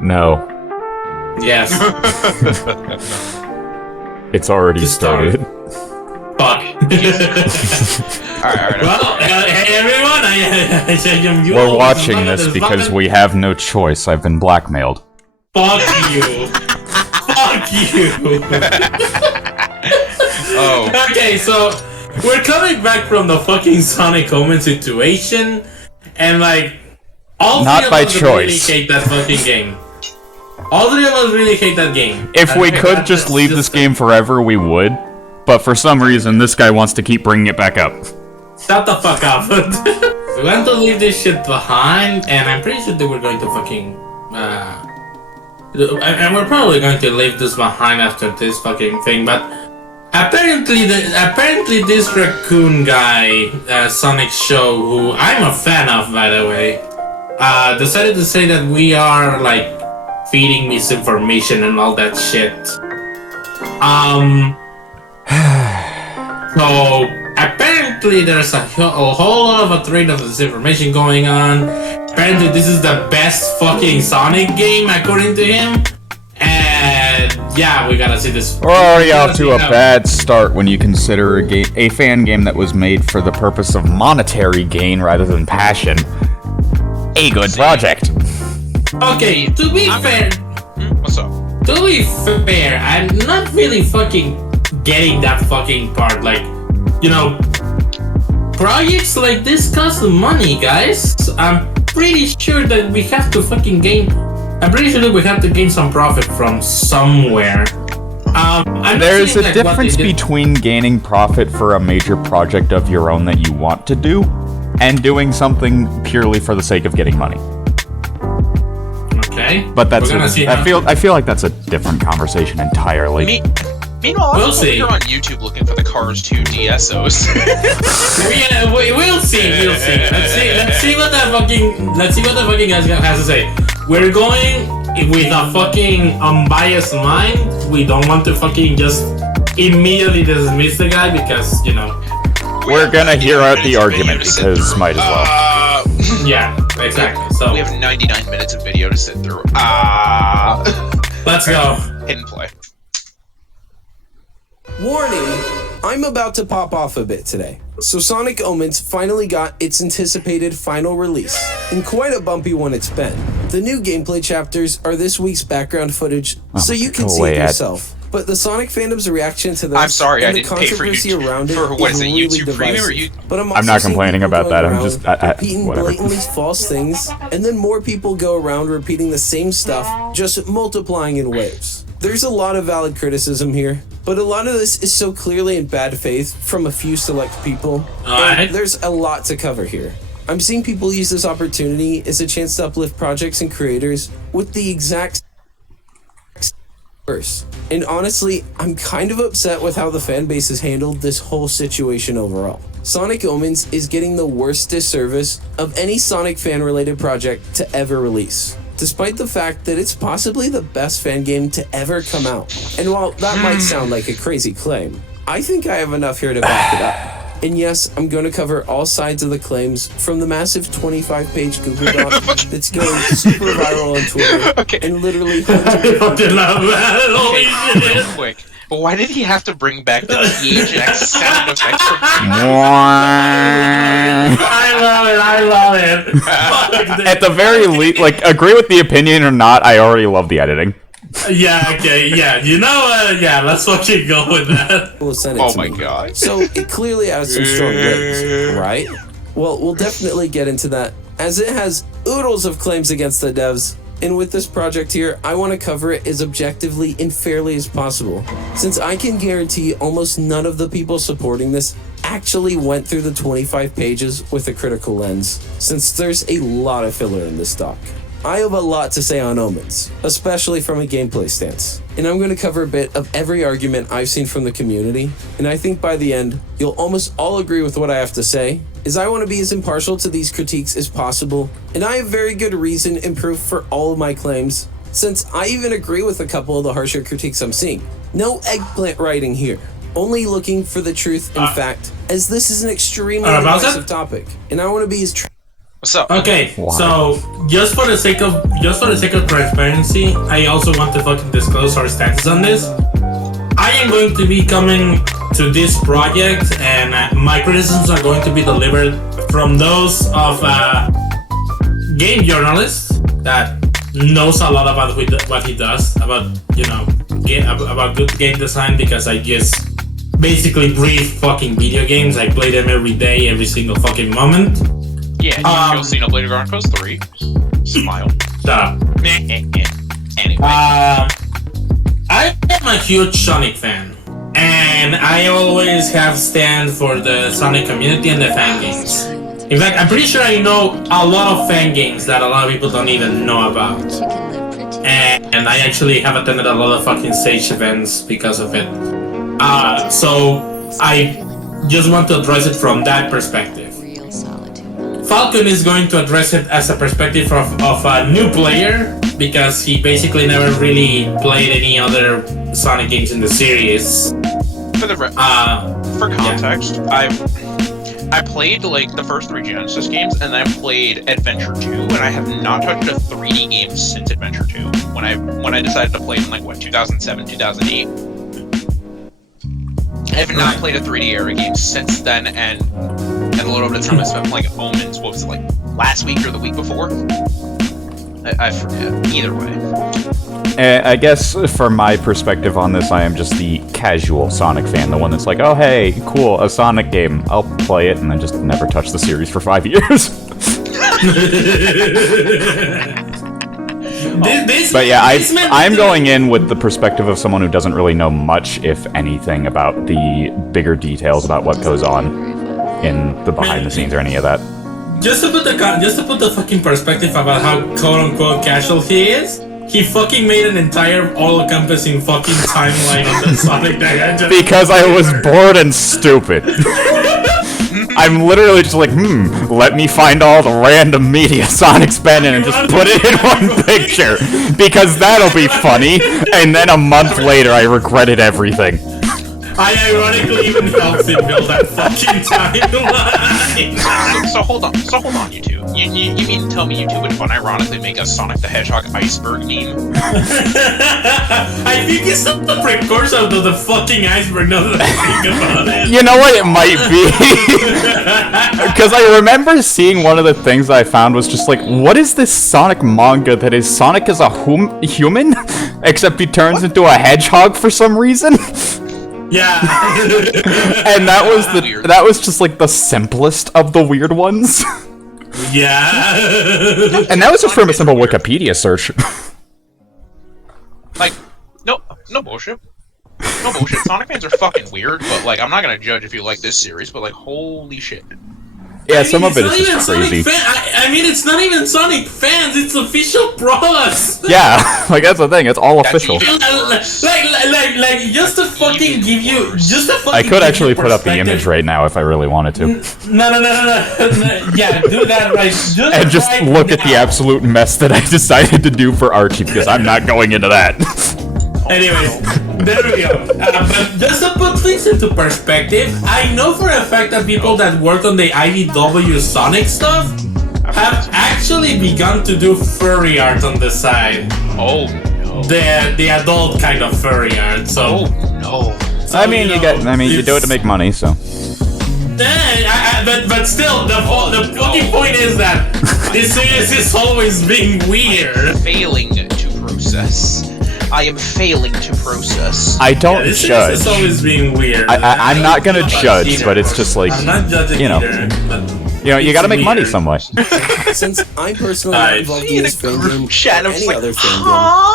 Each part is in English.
No. Yes. It's already started. Fuck. Alright. Well, hey everyone, I said you. We're watching this because we have no choice. I've been blackmailed. Fuck you. Fuck you. Oh. Okay, so we're coming back from the fucking Sonic Omens situation, and like all Not three of by us choice. really hate that fucking game. All three of us really hate that game. If we could just leave this game forever, we would. But for some reason, this guy wants to keep bringing it back up. Shut the fuck up. We want to leave this shit behind, and I'm pretty sure that we're going to fucking and we're probably going to leave this behind after this fucking thing, but apparently this raccoon guy, Sonic Show, who I'm a fan of, by the way, decided to say that we are like feeding misinformation and all that shit. So apparently there's a whole lot of a thread of disinformation going on. Apparently this is the best fucking Sonic game according to him. And yeah, we gotta see this. We're already off to a bad start when you consider a fan game that was made for the purpose of monetary gain rather than passion a good project. Okay, to be fair, What's up? to be fair, I'm not really fucking getting that fucking part. Like, you know, projects like this cost money, guys. I'm pretty sure that we have to fucking gain. I'm pretty sure that we have to gain some profit from somewhere. There's a difference between gaining profit for a major project of your own that you want to do and doing something purely for the sake of getting money. Okay, But that's I feel like that's a different conversation entirely. Meanwhile, We'll I'm see. here on YouTube looking for the Cars 2 DSOs. We'll see. Let's see what the fucking guy has to say. We're going with a fucking unbiased mind. We don't want to fucking just immediately dismiss the guy because, you know. We're gonna hear out the argument because might as well. Yeah, exactly. So we have 99 minutes of video to sit through. let's go. Hidden play. Warning! I'm about to pop off a bit today. So Sonic Omens finally got its anticipated final release, and quite a bumpy one it's been. The new gameplay chapters are this week's background footage, so you can see it yourself. But the Sonic fandom's reaction to this I'm sorry, and I the didn't pay for controversy YouTube. around it For what is it, really YouTube Premium or divisive. you? But I'm also not seeing complaining people about that. going I'm around just repeating whatever. blatantly false things, and then more people go around repeating the same stuff, just multiplying in waves. There's a lot of valid criticism here, but a lot of this is so clearly in bad faith from a few select people, Alright. and there's a lot to cover here. I'm seeing people use this opportunity as a chance to uplift projects and creators with the exact verse. And honestly, I'm kind of upset with how the fan base has handled this whole situation overall. Sonic Omens is getting the worst disservice of any Sonic fan-related project to ever release, despite the fact that it's possibly the best fan game to ever come out. And while that might sound like a crazy claim, I think I have enough here to back it up. And yes, I'm going to cover all sides of the claims from the massive 25-page Google Doc that's going super viral on Twitter and literally hundreds of Fucking love that. Holy shit. Real quick. But why did he have to bring back the THX sound effect from I love it. Fuck this. At the very least, like, agree with the opinion or not, I already love the editing. Yeah, okay, yeah. You know what? Yeah, let's fucking go with that. people sent it Oh to my me. god. So it clearly has some strong legs, right? Well, we'll definitely get into that, as it has oodles of claims against the devs. And with this project here, I want to cover it as objectively and fairly as possible, since I can guarantee almost none of the people supporting this actually went through the 25 pages with a critical lens, since there's a lot of filler in this doc. I have a lot to say on Omens, especially from a gameplay stance, and I'm going to cover a bit of every argument I've seen from the community, and I think by the end, you'll almost all agree with what I have to say, as I want to be as impartial to these critiques as possible, and I have very good reason and proof for all of my claims, since I even agree with a couple of the harsher critiques I'm seeing. No eggplant writing here, only looking for the truth and fact, as this is an extremely divisive topic, and I want to be as What's up? Okay, Why? so just for the sake of transparency, I also want to fucking disclose our status on this. I am going to be coming to this project, and my criticisms are going to be delivered from those of game journalists that knows a lot about what he does, about about good game design, because I just basically breathe fucking video games. I play them every day, every single fucking moment. Yeah, you'll see Xenoblade Chronicles 3. Smile. Stop. Anyway. I am a huge Sonic fan, and I always have stand for the Sonic community and the fan games. In fact, I'm pretty sure I know a lot of fan games that a lot of people don't even know about. And I actually have attended a lot of fucking stage events because of it. So I just want to address it from that perspective. Falcon is going to address it as a perspective of a new player, because he basically never really played any other Sonic games in the series. For context, yeah. I played like the first 3 Genesis games, and I played Adventure 2, and I have not touched a 3D game since Adventure 2. When I decided to play it in 2007, 2008. I have not played a 3D era game since then, and a little bit of time I spent playing Omens. What was it, last week or the week before? I forget. Either way. I guess from my perspective on this, I am just the casual Sonic fan, the one that's like, oh hey, cool, a Sonic game, I'll play it, and then just never touch the series for 5 years. But yeah, I'm going in with the perspective of someone who doesn't really know much, if anything, about the bigger details about what goes on in the behind the scenes or any of that. Just to put the fucking perspective about how quote-unquote casual he is, he fucking made an entire all-encompassing fucking timeline on the Sonic Dimension. Because I was bored and stupid. I'm literally just like, let me find all the random media Sonic's been in and just put it in one picture. Because that'll be funny. And then a month later, I regretted everything. I ironically even helped him build that fucking timeline. So hold on, you two. You mean to tell me you two would unironically make a Sonic the Hedgehog iceberg meme? I think it's the precursor of the fucking iceberg, now that I think about it. You know what it might be? Because I remember seeing one of the things that I found was just like, what is this Sonic manga that is Sonic is a human? Except he turns into a hedgehog for some reason? Yeah. And that was just like the simplest of the weird ones. Yeah. And that was just from a simple Wikipedia search. No bullshit. No bullshit. Sonic fans are fucking weird, but I'm not gonna judge if you like this series, but holy shit. Yeah, some of it is just crazy. I mean, it's not even Sonic fans, it's official pros. Yeah, that's the thing, it's all official. Like, just to fucking give you, I could actually put up the image right now if I really wanted to. No. Yeah, do that right. And just look at the absolute mess that I decided to do for Archie, because I'm not going into that. Anyways, there we go. But just to put things into perspective, I know for a fact that people that worked on the IDW Sonic stuff have actually begun to do furry art on the side. Oh no. The adult kind of furry art. So no. So, I mean, you do it to make money, so. But still, the fucking point is that this series is always being weird. Failing to process. I am failing to process. I don't this judge. This is always being weird. I'm not gonna judge, either. but it's just like, I'm not judging either, but you gotta make money some way. Since I'm personally not involved in this fan game chat, or I'm any like, other fan game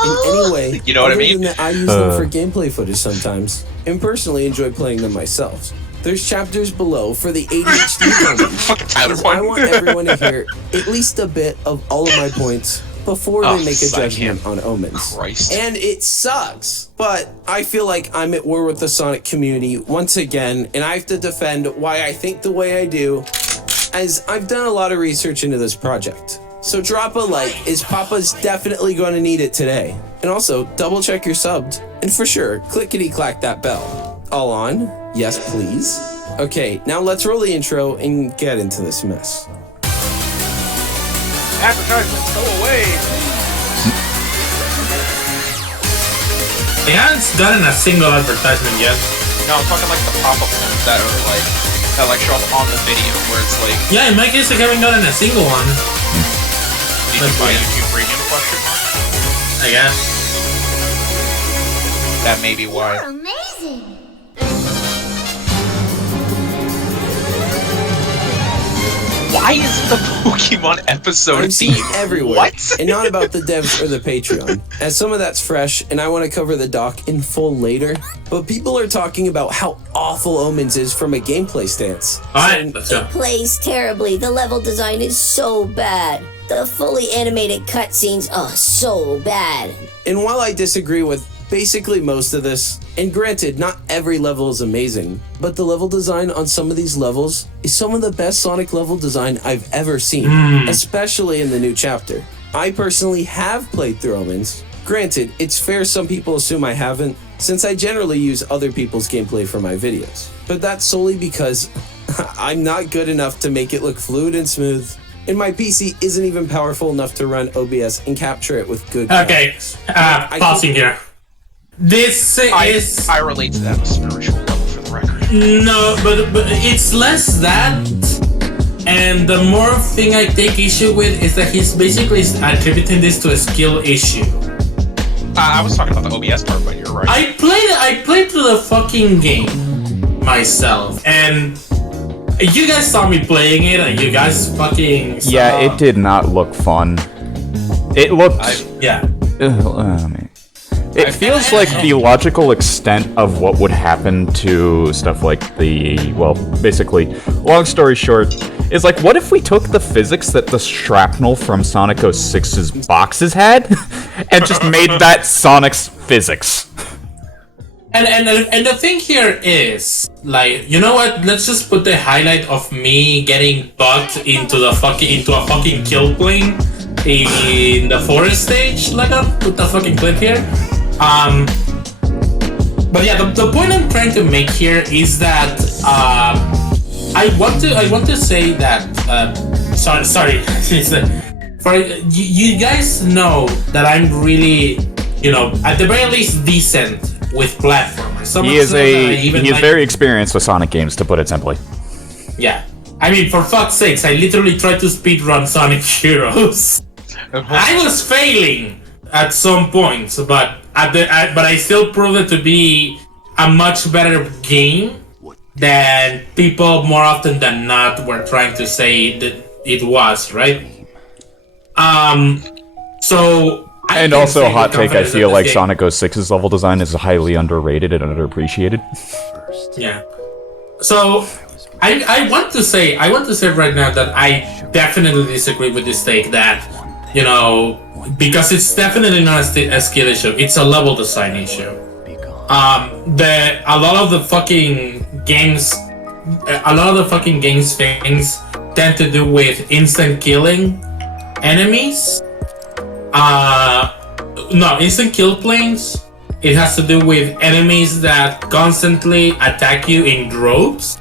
in any way, you know what I mean? That I use them for gameplay footage sometimes, and personally enjoy playing them myself. There's chapters below for the ADHD moments. I want everyone to hear at least a bit of all of my points before they make a judgment on Omens. Christ. And it sucks, but I feel like I'm at war with the Sonic community once again, and I have to defend why I think the way I do, as I've done a lot of research into this project. So drop a like, as Papa's definitely going to need it today. And also, double check you're subbed, and for sure, clickety-clack that bell. All on? Yes, please? Okay, now let's roll the intro and get into this mess. Advertisements, go away! They haven't gotten a single advertisement yet. No, I'm talking like the pop-up ones that are like, that like show up on the video, where it's like... Yeah, in my case, I haven't gotten a single one. Did you buy YouTube Premium question mark? I guess. That may be why. You're amazing. Why is the Pokemon episode I'm seeing theme everywhere, What? and not about the devs or the Patreon, as some of that's fresh, and I want to cover the doc in full later. But people are talking about how awful Omens is from a gameplay stance. Alright, let's go. It plays terribly. The level design is so bad. The fully animated cutscenes are so bad. And while I disagree with basically most of this, and granted, not every level is amazing, but the level design on some of these levels is some of the best Sonic level design I've ever seen, especially in the new chapter. I personally have played through Omens. Granted, it's fair some people assume I haven't, since I generally use other people's gameplay for my videos. But that's solely because I'm not good enough to make it look fluid and smooth, and my PC isn't even powerful enough to run OBS and capture it with good Okay, graphics. pausing here. This is... I relate to that spiritual level for the record. No, but it's less that, and the more thing I take issue with is that he's basically attributing this to a skill issue. I was talking about the OBS part, but you're right. I played through the fucking game myself, and you guys saw me playing it, and you guys fucking saw... Yeah, it did not look fun. It looked... Yeah. It feels like the logical extent of what would happen to stuff like the, well, basically, long story short, is like, what if we took the physics that the shrapnel from Sonic 06's boxes had, and just made that Sonic's physics? And the thing here is, like, you know what? Let's just put the highlight of me getting bugged into a fucking kill plane in the forest stage. Like, I'll put the fucking clip here. But yeah, the point I'm trying to make here is that I want to say that sorry for you guys know that I'm really, you know, at the very least decent with platformers. He is very experienced with Sonic games, to put it simply. Yeah, I mean, for fuck's sakes, I literally tried to speedrun Sonic Heroes. I was failing at some points, but I still proved it to be a much better game than people more often than not were trying to say that it was, right? So And also, hot take, I feel like Sonic 06's level design is highly underrated and underappreciated. Yeah. So I want to say right now that I definitely disagree with this take that, you know, because it's definitely not a skill issue, it's a level design issue. A lot of the fucking games things tend to do with instant killing enemies. No, instant kill planes. It has to do with enemies that constantly attack you in droves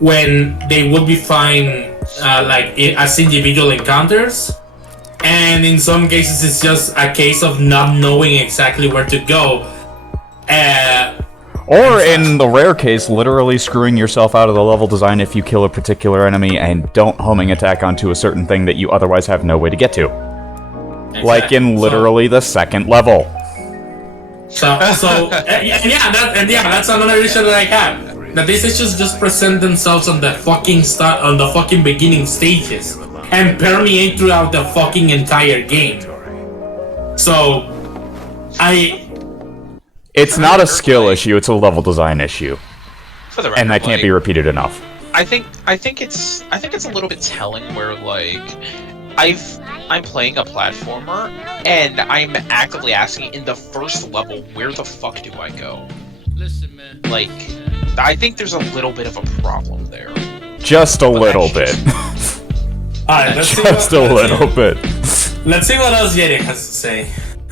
when they would be fine, like as individual encounters. And in some cases, it's just a case of not knowing exactly where to go. Or in the rare case, literally screwing yourself out of the level design if you kill a particular enemy and don't homing attack onto a certain thing that you otherwise have no way to get to. Exactly. Like in literally the second level. That's another issue that I have. That these issues just present themselves on the fucking beginning stages and permeate throughout the fucking entire game. So, it's not a skill issue, it's a level design issue. For the record, and that can't be repeated enough. I think it's a little bit telling where, like, I'm playing a platformer and I'm actively asking in the first level, where the fuck do I go? Listen, man. Like, I think there's a little bit of a problem there. Just a little bit. Alright, just a little bit. Let's see what else Yeti has to say.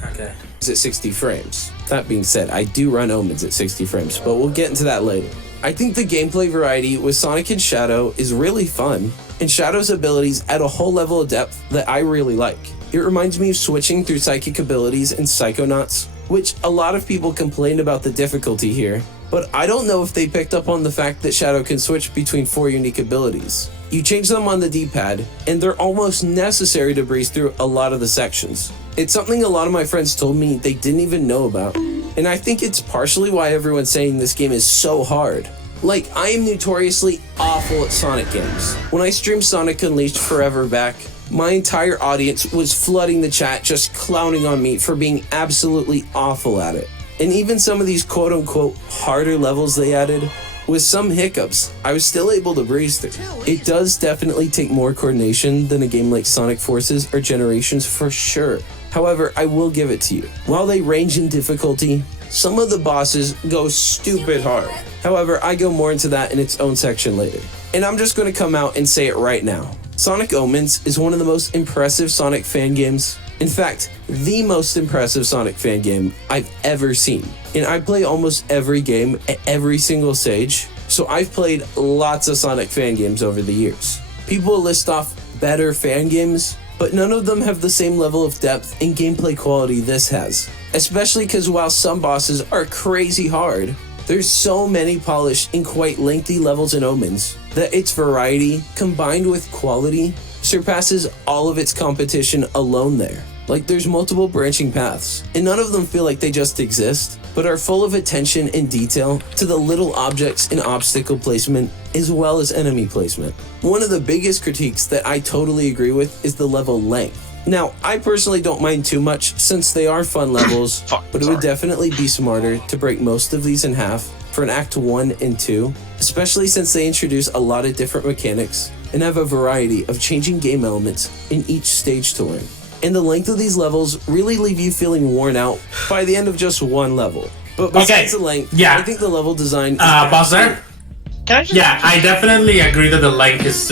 Okay. It's at 60 frames. That being said, I do run Omens at 60 frames, but we'll get into that later. I think the gameplay variety with Sonic and Shadow is really fun, and Shadow's abilities add a whole level of depth that I really like. It reminds me of switching through psychic abilities in Psychonauts, which a lot of people complained about the difficulty here, but I don't know if they picked up on the fact that Shadow can switch between 4 unique abilities. You change them on the D-pad, and they're almost necessary to breeze through a lot of the sections. It's something a lot of my friends told me they didn't even know about, and I think it's partially why everyone's saying this game is so hard. Like, I am notoriously awful at Sonic games. When I streamed Sonic Unleashed Forever back, my entire audience was flooding the chat just clowning on me for being absolutely awful at it. And even some of these quote-unquote harder levels they added, with some hiccups, I was still able to breeze through. It does definitely take more coordination than a game like Sonic Forces or Generations for sure. However, I will give it to you. While they range in difficulty, some of the bosses go stupid hard. However, I go more into that in its own section later. And I'm just going to come out and say it right now. Sonic Omens is one of the most impressive Sonic fan games. In fact, the most impressive Sonic fan game I've ever seen. And I play almost every game at every single stage, so I've played lots of Sonic fan games over the years. People list off better fan games, but none of them have the same level of depth and gameplay quality this has. Especially because while some bosses are crazy hard, there's so many polished and quite lengthy levels in Omens that its variety, combined with quality, surpasses all of its competition alone there. Like, there's multiple branching paths, and none of them feel like they just exist, but are full of attention and detail to the little objects and obstacle placement, as well as enemy placement. One of the biggest critiques that I totally agree with is the level length. Now, I personally don't mind too much since they are fun levels, but it would definitely be smarter to break most of these in half for an Act 1 and 2, especially since they introduce a lot of different mechanics and have a variety of changing game elements in each stage to learn. And the length of these levels really leave you feeling worn out by the end of just one level. But besides the length, I think the level design Buzzer? Can I just... Yeah, I definitely agree that the length is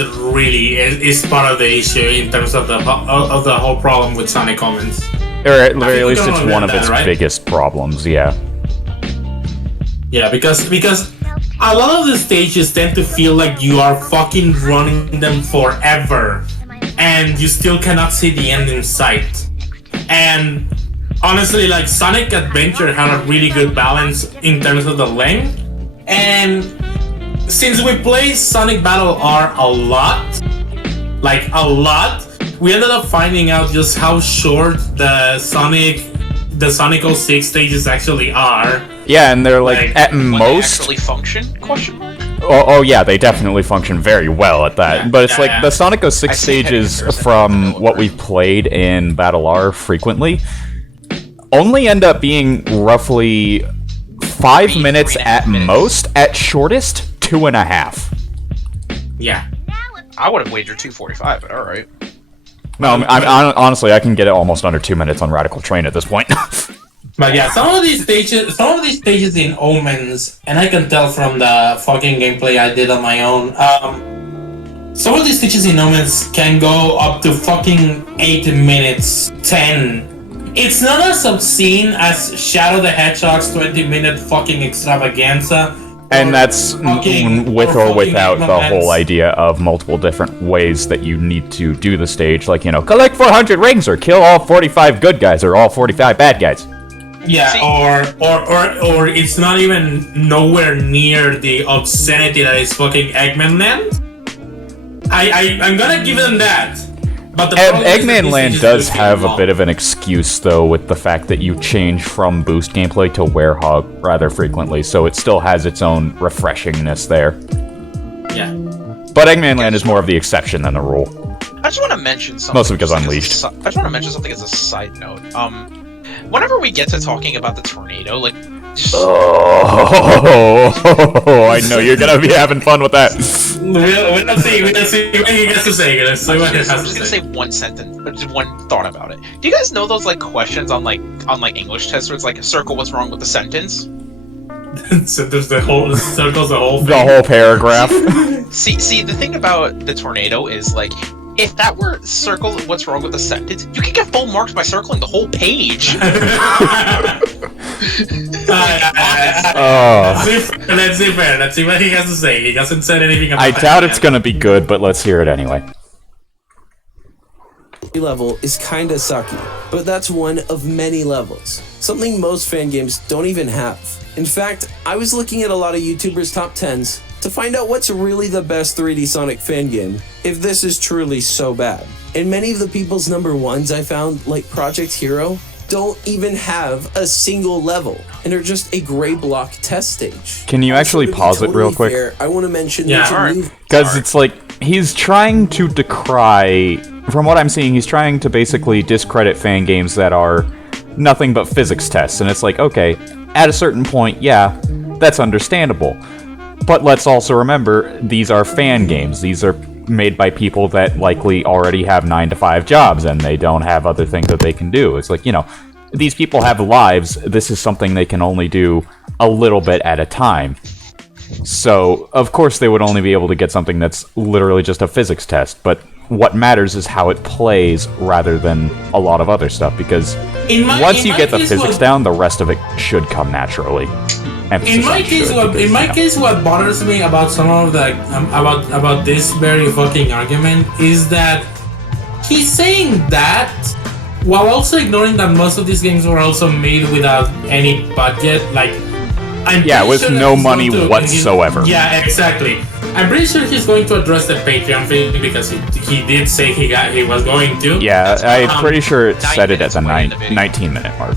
part of the issue in terms of the whole problem with Sonic Omens. Or at very least it's one of its biggest problems, yeah. Yeah, because a lot of the stages tend to feel like you are fucking running them forever, and you still cannot see the end in sight. And honestly, like, Sonic Adventure had a really good balance in terms of the length, and since we play Sonic Battle R a lot, we ended up finding out just how short the Sonic 06 stages actually are. Yeah, and they're like at most actually function? Question mark? Oh yeah, they definitely function very well at that. But it's like the Sonic 06 stages from what we've played in Battle R frequently only end up being roughly 5 minutes at most, at shortest 2.5. Yeah. I would have wagered 2:45, but alright. No, honestly, I can get it almost under 2 minutes on Radical Train at this point. But yeah, some of these stages in Omens, and I can tell from the fucking gameplay I did on my own, some of these stages in Omens can go up to fucking 8 minutes, 10. It's not as obscene as Shadow the Hedgehog's 20-minute fucking extravaganza. And that's with or without the whole idea of multiple different ways that you need to do the stage, like, collect 400 rings or kill all 45 good guys or all 45 bad guys. Yeah, or it's not even nowhere near the obscenity that is fucking Eggman Land. I'm gonna give them that. But the Eggman Land does have a bit of an excuse, though, with the fact that you change from boost gameplay to Werehog rather frequently, so it still has its own refreshingness there. Yeah. But Eggman Land is more of the exception than the rule. I just want to mention something. Mostly because Unleashed. I just want to mention something as a side note. Whenever we get to talking about the tornado, like... I know you're gonna be having fun with that. We'll see what he gets to say. I'm just gonna say one sentence, but just one thought about it. Do you guys know those questions on English tests where it's like, circle what's wrong with the sentence? So there's circles the whole thing. The whole paragraph. See, the thing about the tornado is if that were circle what's wrong with the sentence, you could get full marks by circling the whole page. Let's see fair. Let's see what he has to say. He hasn't said anything about I doubt it's gonna be good, but let's hear it anyway. Level is kinda sucky, but that's one of many levels. Something most fan games don't even have. In fact, I was looking at a lot of YouTubers' top 10s to find out what's really the best 3D Sonic fan game, if this is truly so bad. And many of the people's number ones I found, like Project Hero, don't even have a single level, and are just a gray block test stage. Can you actually pause it real quick? Fair, I want to mention Because it's like, he's trying to decry, from what I'm seeing, he's trying to basically discredit fan games that are nothing but physics tests, and it's like, okay, at a certain point, yeah, that's understandable. But let's also remember, these are fan games. These are made by people that likely already have 9-to-5 jobs, and they don't have other things that they can do. It's like, you know, these people have lives. This is something they can only do a little bit at a time. So, of course, they would only be able to get something that's literally just a physics test, but what matters is how it plays rather than a lot of other stuff, because once you get the physics down, the rest of it should come naturally. In my case, what bothers me about some of the about this very fucking argument is that he's saying that while also ignoring that most of these games were also made without any budget, like with no money whatsoever. Yeah, exactly. I'm pretty sure he's going to address the Patreon thing because he did say he was going to. Yeah, I'm pretty sure it said it at the 19-minute mark.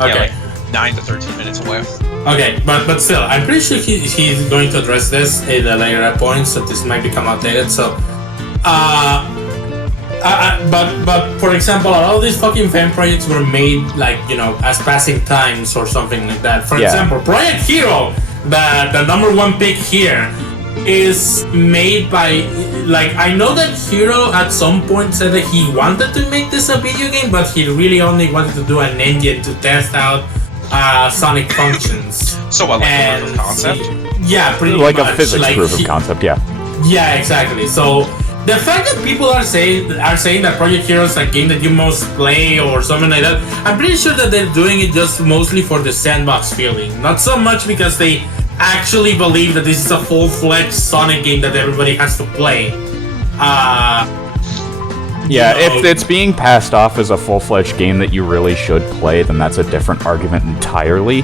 Okay. Yeah, like 9 to 13 minutes away. Okay, but still, I'm pretty sure he's going to address this at a later point, so this might become outdated. So, but for example, all these fucking fan projects were made like, you know, as passing times or something like that. For example, Project Hero, the number one pick here, is made by, like, I know that Hero at some point said that he wanted to make this a video game, but he really only wanted to do an engine to test out Sonic functions. So what, like a proof of concept? Yeah, pretty like much. A physics proof of concept, yeah. Yeah, exactly. So the fact that people are saying that Project Hero is a game that you must play or something like that, I'm pretty sure that they're doing it just mostly for the sandbox feeling, not so much because they actually believe that this is a full-fledged Sonic game that everybody has to play. If it's being passed off as a full-fledged game that you really should play, then that's a different argument entirely.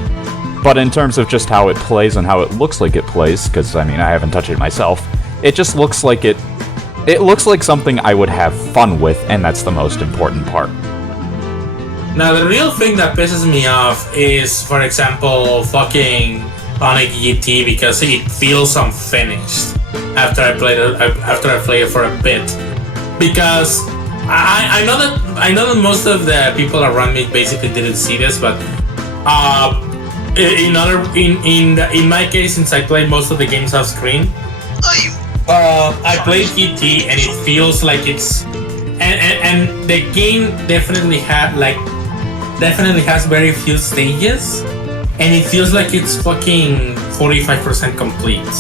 But in terms of just how it plays and how it looks like it plays, because, I mean, I haven't touched it myself, it just looks like it looks like something I would have fun with, and that's the most important part. Now, the real thing that pisses me off is, for example, fucking Sonic GT, because it feels unfinished after I played it for a bit. Because I know that most of the people around me basically didn't see this, but in my case, since I played most of the games off screen, I played GT and it feels like it's and the game definitely has very few stages, and it feels like it's fucking 45% complete.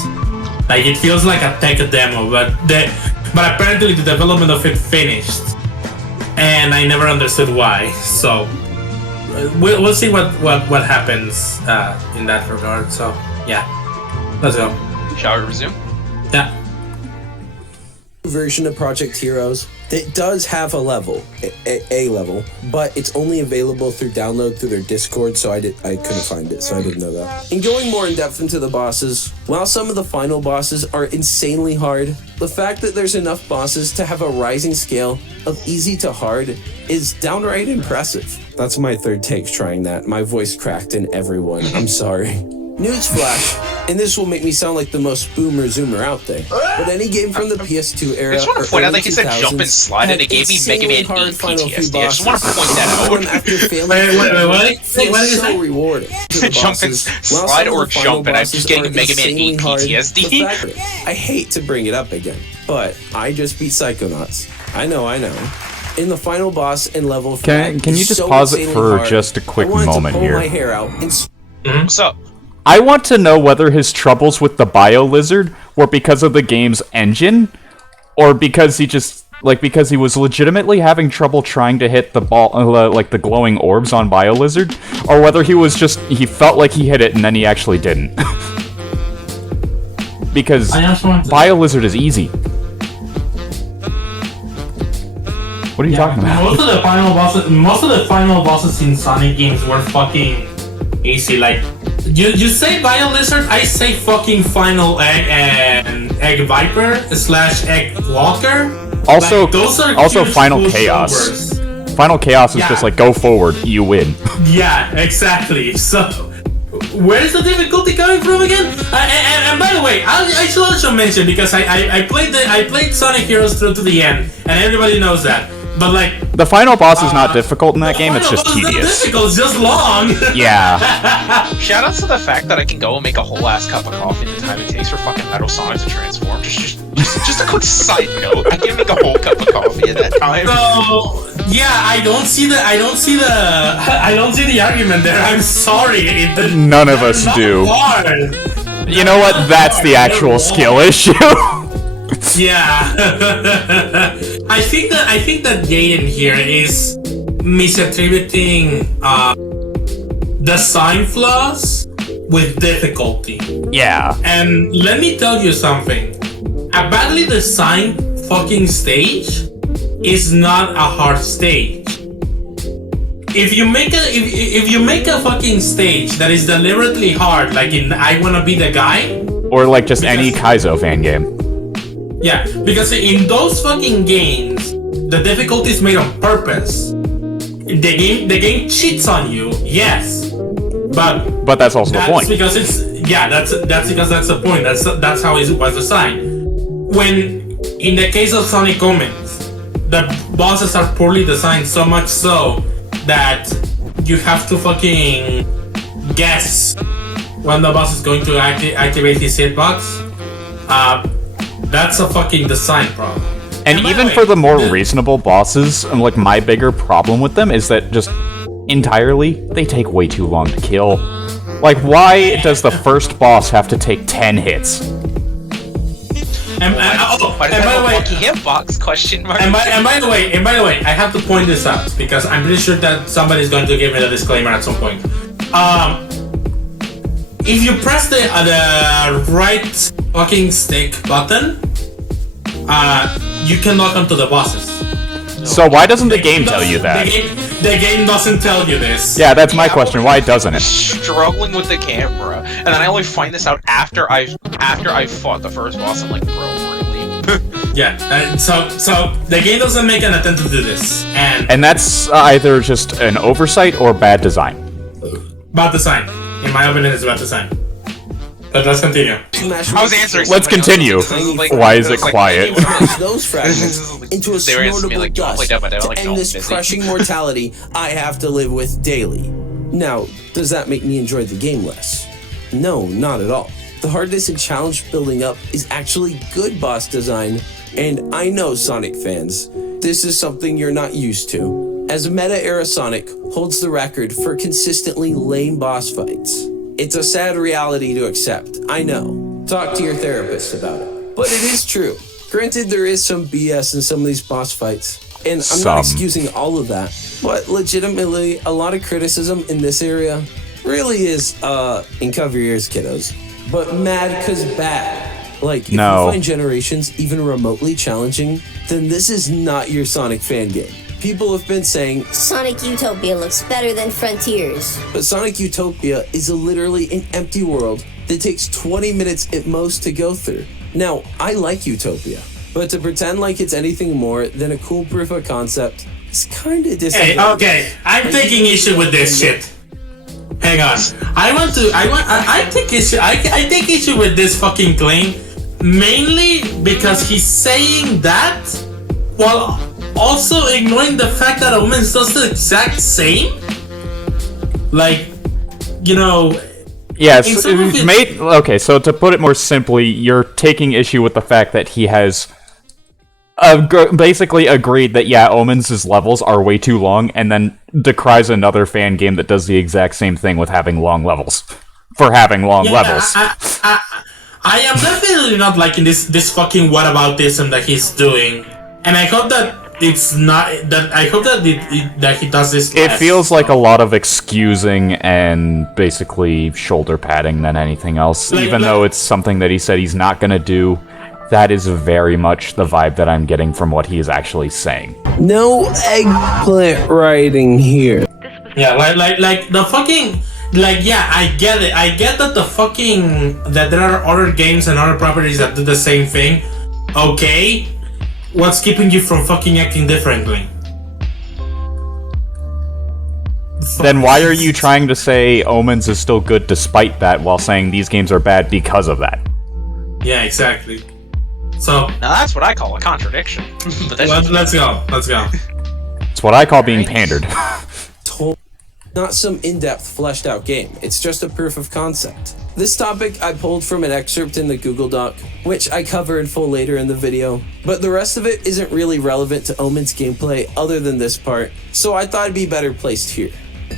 Like, it feels like a tech demo, but apparently the development of it finished, and I never understood why. So we'll see what happens in that regard. So yeah, let's go. Shall we resume? Yeah. Version of Project Heroes that does have a level, a level, but it's only available through download through their Discord, so I couldn't find it, so I didn't know that. And going more in depth into the bosses, while some of the final bosses are insanely hard, the fact that there's enough bosses to have a rising scale of easy to hard is downright impressive. That's my third take trying that. My voice cracked in everyone. I'm sorry. Newsflash, and this will make me sound like the most boomer zoomer out there, but any game from the PS2 era, I just want to point out, like, he said jump and slide, and it gave me Mega Man 8 PTSD. I just want to point that out. Wait, so rewarding. Jump and slide or jump, and I'm just getting Mega Man 8 PTSD. I hate to bring it up again, but I just beat Psychonauts. I know. In the final boss and level, can you just pause it for just a quick moment here? My hair out What's up? I want to know whether his troubles with the Bio Lizard were because of the game's engine, or because he just Like, because he was legitimately having trouble trying to hit the ball, like the glowing orbs on BioLizard, or whether he was just, he felt like he hit it and then he actually didn't. Because BioLizard is easy. What are you talking about? Most of the final bosses in Sonic games were fucking easy. Like, you say BioLizard, I say fucking Final Egg and Egg Viper / Egg Walker. Also, like, those are also huge Final push Chaos. overs. Final Chaos is just like, go forward, you win. Yeah, exactly. So, where's the difficulty coming from again? And by the way, I should also mention, because I played Sonic Heroes through to the end, and everybody knows that. But like, The final boss is not difficult in that game, it's just It's not tedious. difficult, it's just long. Yeah. Shoutouts to the fact that I can go and make a whole ass cup of coffee in the time it takes for fucking Metal Sonic to transform. Just a quick side note. I can make a whole cup of coffee in that time. So yeah, I don't see the argument there. I'm sorry. None of us not do. hard. You know what? That's the actual skill issue. Yeah. I think that Jaden here is misattributing design flaws with difficulty. Yeah. And let me tell you something. A badly designed fucking stage is not a hard stage. If you make a fucking stage that is deliberately hard, like in I Wanna Be the Guy, Or like just any Kaizo fan game. yeah, because in those fucking games, the difficulty is made on purpose. The game cheats on you, yes, but that's also the point. Because that's because that's the point. That's how it was designed. When in the case of Sonic Omens, the bosses are poorly designed, so much so that you have to fucking guess when the boss is going to activate his hitbox. That's a fucking design problem. And even for the more reasonable bosses, like my bigger problem with them is that just entirely, they take way too long to kill. Like, why does the first boss have to take 10 hits? And Why does by that the way, monkey hitbox question mark? And by the way, I have to point this out because I'm pretty sure that somebody's going to give me the disclaimer at some point. If you press the right fucking stick button, you can lock onto the bosses. So why doesn't the game tell you that? The game doesn't tell you this. Yeah, that's my question. Why doesn't it? Struggling with the camera, and then I only find this out after I fought the first boss. I'm like, bro, really? Yeah. So the game doesn't make an attempt to do this, And that's either just an oversight or bad design. bad design. In my opinion, it's bad design. But let's continue. I was answering. Let's continue. Why is it quiet? Those fragments into a They were answering me snortable like, don't play dust Dead by Daylight, to like, end no, this busy. crushing mortality I have to live with daily. Now, does that make me enjoy the game less? No, not at all. The hardness and challenge building up is actually good boss design, and I know Sonic fans, this is something you're not used to, as meta-era Sonic holds the record for consistently lame boss fights. It's a sad reality to accept, I know. Talk to your therapist about it. But it is true. Granted, there is some BS in some of these boss fights, and I'm not excusing all of that, but legitimately, a lot of criticism in this area really is, and cover your ears, kiddos, but mad 'cause bad. Like, if you find Generations even remotely challenging, then this is not your Sonic fan game. People have been saying Sonic Utopia looks better than Frontiers. but Sonic Utopia is literally an empty world that takes 20 minutes at most to go through. Now, I like Utopia, but to pretend like it's anything more than a cool proof of concept is kinda Hey, disappointing. okay, I'm taking issue with this shit. Hang on. I take issue with this fucking claim, mainly because he's saying that while also ignoring the fact that Omens does the exact same. Like, you know. Yes, okay, so to put it more simply, you're taking issue with the fact that he has basically agreed that, yeah, Omens' levels are way too long, and then decries another fan game that does the exact same thing with having long levels. For having long levels. I am definitely not liking this fucking whataboutism that he's doing. And I hope that it's not that. I hope that that he does this. It less. feels like a lot of excusing and basically shoulder padding than anything else. Even though it's something that he said he's not gonna do, that is very much the vibe that I'm getting from what he is actually saying. No eggplant writing here. Yeah, like the fucking. Like, yeah, I get it. I get that that there are other games and other properties that do the same thing. Okay. What's keeping you from fucking acting differently? Then why are you trying to say Omens is still good despite that while saying these games are bad because of that? Yeah, exactly. So Now that's what I call a contradiction. But that's let's go. Let's go. It's what I call being pandered. Not some in-depth, fleshed-out game. It's just a proof of concept. This topic I pulled from an excerpt in the Google Doc, which I cover in full later in the video, but the rest of it isn't really relevant to Omen's gameplay other than this part, so I thought it'd be better placed here.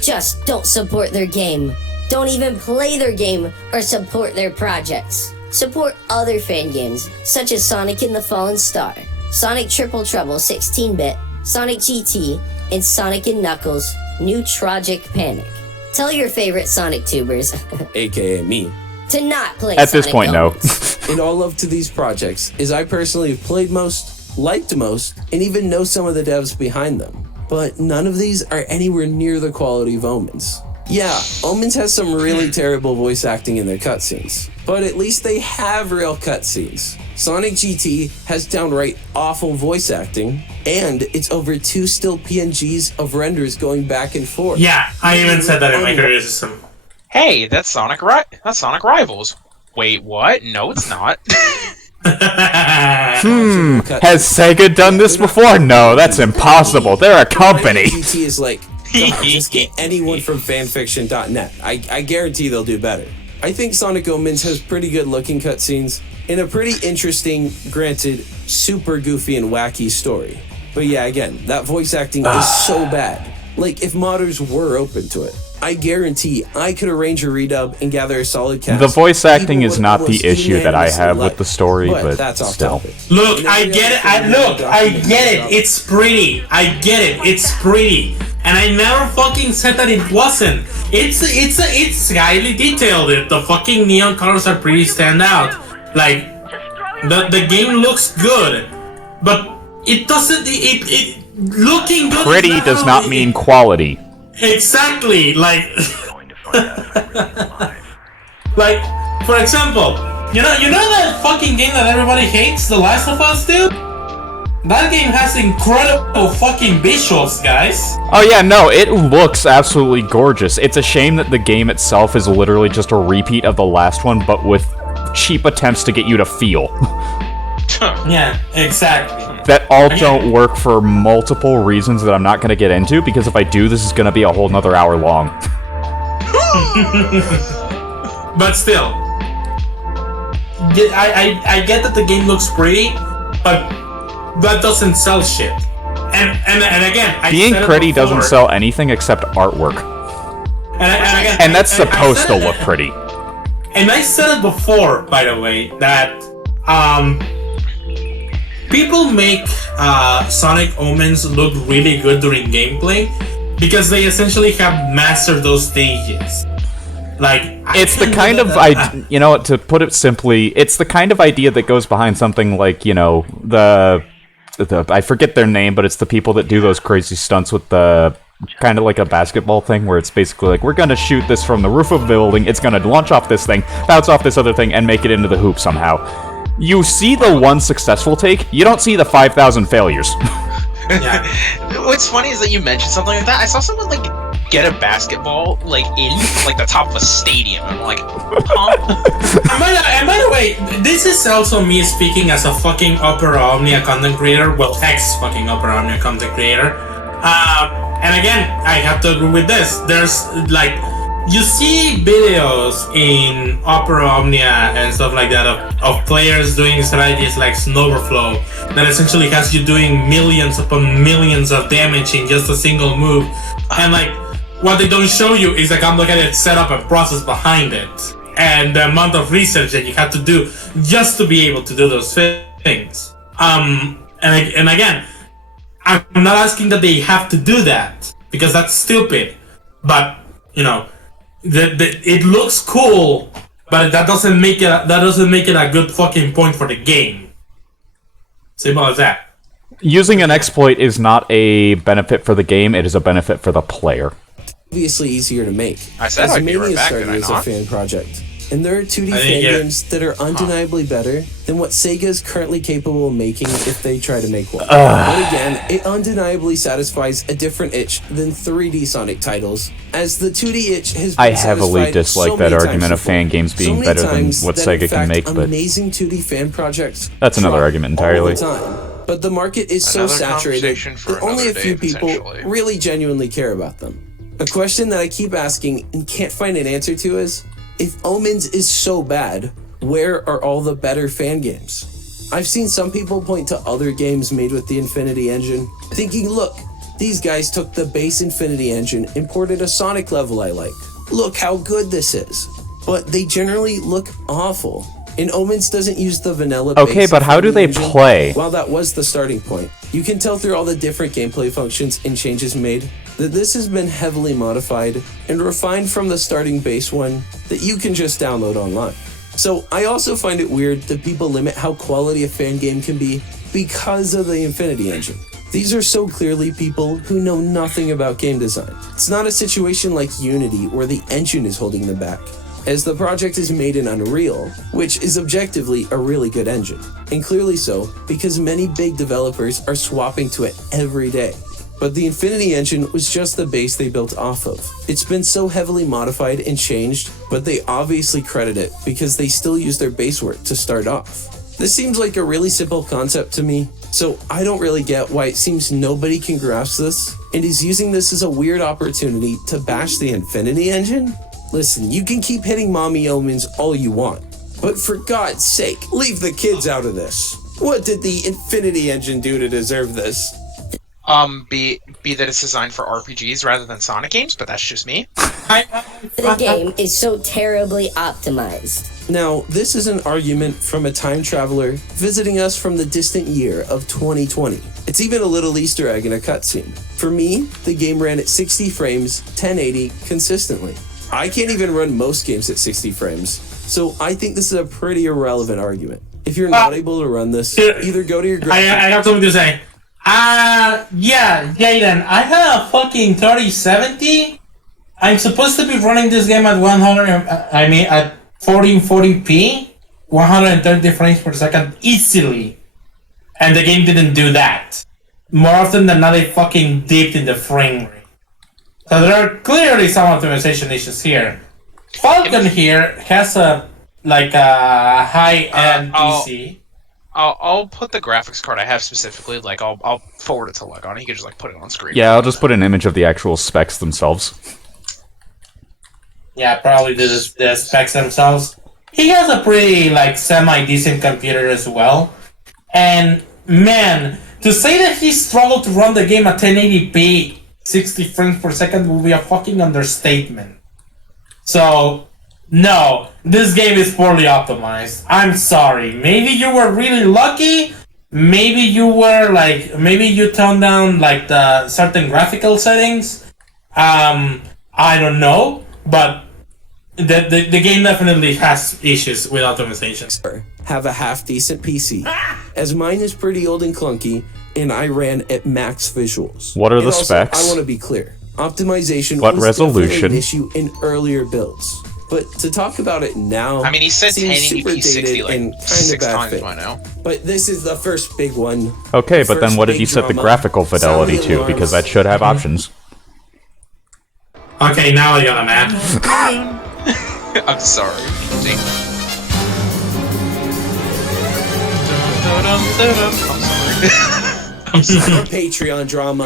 Just don't support their game. Don't even play their game or support their projects. Support other fan games, such as Sonic and the Fallen Star, Sonic Triple Trouble 16-bit, Sonic GT, and Sonic & Knuckles New Tragic Panic. Tell your favorite Sonic tubers, AKA me. to not play At this Sonic point, no. Omens. And all love to these projects, as I personally have played most, liked most, and even know some of the devs behind them. But none of these are anywhere near the quality of Omens. Yeah, Omens has some really terrible voice acting in their cutscenes, but at least they have real cutscenes. Sonic GT has downright awful voice acting, and it's over 2 still PNGs of renders going back and forth. Yeah, I even said that in my criticism. Hey, that's Sonic Rivals. Wait, what? No, it's not. Has Sega done this before? No, that's impossible. They're a company. GT is like, God, just get anyone from fanfiction.net. I guarantee they'll do better. I think Sonic Omens has pretty good looking cutscenes and a pretty interesting, granted, super goofy and wacky story. But yeah, again, that voice acting is so bad. Like, if modders were open to it, I guarantee I could arrange a redub and gather a solid cast. The voice acting even is with not the almost issue that I have unanimous with the story, but that's off still. topic. Look, I get it. I get it. It's pretty. I get it. It's pretty. And I never fucking said that it wasn't. It's highly detailed. The fucking neon colors are pretty stand out. Like the game looks good, but it doesn't. It looking good. Pretty does not mean quality. Exactly. Like for example, you know that fucking game that everybody hates, The Last of Us, dude? That game has incredible fucking visuals, guys. Oh yeah, no, it looks absolutely gorgeous. It's a shame that the game itself is literally just a repeat of the last one, but with cheap attempts to get you to feel. Yeah, exactly. That all don't work for multiple reasons that I'm not going to get into, because if I do, this is going to be a whole nother hour long. But still, I get that the game looks pretty, but that doesn't sell shit. And again, Being said it pretty before, doesn't sell anything except artwork. again, And that's I supposed said to it- look pretty. And I said it before, by the way, that people make Sonic Omens look really good during gameplay because they essentially have mastered those stages. Like, It's the kind of you know, to put it simply, it's the kind of idea that goes behind something like, you know, the I forget their name, but it's the people that do those crazy stunts with the kind of like a basketball thing where it's basically like, we're gonna shoot this from the roof of a building, it's gonna launch off this thing, bounce off this other thing, and make it into the hoop somehow. You see the one successful take, you don't see the 5,000 failures. yeah. What's funny is that you mentioned something like that. I saw someone like get a basketball like in like the top of a stadium. I'm like, huh? And by the way, this is also me speaking as a fucking Opera Omnia content creator. Well, ex fucking Opera Omnia content creator. And again, I have to agree with this. There's like, you see videos in Opera Omnia and stuff like that of players doing strategies like Snowverflow that essentially has you doing millions upon millions of damage in just a single move. And like, what they don't show you is the complicated setup and process behind it, and the amount of research that you have to do just to be able to do those things. and again, I'm not asking that they have to do that because that's stupid. But it looks cool, but that doesn't make it a good fucking point for the game. Simple as that. Using an exploit is not a benefit for the game, it is a benefit for the player. Obviously easier to make. I said I'd be right back, started did I as a not? fan project. And there are 2D I fan think you're- games that are undeniably better than what Sega is currently capable of making if they try to make one. But again, it undeniably satisfies a different itch than 3D Sonic titles, as the 2D itch has been I heavily satisfied dislike so that many argument times of fan before. games being So many better than times what that, in Sega can fact, make, but amazing 2D fan projects that's another try argument entirely. all the time. But the market is so Another saturated conversation for that only a another few day, people potentially. really genuinely care about them. A question that I keep asking and can't find an answer to is, if Omens is so bad, where are all the better fan games? I've seen some people point to other games made with the Infinity Engine, thinking, look, these guys took the base Infinity Engine and ported a Sonic level I like. Look how good this is. But they generally look awful. And Omens doesn't use the vanilla Okay, base but how do Infinity they Engine. play? While that was the starting point, you can tell through all the different gameplay functions and changes made that this has been heavily modified and refined from the starting base one that you can just download online. So I also find it weird that people limit how quality a fan game can be because of the Infinity Engine. These are so clearly people who know nothing about game design. It's not a situation like Unity where the engine is holding them back, as the project is made in Unreal, which is objectively a really good engine. And clearly so, because many big developers are swapping to it every day. But the Infinity Engine was just the base they built off of. It's been so heavily modified and changed, but they obviously credit it because they still use their base work to start off. This seems like a really simple concept to me, so I don't really get why it seems nobody can grasp this and is using this as a weird opportunity to bash the Infinity Engine. Listen, you can keep hitting Mommy Omens all you want, but for God's sake, leave the kids out of this. What did the Infinity Engine do to deserve this? Be that it's designed for RPGs rather than Sonic games, but that's just me. The game is so terribly optimized. Now, this is an argument from a time traveler visiting us from the distant year of 2020. It's even a little Easter egg in a cutscene. For me, the game ran at 60 frames, 1080, consistently. I can't even run most games at 60 frames, so I think this is a pretty irrelevant argument. If you're not able to run this, either go to your I have something to say. Yeah, Jaden, I have a fucking 3070. I'm supposed to be running this game at 1440p, 130 frames per second easily. And the game didn't do that. More often than not, it fucking dipped in the frame rate. So there are clearly some optimization issues here. Falcon here has a high-end PC. I'll put the graphics card I have specifically, I'll forward it to Legon. He can just put it on screen. Yeah, I'll just put an image of the actual specs themselves. Yeah, probably the specs themselves. He has a pretty semi-decent computer as well. And man, to say that he struggled to run the game at 1080p 60 frames per second will be a fucking understatement. So, no, this game is poorly optimized. I'm sorry. Maybe you were really lucky. Maybe you were maybe you toned down the certain graphical settings. I don't know, but the game definitely has issues with optimization. have a half-decent PC, as mine is pretty old and clunky, and I ran at max visuals. What are And the also, specs? I want to be clear. Optimization What was definitely resolution? an issue in earlier builds. But to talk about it now, I mean, he said seems super 1080p 60 dated and kind of 6 bad times fit. by now. But this is the first big one. Okay, The but then first what did big he set the drama. graphical fidelity Sound the to? alarms. Because that should have options. Okay, now I got a map. I'm sorry. See? I'm sorry. Patreon drama.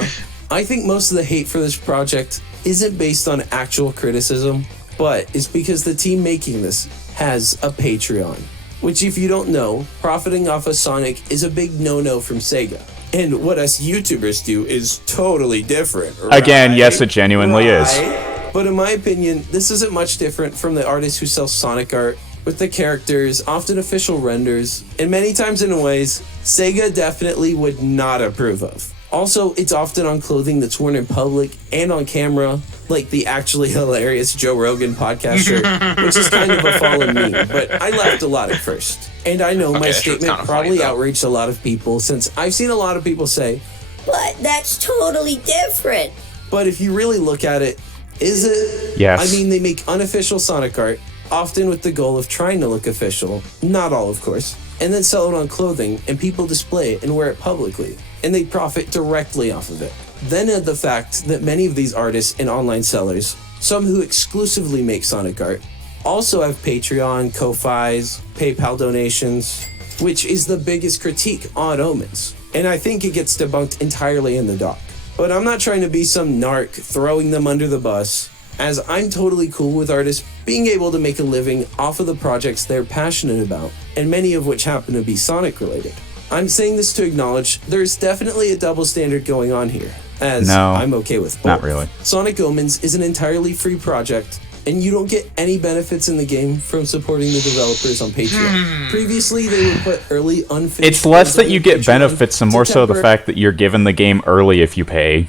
I think most of the hate for this project isn't based on actual criticism, but it's because the team making this has a Patreon. Which, if you don't know, profiting off of Sonic is a big no-no from Sega. And what us YouTubers do is totally different. Again, right? yes, it genuinely is. Right? But in my opinion, this isn't much different from the artists who sell Sonic art with the characters, often official renders, and many times in ways Sega definitely would not approve of. Also, it's often on clothing that's worn in public and on camera, like the actually hilarious Joe Rogan podcast shirt, which is kind of a fallen meme, but I laughed a lot at first. And I know my statement probably outraged a lot of people, since I've seen a lot of people say, But that's totally different. but if you really look at it, is it? Yes. I mean, they make unofficial Sonic art, often with the goal of trying to look official, not all of course, and then sell it on clothing and people display it and wear it publicly, and they profit directly off of it. Then add the fact that many of these artists and online sellers, some who exclusively make Sonic art, also have Patreon, Ko-Fis, PayPal donations, which is the biggest critique on Omens. And I think it gets debunked entirely in the doc. But I'm not trying to be some narc throwing them under the bus, as I'm totally cool with artists being able to make a living off of the projects they're passionate about, and many of which happen to be Sonic related. I'm saying this to acknowledge there's definitely a double standard going on here, as No, I'm okay with both. not really. Sonic Omens is an entirely free project, and you don't get any benefits in the game from supporting the developers on Patreon. Previously, they would put early unfinished... It's less that you get Patreon benefits and to more so the fact that you're given the game early if you pay,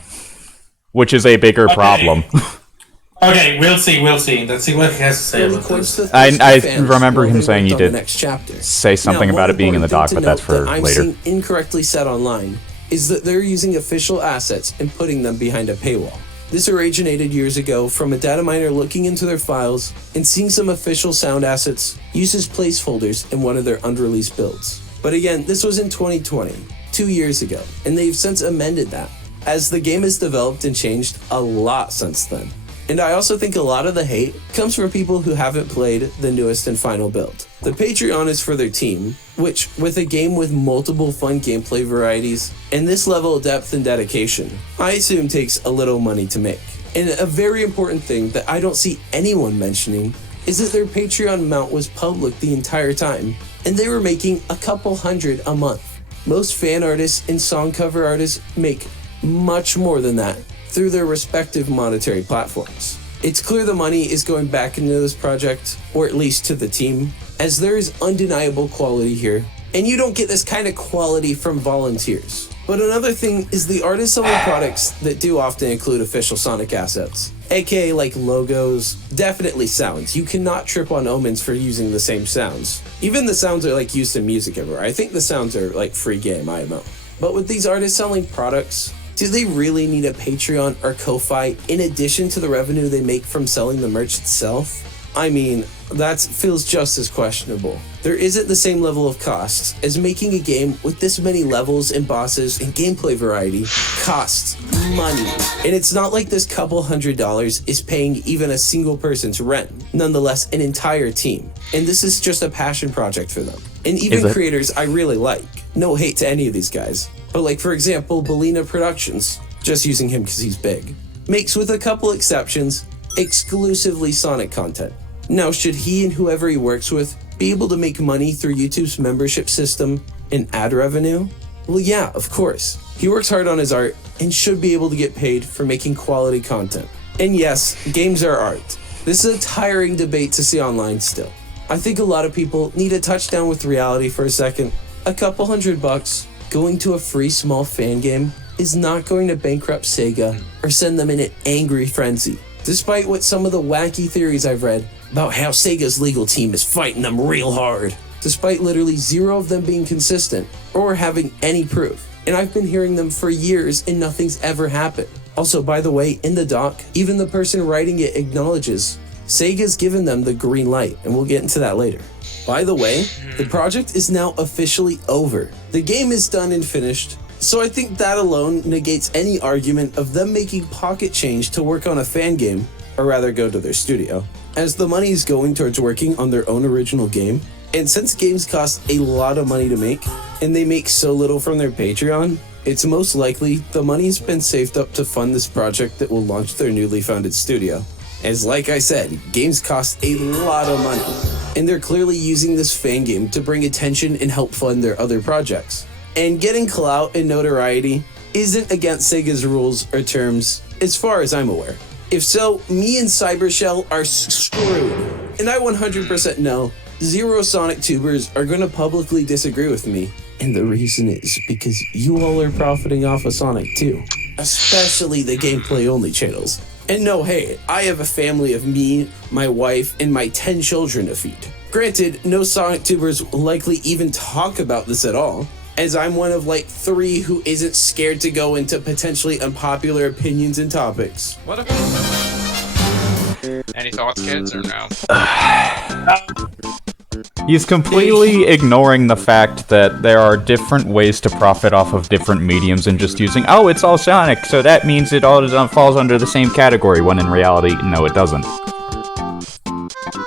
which is a bigger problem. Okay, we'll see. Let's see what he has to say about points this. to I fans remember while him they saying worked he on the did next chapter. say something Now, about one it being in the important doc, thing but to that's note for that I'm later. seeing incorrectly said online is that they're using official assets and putting them behind a paywall. This originated years ago from a data miner looking into their files and seeing some official sound assets used as placeholders in one of their unreleased builds. But again, this was in 2020, 2 years ago, and they've since amended that, as the game has developed and changed a lot since then. And I also think a lot of the hate comes from people who haven't played the newest and final build. The Patreon is for their team, which, with a game with multiple fun gameplay varieties and this level of depth and dedication, I assume takes a little money to make. And a very important thing that I don't see anyone mentioning is that their Patreon amount was public the entire time, and they were making a couple hundred a month. Most fan artists and song cover artists make much more than that through their respective monetary platforms. It's clear the money is going back into this project, or at least to the team, as there is undeniable quality here, and you don't get this kind of quality from volunteers. But another thing is the artists selling products that do often include official Sonic assets, aka like logos, definitely sounds. You cannot trip on Omens for using the same sounds. Even the sounds are like used in music everywhere. I think the sounds are like free game, IMO. But with these artists selling products, do they really need a Patreon or Ko-Fi in addition to the revenue they make from selling the merch itself? I mean, that feels just as questionable. There isn't the same level of costs as making a game with this many levels and bosses and gameplay variety costs money. And it's not like this couple $100 is paying even a single person's rent, nonetheless an entire team. And this is just a passion project for them. And even creators I really like. No hate to any of these guys. But like, for example, Belina Productions, just using him because he's big, makes, with a couple exceptions, exclusively Sonic content. Now, should he and whoever he works with be able to make money through YouTube's membership system and ad revenue? Well, yeah, of course. He works hard on his art and should be able to get paid for making quality content. And yes, games are art. This is a tiring debate to see online still. I think a lot of people need a touchdown with reality for a second. A couple $100 going to a free small fan game is not going to bankrupt Sega or send them in an angry frenzy, despite what some of the wacky theories I've read about how Sega's legal team is fighting them real hard, despite literally zero of them being consistent or having any proof. And I've been hearing them for years and nothing's ever happened. Also, by the way, in the doc, even the person writing it acknowledges Sega's given them the green light, and we'll get into that later. By the way, the project is now officially over. The game is done and finished, so I think that alone negates any argument of them making pocket change to work on a fan game, or rather go to their studio, as the money is going towards working on their own original game. And since games cost a lot of money to make, and they make so little from their Patreon, it's most likely the money's been saved up to fund this project that will launch their newly founded studio. As like I said, games cost a lot of money, and they're clearly using this fan game to bring attention and help fund their other projects. And getting clout and notoriety isn't against Sega's rules or terms, as far as I'm aware. If so, me and Cybershell are screwed. And I 100% know zero Sonic tubers are gonna publicly disagree with me. And the reason is because you all are profiting off of Sonic too. Especially the gameplay-only channels. And no, hey, I have a family of me, my wife, and my 10 children to feed. Granted, no Sonic tubers will likely even talk about this at all, as I'm one of like 3 who isn't scared to go into potentially unpopular opinions and topics. What if... Any thoughts, kids, or no? He's completely ignoring the fact that there are different ways to profit off of different mediums and just using, oh, it's all Sonic, so that means it all falls under the same category, when in reality, no, it doesn't.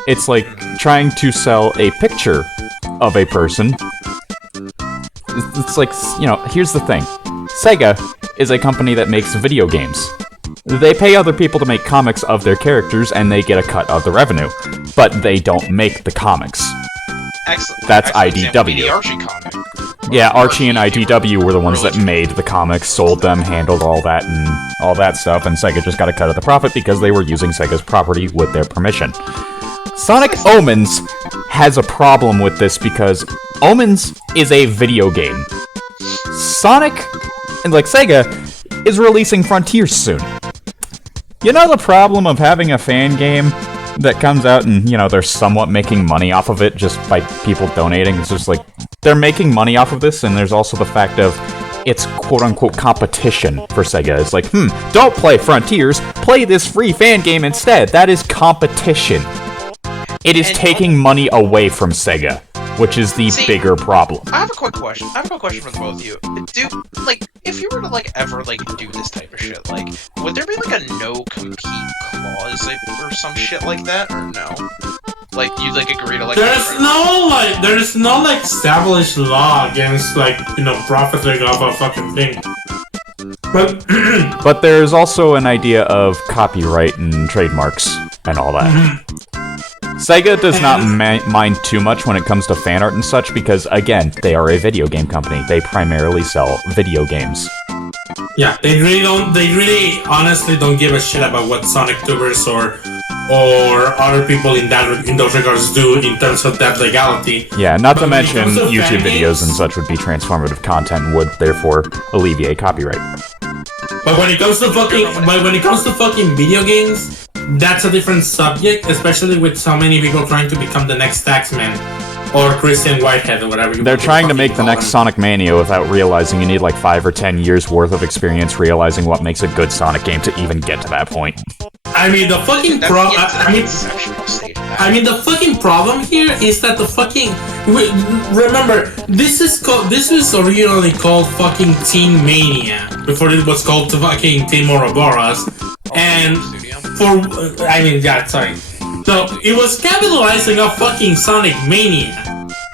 It's like trying to sell a picture of a person. It's like, you know, here's the thing. Sega is a company that makes video games. They pay other people to make comics of their characters, and they get a cut of the revenue. But they don't make the comics. Excellent. That's Excellent IDW. The Archie comic. Yeah, Archie and IDW were the ones that made the comics, sold them, handled all that and all that stuff, and Sega just got a cut of the profit because they were using Sega's property with their permission. Sonic Omens has a problem with this because Omens is a video game. Sonic, and like Sega, is releasing Frontiers soon. You know the problem of having a fan game that comes out and, you know, they're somewhat making money off of it just by people donating? It's just like, they're making money off of this, and there's also the fact of it's quote-unquote competition for Sega. It's like, don't play Frontiers, play this free fan game instead. That is competition. It is taking money away from Sega, which is the bigger problem. I have a quick question. I have a quick question for the both of you. If you were to, ever, do this type of shit, would there be, a no-compete clause, or some shit like that, or no? You'd, agree to, There's no established law against, profiting off a fucking thing. But there's also an idea of copyright and trademarks and all that. Sega does not mind too much when it comes to fan art and such because, again, they are a video game company. They primarily sell video games. Yeah, they really honestly don't give a shit about what Sonic tubers or other people in those regards do in terms of that legality. Yeah, not to mention YouTube videos and such would be transformative content and would therefore alleviate copyright. But when it comes to fucking video games, that's a different subject, especially with so many people trying to become the next Taxman or Christian Whitehead or whatever. They're trying to make the next Sonic Mania without realizing you need 5 or 10 years worth of experience realizing what makes a good Sonic game to even get to that point. I mean, the fucking problem here is that remember, this was originally called fucking Teen Mania before it was called fucking Team Ouroboros, and so it was capitalizing off fucking Sonic Mania.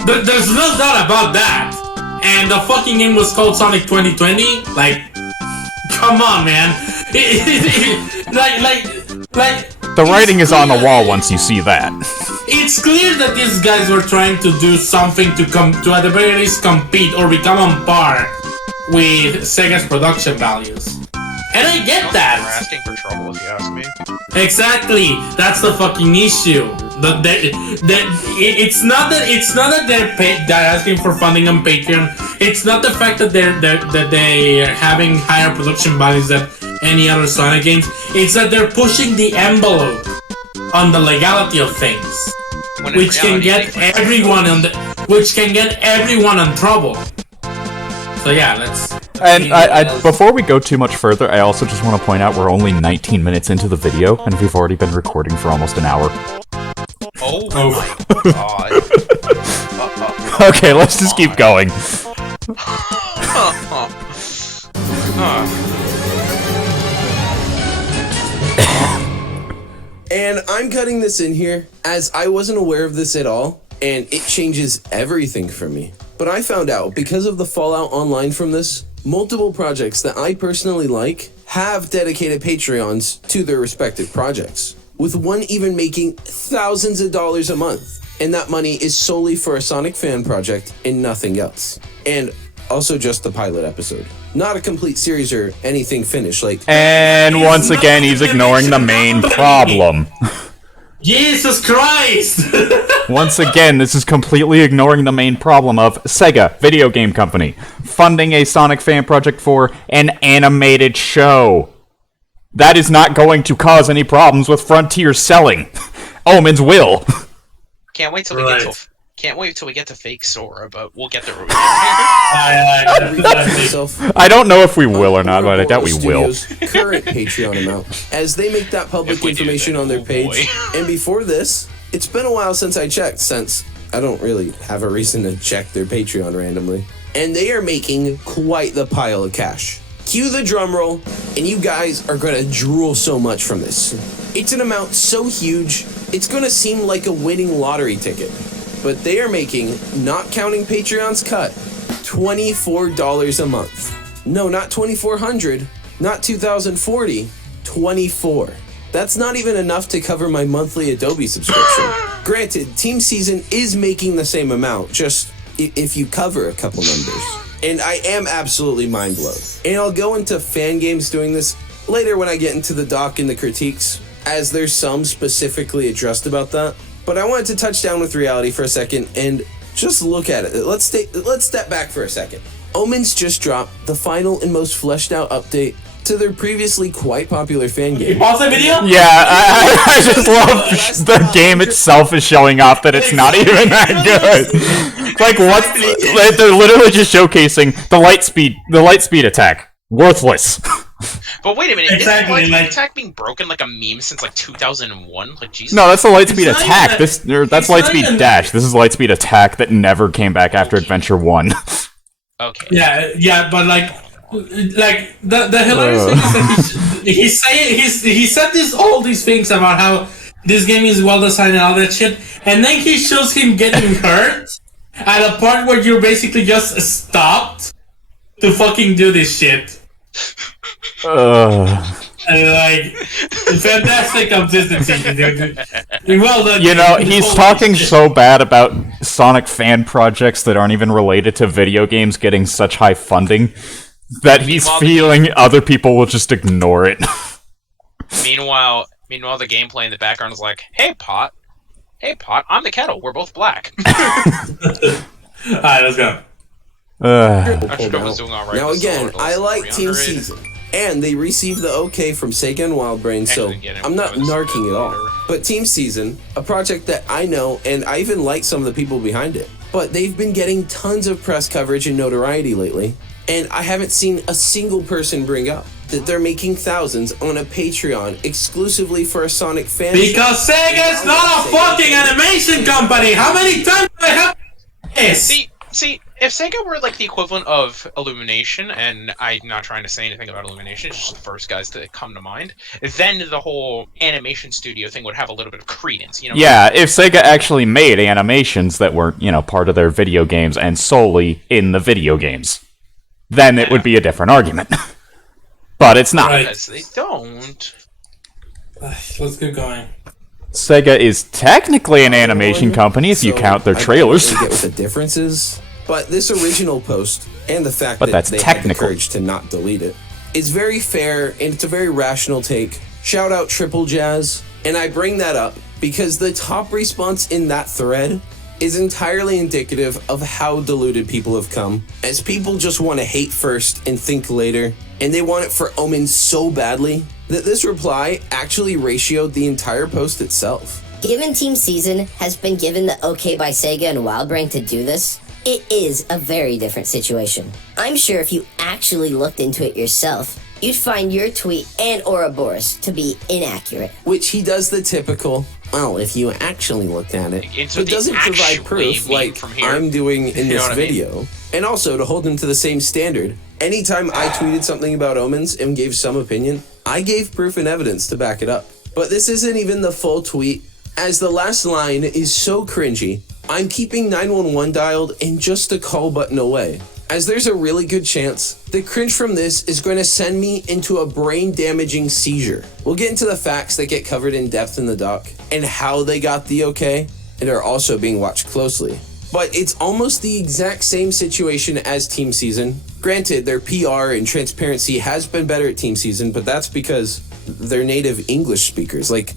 There's no doubt about that. And the fucking game was called Sonic 2020. Come on, man. The writing is on the wall once you see that. It's clear that these guys were trying to do something to at the very least compete or become on par with Sega's production values. And I get that. We're asking for trouble, if you ask me. Exactly. That's the fucking issue. It's not that they're asking for funding on Patreon. It's not the fact that they're having higher production values than any other Sonic games. It's that they're pushing the envelope on the legality of things, which can get everyone in trouble. So yeah, let's. And before we go too much further, I also just want to point out we're only 19 minutes into the video, and we've already been recording for almost an hour. Oh my god. Okay, let's just keep going. And I'm cutting this in here, as I wasn't aware of this at all, and it changes everything for me. But I found out, because of the fallout online from this, multiple projects that I personally like have dedicated Patreons to their respective projects, with one even making thousands of dollars a month. And that money is solely for a Sonic fan project and nothing else. And also just the pilot episode. Not a complete series or anything finished. And once again, he's ignoring the main problem. Jesus Christ! Once again, this is completely ignoring the main problem of Sega, video game company, funding a Sonic fan project for an animated show. That is not going to cause any problems with Frontier selling. Omens will. Can't wait till we get to fake Sora, but we'll get there. I don't know if we will or not, but I doubt we will. Current Patreon amount, as they make that public information on their page. And before this, it's been a while since I checked, since I don't really have a reason to check their Patreon randomly. And they are making quite the pile of cash. Cue the drum roll, and you guys are gonna drool so much from this. It's an amount so huge, it's gonna seem like a winning lottery ticket. But they are making, not counting Patreon's cut, $24 a month. No, not $2,400, not $2,040, 24. That's not even enough to cover my monthly Adobe subscription. Granted, Team Season is making the same amount, just if you cover a couple numbers. And I am absolutely mind blown. And I'll go into fan games doing this later when I get into the doc and the critiques, as there's some specifically addressed about that. But I wanted to touch down with reality for a second and just look at it. Let's step back for a second. Omens just dropped the final and most fleshed out update to their previously quite popular fan game. Pause the video? Yeah, I just love the game itself is showing off that it's not even that good. Like, what? They're literally just showcasing the light speed attack. Worthless. But wait a minute, Exactly, isn't like- Light attack being broken like a meme since like 2001? Like, Jesus. No, that's the Lightspeed It's not attack. even- That's it's not Lightspeed even- dash. This is Lightspeed attack that never came back after Adventure 1. Okay. Yeah, but like the hilarious thing is that he said all these things about how this game is well designed and all that shit, and then he shows him getting hurt at a part where you're basically just stopped to fucking do this shit. And like, fantastic consistency, dude. Well done. You know, he's Holy talking shit. so bad about Sonic fan projects that aren't even related to video games getting such high funding that he's feeling other people will just ignore it. Meanwhile, the gameplay in the background is like, "Hey pot, I'm the kettle. We're both black." Alright, let's go. was doing all right Now with again, Sword, I like Team 300. Season, and they received the okay from Sega and Wildbrain, so Actually, get it. I'm not That was- narking at all. But Team Season, a project that I know, and I even like some of the people behind it, but they've been getting tons of press coverage and notoriety lately, and I haven't seen a single person bring up that they're making thousands on a Patreon exclusively for a Sonic fan. Because Sega's not a fucking animation company! How many times do I have this? See, if Sega were like the equivalent of Illumination, and I'm not trying to say anything about Illumination, it's just the first guys that come to mind, then the whole animation studio thing would have a little bit of credence, you know? Yeah, if Sega actually made animations that were, part of their video games and solely in the video games, then it would be a different argument. But it's not. Right. Because they don't. Let's get going. Sega is technically an animation company if you So count their I don't trailers. really get what the difference is, but this original post and the fact But that that's they had the technical. courage to not delete it is very fair, and it's a very rational take. Shout out Triple Jazz, and I bring that up because the top response in that thread is entirely indicative of how deluded people have come, as people just want to hate first and think later, and they want it for Omens so badly that this reply actually ratioed the entire post itself. Given Team Season has been given the okay by Sega and Wildbrain to do this, it is a very different situation. I'm sure if you actually looked into it yourself, you'd find your tweet and Ouroboros to be inaccurate. Which he does the typical, well, if you actually looked at it, Into but the doesn't provide actually proof mean like from here. I'm doing in You know this what I mean? video. And also, to hold him to the same standard, anytime I tweeted something about Omens and gave some opinion, I gave proof and evidence to back it up. But this isn't even the full tweet, as the last line is so cringy. I'm keeping 911 dialed and just a call button away, as there's a really good chance the cringe from this is going to send me into a brain-damaging seizure. We'll get into the facts that get covered in depth in the doc, and how they got the okay, and are also being watched closely. But it's almost the exact same situation as Team Season. Granted, their PR and transparency has been better at Team Season, but that's because their native English speakers. Like,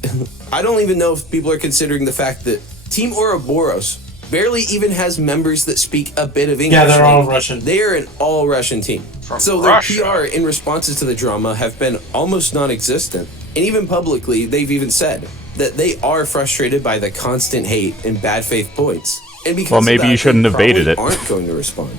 I don't even know if people are considering the fact that Team Ouroboros barely even has members that speak a bit of English. Yeah, they're all Russian. They are an all-Russian team. So Russia. their PR in responses to the drama have been almost non-existent. And even publicly, they've even said that they are frustrated by the constant hate and bad faith points. And because Well, of maybe that, you shouldn't they have baited it. aren't going to respond.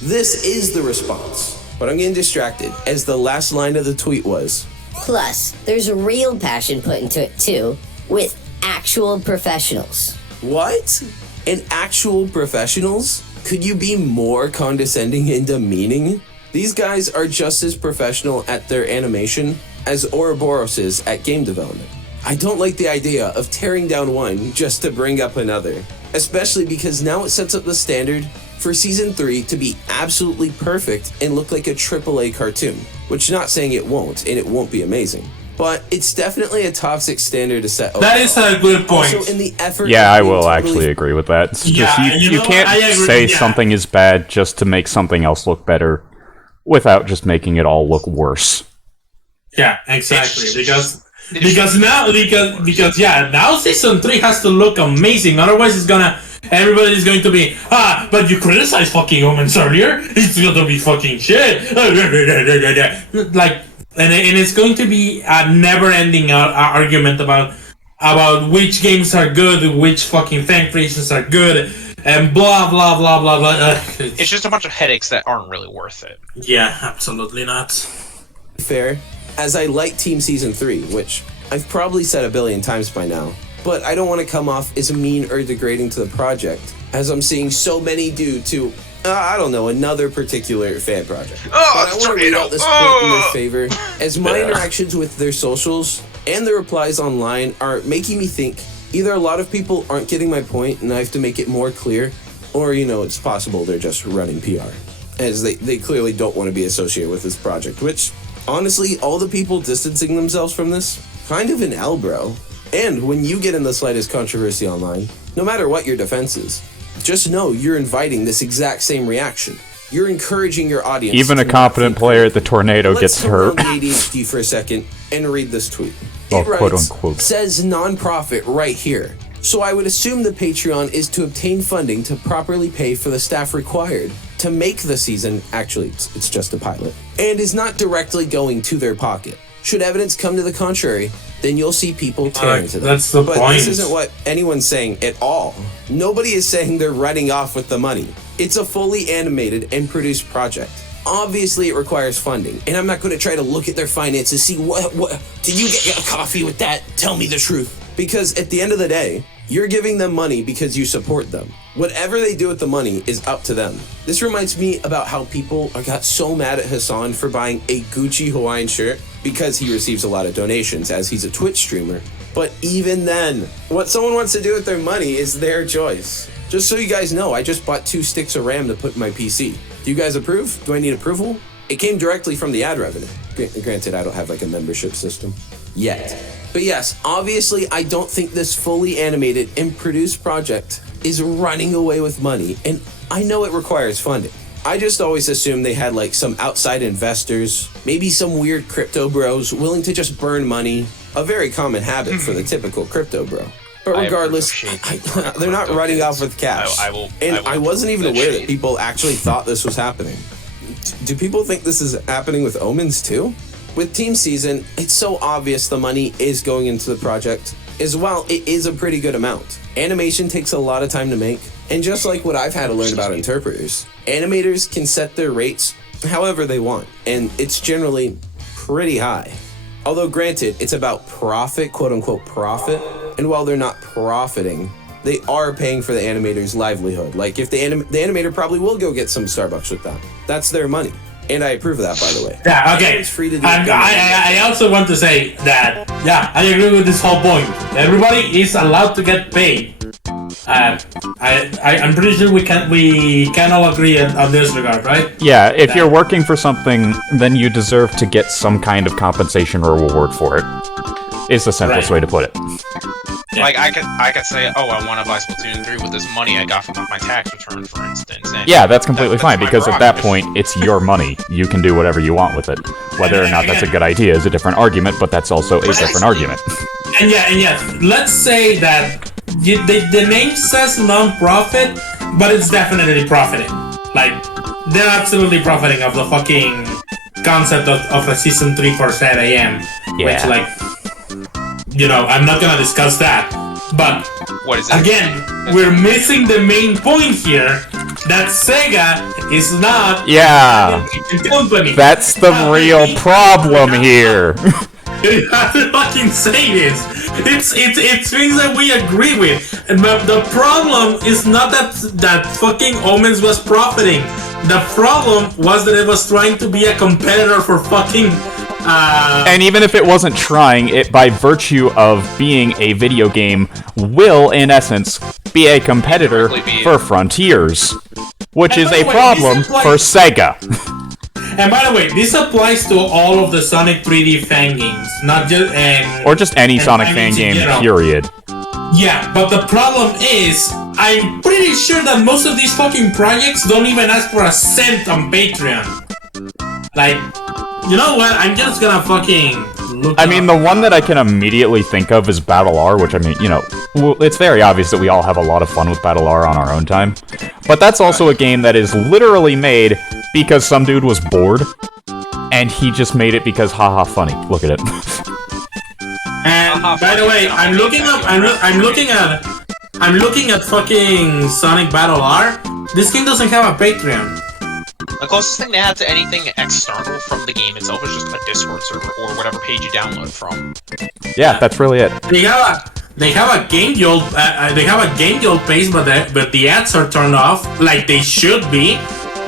This is the response. But I'm getting distracted, as the last line of the tweet was, Plus, there's real passion put into it too, with actual professionals. what? And actual professionals? Could you be more condescending and demeaning? These guys are just as professional at their animation as Ouroboros is at game development. I don't like the idea of tearing down one just to bring up another, especially because now it sets up the standard for Season 3 to be absolutely perfect and look like a AAA cartoon, which not saying it won't, and it won't be amazing. But it's definitely a toxic standard to set. That is a good point. Also, in the effort Yeah, of I being will totally actually agree with that. It's Yeah, just, you you know, can't I agree, say yeah. something is bad just to make something else look better without just making it all look worse. Yeah, exactly. Because now season 3 has to look amazing. Otherwise, everybody's going to be, but you criticized fucking Omens earlier. It's gonna be fucking shit. Like, and it's going to be a never-ending argument about which games are good, which fucking fan creations are good, and blah blah blah blah blah. It's just a bunch of headaches that aren't really worth it. Yeah, absolutely not. fair, as I like Team Season 3, which I've probably said a billion times by now, but I don't want to come off as mean or degrading to the project, as I'm seeing so many do to, I don't know, another particular fan project. But I want to read out this quote in their favor, as my interactions with their socials and the replies online are making me think either a lot of people aren't getting my point and I have to make it more clear, or, it's possible they're just running PR, as they clearly don't want to be associated with this project, which, honestly, all the people distancing themselves from this, kind of an L, bro. And when you get in the slightest controversy online, no matter what your defense is, just know you're inviting this exact same reaction. You're encouraging your audience. Even a competent player at the Tornado gets hurt. Let's turn on the ADHD for a second and read this tweet. Oh, It writes, quote unquote. says nonprofit right here. So I would assume the Patreon is to obtain funding to properly pay for the staff required to make the season, actually it's just a pilot, and is not directly going to their pocket. Should evidence come to the contrary, then you'll see people tear into them. That's the but point. this isn't what anyone's saying at all. Nobody is saying they're running off with the money. It's a fully animated and produced project. Obviously, it requires funding, and I'm not going to try to look at their finances, see what did you get a coffee with that? Tell me the truth. Because at the end of the day, you're giving them money because you support them. Whatever they do with the money is up to them. This reminds me about how people got so mad at Hassan for buying a Gucci Hawaiian shirt because he receives a lot of donations as he's a Twitch streamer. But even then, what someone wants to do with their money is their choice. Just so you guys know, I just bought 2 sticks of RAM to put in my PC. Do you guys approve? Do I need approval? It came directly from the ad revenue. Granted, I don't have like a membership system yet. But yes, obviously, I don't think this fully animated and produced project is running away with money, and I know it requires funding. I just always assumed they had like some outside investors, maybe some weird crypto bros willing to just burn money, a very common habit for the typical crypto bro. But regardless, they're not running off with cash. I wasn't even aware that people actually thought this was happening. Do people think this is happening with Omens too? With Team Season, it's so obvious the money is going into the project, as well it is a pretty good amount. Animation takes a lot of time to make, and just like what I've had to learn about interpreters, animators can set their rates however they want, and it's generally pretty high. Although granted, it's about profit, quote unquote profit, and while they're not profiting, they are paying for the animator's livelihood. Like if the animator probably will go get some Starbucks with that. That's their money. And I approve of that, by the way. Yeah, okay. It's free to do I also want to say that, yeah, I agree with this whole point. Everybody is allowed to get paid. I'm pretty sure we can all agree on this regard, right? Yeah, if you're working for something, then you deserve to get some kind of compensation or reward for it. Is the simplest way to put it. Like I could say, oh, I want to buy Splatoon 3 with this money I got from my tax return, for instance. And Yeah, that's completely that's fine, my because at that prerogative. point, it's your money. You can do whatever you want with it. Whether or not that's a good idea is a different argument, but that's also a different argument. And yeah, let's say that the name says non-profit, but it's definitely profiting. Like, they're absolutely profiting of the fucking concept of a Season 3 for Sad AM. Yeah. Which, like, you know, I'm not gonna discuss that. But, What is it? again, we're missing the main point here, that Sega is not Yeah, a company. that's the real problem here. You have to fucking say this. It's things that we agree with. But the problem is not that fucking Omens was profiting. The problem was that it was trying to be a competitor for fucking And even if it wasn't trying, it by virtue of being a video game will, in essence, be a competitor for Frontiers, which is a problem for Sega. And by the way, this applies to all of the Sonic 3D fan games, not just Or just any Sonic fan games in game, general. period. Yeah, but the problem is, I'm pretty sure that most of these fucking projects don't even ask for a cent on Patreon. Like, you know what? I'm just gonna fucking look I mean, the one that I can immediately think of is Battle R, which, I mean, you know, it's very obvious that we all have a lot of fun with Battle R on our own time. But that's also a game that is literally made because some dude was bored, and he just made it because haha funny. Look at it. And by the way, I'm looking at fucking Sonic Battle R. This game doesn't have a Patreon. The closest thing they have to anything external from the game itself is just a Discord server or whatever page you download from. Yeah, that's really it. They have a Game Jolt page, but the ads are turned off like they should be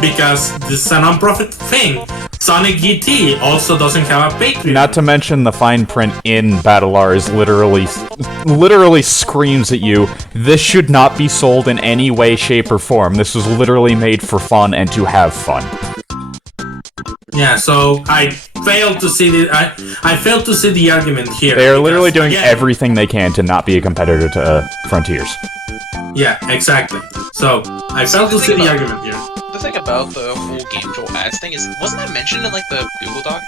because this is a non-profit thing. Sonic GT also doesn't have a Patreon. Not to mention the fine print in Battle R is literally screams at you, this should not be sold in any way, shape, or form. This was literally made for fun and to have fun. Yeah, so I failed to see the argument here. They are literally because, doing again, everything they can to not be a competitor to Frontiers. Yeah, exactly. So I failed to see the argument here. The thing about the whole Game Jolt ads thing is, wasn't that mentioned in like the Google Doc?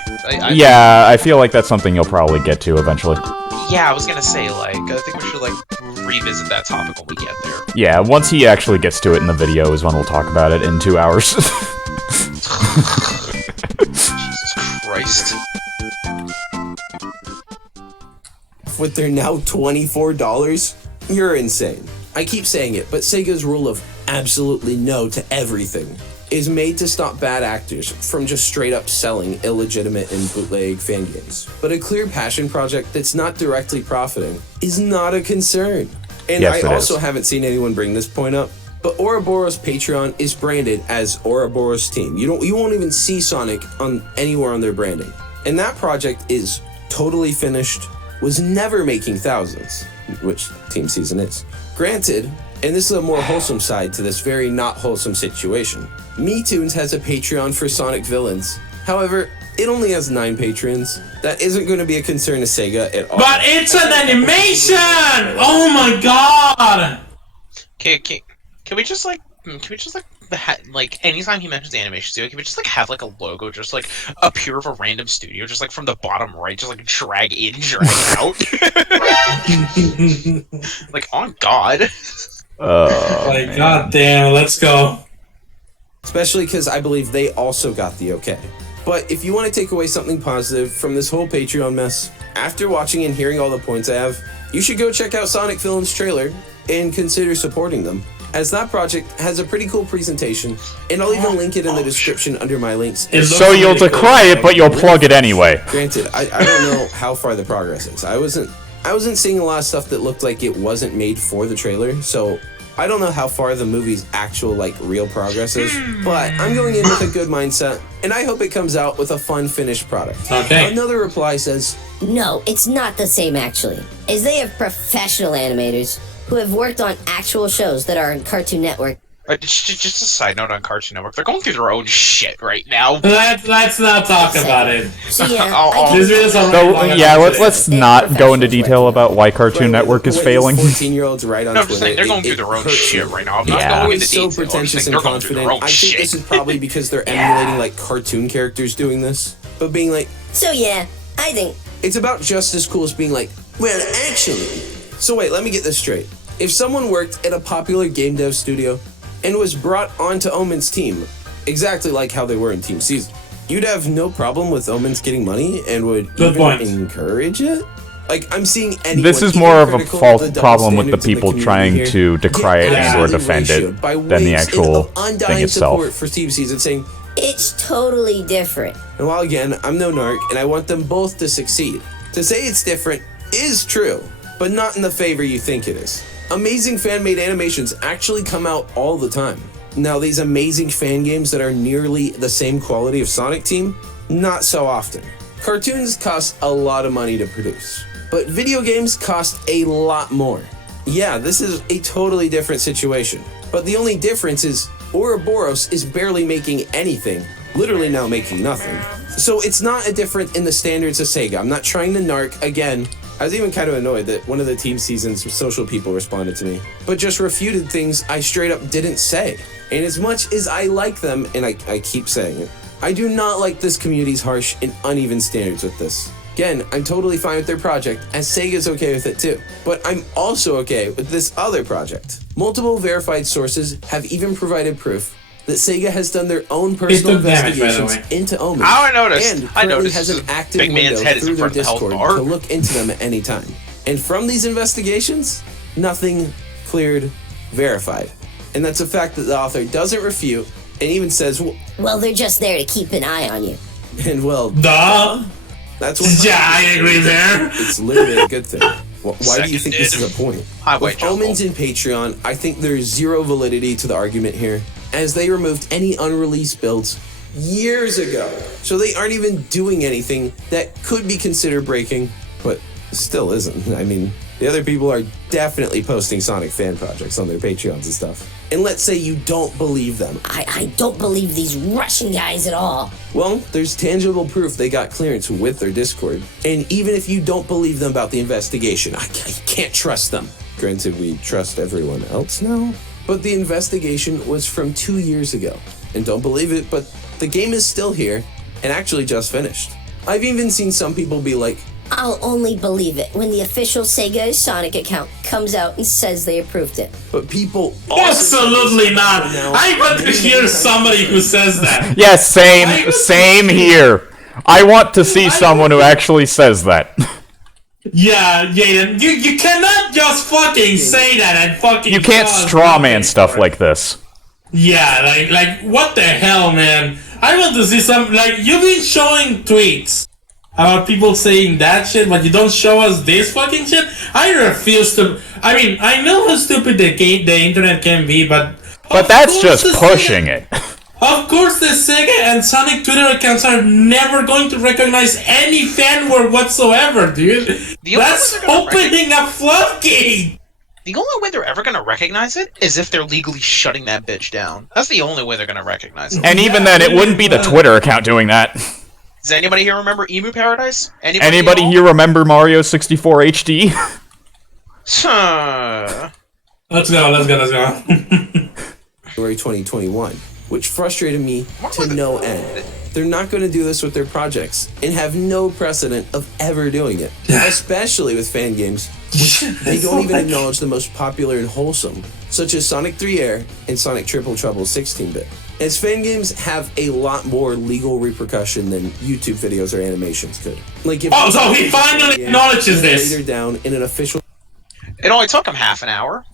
Yeah, I feel like that's something you'll probably get to eventually. Yeah, I was gonna say, like, I think we should like revisit that topic when we get there. Yeah, once he actually gets to it in the video is when we'll talk about it in 2 hours. Jesus Christ. With their now $24, you're insane. I keep saying it, but Sega's rule of absolutely no to everything is made to stop bad actors from just straight up selling illegitimate and bootleg fan games. But a clear passion project that's not directly profiting is not a concern. And Yes, I it also is. haven't seen anyone bring this point up, but Ouroboros Patreon is branded as Ouroboros Team. You won't even see Sonic on anywhere on their branding. And that project is totally finished, was never making thousands, which Team Season is. Granted, and this is a more wholesome side to this very not wholesome situation, MeToons has a Patreon for Sonic villains. However, it only has 9 patrons. That isn't going to be a concern to Sega at all. But it's an animation! Oh my god! Can we just like like anytime he mentions the animation studio, can we just like have like a logo just like appear of a random studio, just like from the bottom right, just like drag in, drag out? Like, on God. Like, god damn, let's go. Especially because I believe they also got the okay. But if you want to take away something positive from this whole Patreon mess, after watching and hearing all the points I have, you should go check out Sonic Villains trailer and consider supporting them, as that project has a pretty cool presentation, and I'll even link it in the description under my links. So you'll decry it, but you'll plug it anyway. Granted, I don't know how far the progress is. I wasn't seeing a lot of stuff that looked like it wasn't made for the trailer, so I don't know how far the movie's actual, like, real progress is, but I'm going in with a good mindset, and I hope it comes out with a fun, finished product. Okay. Another reply says, No, it's not the same actually, as they have professional animators who have worked on actual shows that are on Cartoon Network Just a side note on Cartoon Network. They're going through their own shit right now. Let's not talk about it. So yeah, Oh, I This can- video's already So long yeah, enough. let's not go into detail about why Cartoon Network is failing. 14-year-olds right on No, I'm just saying Twitter, they're going through it their own hurts shit me. right now. I'm Yeah. not going Always into so detail. I'm just pretentious saying and they're going through their confident. own I think shit. this is probably because they're emulating like cartoon characters doing this, but being like, So yeah, I think it's about just as cool as being like, well, actually. So wait, let me get this straight. If someone worked at a popular game dev studio and was brought onto Omens' team, exactly like how they were in Team Season, you'd have no problem with Omens getting money and would Good even point. encourage it? Like, I'm seeing anyone This is even more of a critical fault the double problem with the standards in people community trying here to decry get it and or absolutely defend ratioed it by than the waves actual in undying thing itself. support for Team Season, saying, it's totally different. and while again, I'm no narc, and I want them both to succeed. To say it's different is true, but not in the favor you think it is. Amazing fan-made animations actually come out all the time. Now, these amazing fan games that are nearly the same quality of Sonic Team, not so often. Cartoons cost a lot of money to produce, but video games cost a lot more. Yeah, this is a totally different situation, but the only difference is Ouroboros is barely making anything, literally now making nothing. So it's not a different in the standards of Sega. I'm not trying to narc. Again, I was even kind of annoyed that one of the Team Season's social people responded to me, but just refuted things I straight up didn't say. And as much as I like them, and I keep saying it, I do not like this community's harsh and uneven standards with this. Again, I'm totally fine with their project, as Sega's okay with it too. But I'm also okay with this other project. Multiple verified sources have even provided proof that Sega has done their own personal took damage, by the investigations way. into Omens. Oh, I noticed. And I currently noticed. has an active Big man's window head is through in their front of the health Discord bar. to look into them at any time. And from these investigations, nothing cleared verified. And that's a fact that the author doesn't refute and even says, Well, they're just there to keep an eye on you. and well, Duh. that's what Yeah, I agree there. it's literally a good thing. Why do you think this is a point? Highway With Jungle. Omens and Patreon, I think there's zero validity to the argument here, as they removed any unreleased builds years ago. So they aren't even doing anything that could be considered breaking, but still isn't. I mean, the other people are definitely posting Sonic fan projects on their Patreons and stuff. And let's say you don't believe them. I don't believe these Russian guys at all. Well, there's tangible proof they got clearance with their Discord. And even if you don't believe them about the investigation, I can't trust them. Granted, we trust everyone else now. But the investigation was from 2 years ago. And don't believe it, but the game is still here and actually just finished. I've even seen some people be like, I'll only believe it when the official Sega Sonic account comes out and says they approved it. but people also Absolutely not. I want to hear somebody who says that. Yeah, same here. I want to see someone who actually says that. Yeah, Jaden, you cannot just fucking say that and fucking. You can't cause straw man nothing stuff for it. like this. Yeah, like what the hell, man? I want to see some. Like you've been showing tweets about people saying that shit, but you don't show us this fucking shit. I refuse to. I mean, I know how stupid the internet can be, but That's just pushing it. Of course, the Sega and Sonic Twitter accounts are never going to recognize any fan work whatsoever, dude. The only That's ones they're gonna opening a floodgate. The only way they're ever gonna recognize it is if they're legally shutting that bitch down. That's the only way they're gonna recognize it. And even then, it wouldn't be the Twitter account doing that. Does anybody here remember Emu Paradise? Anybody Anybody at all? here remember Mario 64 HD? Let's go. February 2021, which frustrated me to no end. They're not going to do this with their projects and have no precedent of ever doing it, especially with fan games, which they don't even acknowledge the most popular and wholesome, such as Sonic 3 Air and Sonic Triple Trouble 16-bit. As fan games have a lot more legal repercussion than YouTube videos or animations could. Like if Oh, so he finally acknowledges this. later down in an official It only took them half an hour.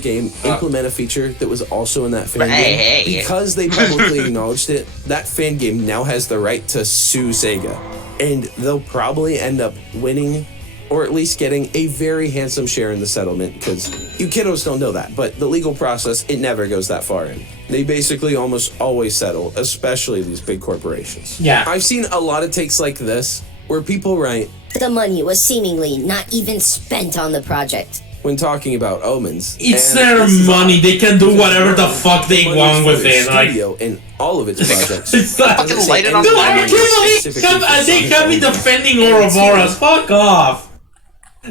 game implement a feature that was also in that fan Hey. game. Because they publicly acknowledged it, that fan game now has the right to sue Sega. And they'll probably end up winning, or at least getting a very handsome share in the settlement, because you kiddos don't know that, but the legal process, it never goes that far in. They basically almost always settle, especially these big corporations. Yeah. I've seen a lot of takes like this, where people write, The money was seemingly not even spent on the project. when talking about Omens. It's And their this is money. They can do because whatever the money- fuck they money want for with their it. Like, studio and all of its projects. it's like, Fucking light it on dude, fire. I can't believe they have me defending Ouroboros. Fuck off.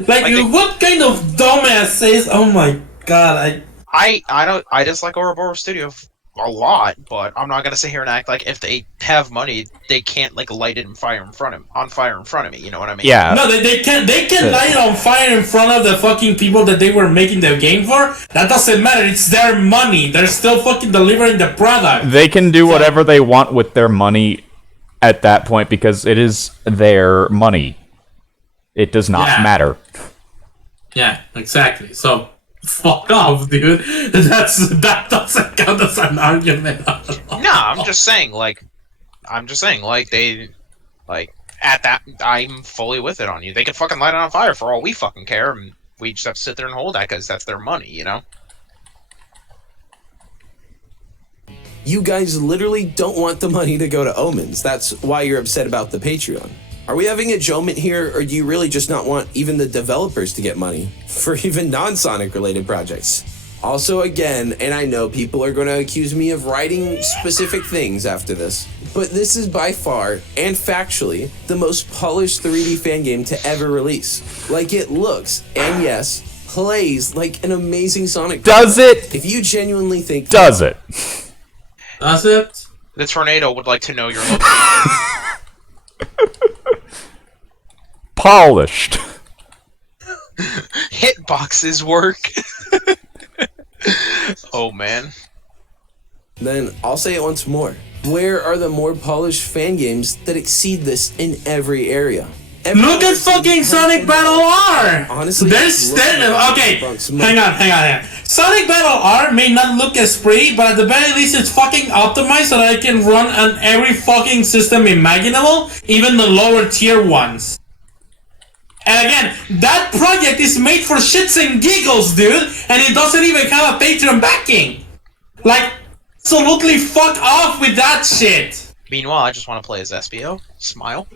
Like what kind of dumbass says? Oh my god, I dislike Ouroboros Studio a lot, but I'm not gonna sit here and act like if they have money, they can't like light it on fire in front of me. You know what I mean? Yeah. No, they can light it on fire in front of the fucking people that they were making the game for. That doesn't matter. It's their money. They're still fucking delivering the product. They can do whatever they want with their money at that point because it is their money. It does not matter. Yeah, exactly. So fuck off, dude. That doesn't count as an argument. Nah, I'm just saying like they like at that I'm fully with it on you. They can fucking light it on fire for all we fucking care, and we just have to sit there and hold that because that's their money, you know. You guys literally don't want the money to go to Omens. That's why you're upset about the Patreon. Are we having a joment here, or do you really just not want even the developers to get money for even non-Sonic related projects? Also, again, and I know people are going to accuse me of writing specific things after this, but this is by far, and factually, the most polished 3D fan game to ever release. Like, it looks, and yes, plays like an amazing Sonic game. Does it? If you genuinely think... Does it? Does it? The tornado would like to know your location. Polished. Hitboxes work. Oh man. Then I'll say it once more. Where are the more polished fan games that exceed this in every area? Look at fucking Sonic Battle R! Honestly, There's look at okay, Bugs. hang on. Sonic Battle R may not look as pretty, but at the very least it's fucking optimized so that it can run on every fucking system imaginable, even the lower tier ones. And again, that project is made for shits and giggles, dude, and it doesn't even have a Patreon backing. Like, absolutely fuck off with that shit. Meanwhile, I just want to play as SBO. Smile.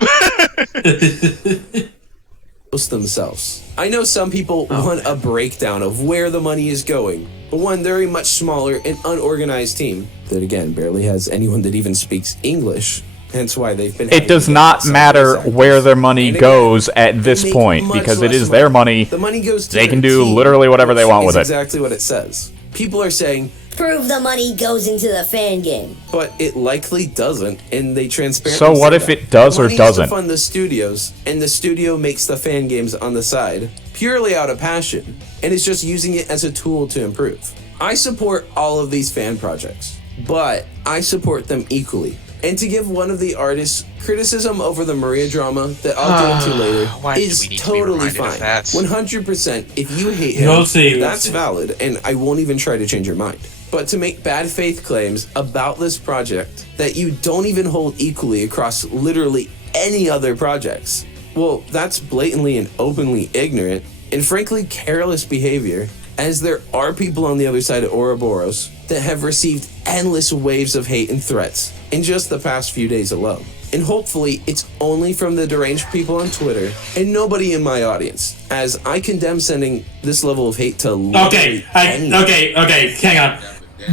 Themselves. I know some people want a breakdown of where the money is going, but one very much smaller and unorganized team that again barely has anyone that even speaks English. Hence why they've been. It does not matter where their money goes at this point because it is their money. The money goes to They can their do team, literally whatever they want which with is it. Exactly what it says. People are saying, Prove the money goes into the fan game. but it likely doesn't, and they transparently. So what say if that. it does or Money is doesn't? to fund the studios, and the studio makes the fan games on the side purely out of passion, and is just using it as a tool to improve. I support all of these fan projects, but I support them equally. And to give one of the artists criticism over the Maria drama that I'll get into later Why do is we need to be totally reminded of fine. that? 100%. If you hate We'll him, see, we'll that's see. valid, and I won't even try to change your mind. But to make bad faith claims about this project that you don't even hold equally across literally any other projects, well, that's blatantly and openly ignorant and frankly careless behavior, as there are people on the other side of Ouroboros that have received endless waves of hate and threats in just the past few days alone. And hopefully it's only from the deranged people on Twitter and nobody in my audience, as I condemn sending this level of hate to Okay, hang on.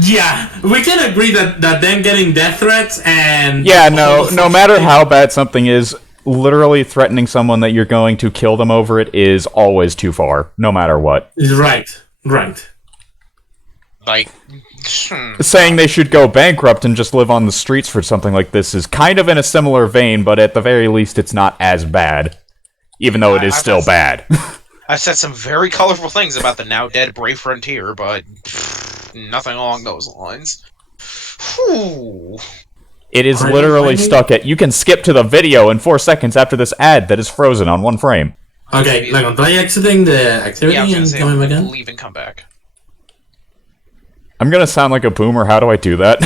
Yeah, we can agree that them getting death threats and... Yeah, no matter how bad something is, literally threatening someone that you're going to kill them over it is always too far, no matter what. Right. Like, Saying they should go bankrupt and just live on the streets for something like this is kind of in a similar vein, but at the very least it's not as bad. Even though it is still bad. I've said some very colorful things about the now dead Brave Frontier, but nothing along those lines. Whew. It is literally stuck at, you can skip to the video in 4 seconds after this ad that is frozen on one frame. Okay, like, try exiting the activity Yeah, I was gonna and say, coming back in? leave and come back. I'm gonna sound like a boomer, how do I do that?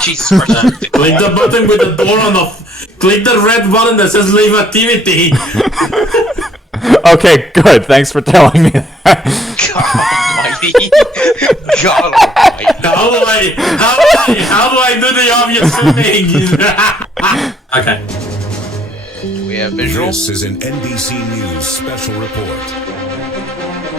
Jesus Christ. Click the button with the door on the... Click the red button that says leave activity. Okay, good, thanks for telling me that. God almighty. God almighty. How do I do the obvious thing? Okay. Do we have visuals? This is an NBC News special report.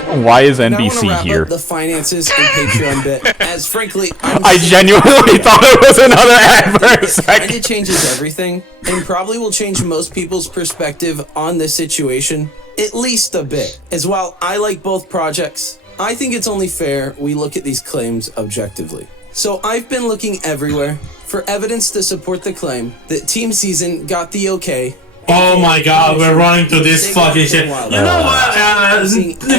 Why is And I wanna NBC wrap here? up the finances and Patreon bit, as frankly, I genuinely thought it was another ad for a Kind second. of changes everything, and probably will change most people's perspective on this situation, at least a bit. As while I like both projects, I think it's only fair we look at these claims objectively. So I've been looking everywhere for evidence to support the claim that Team Season got the okay. Oh my god, we're running to this fucking shit. You know what?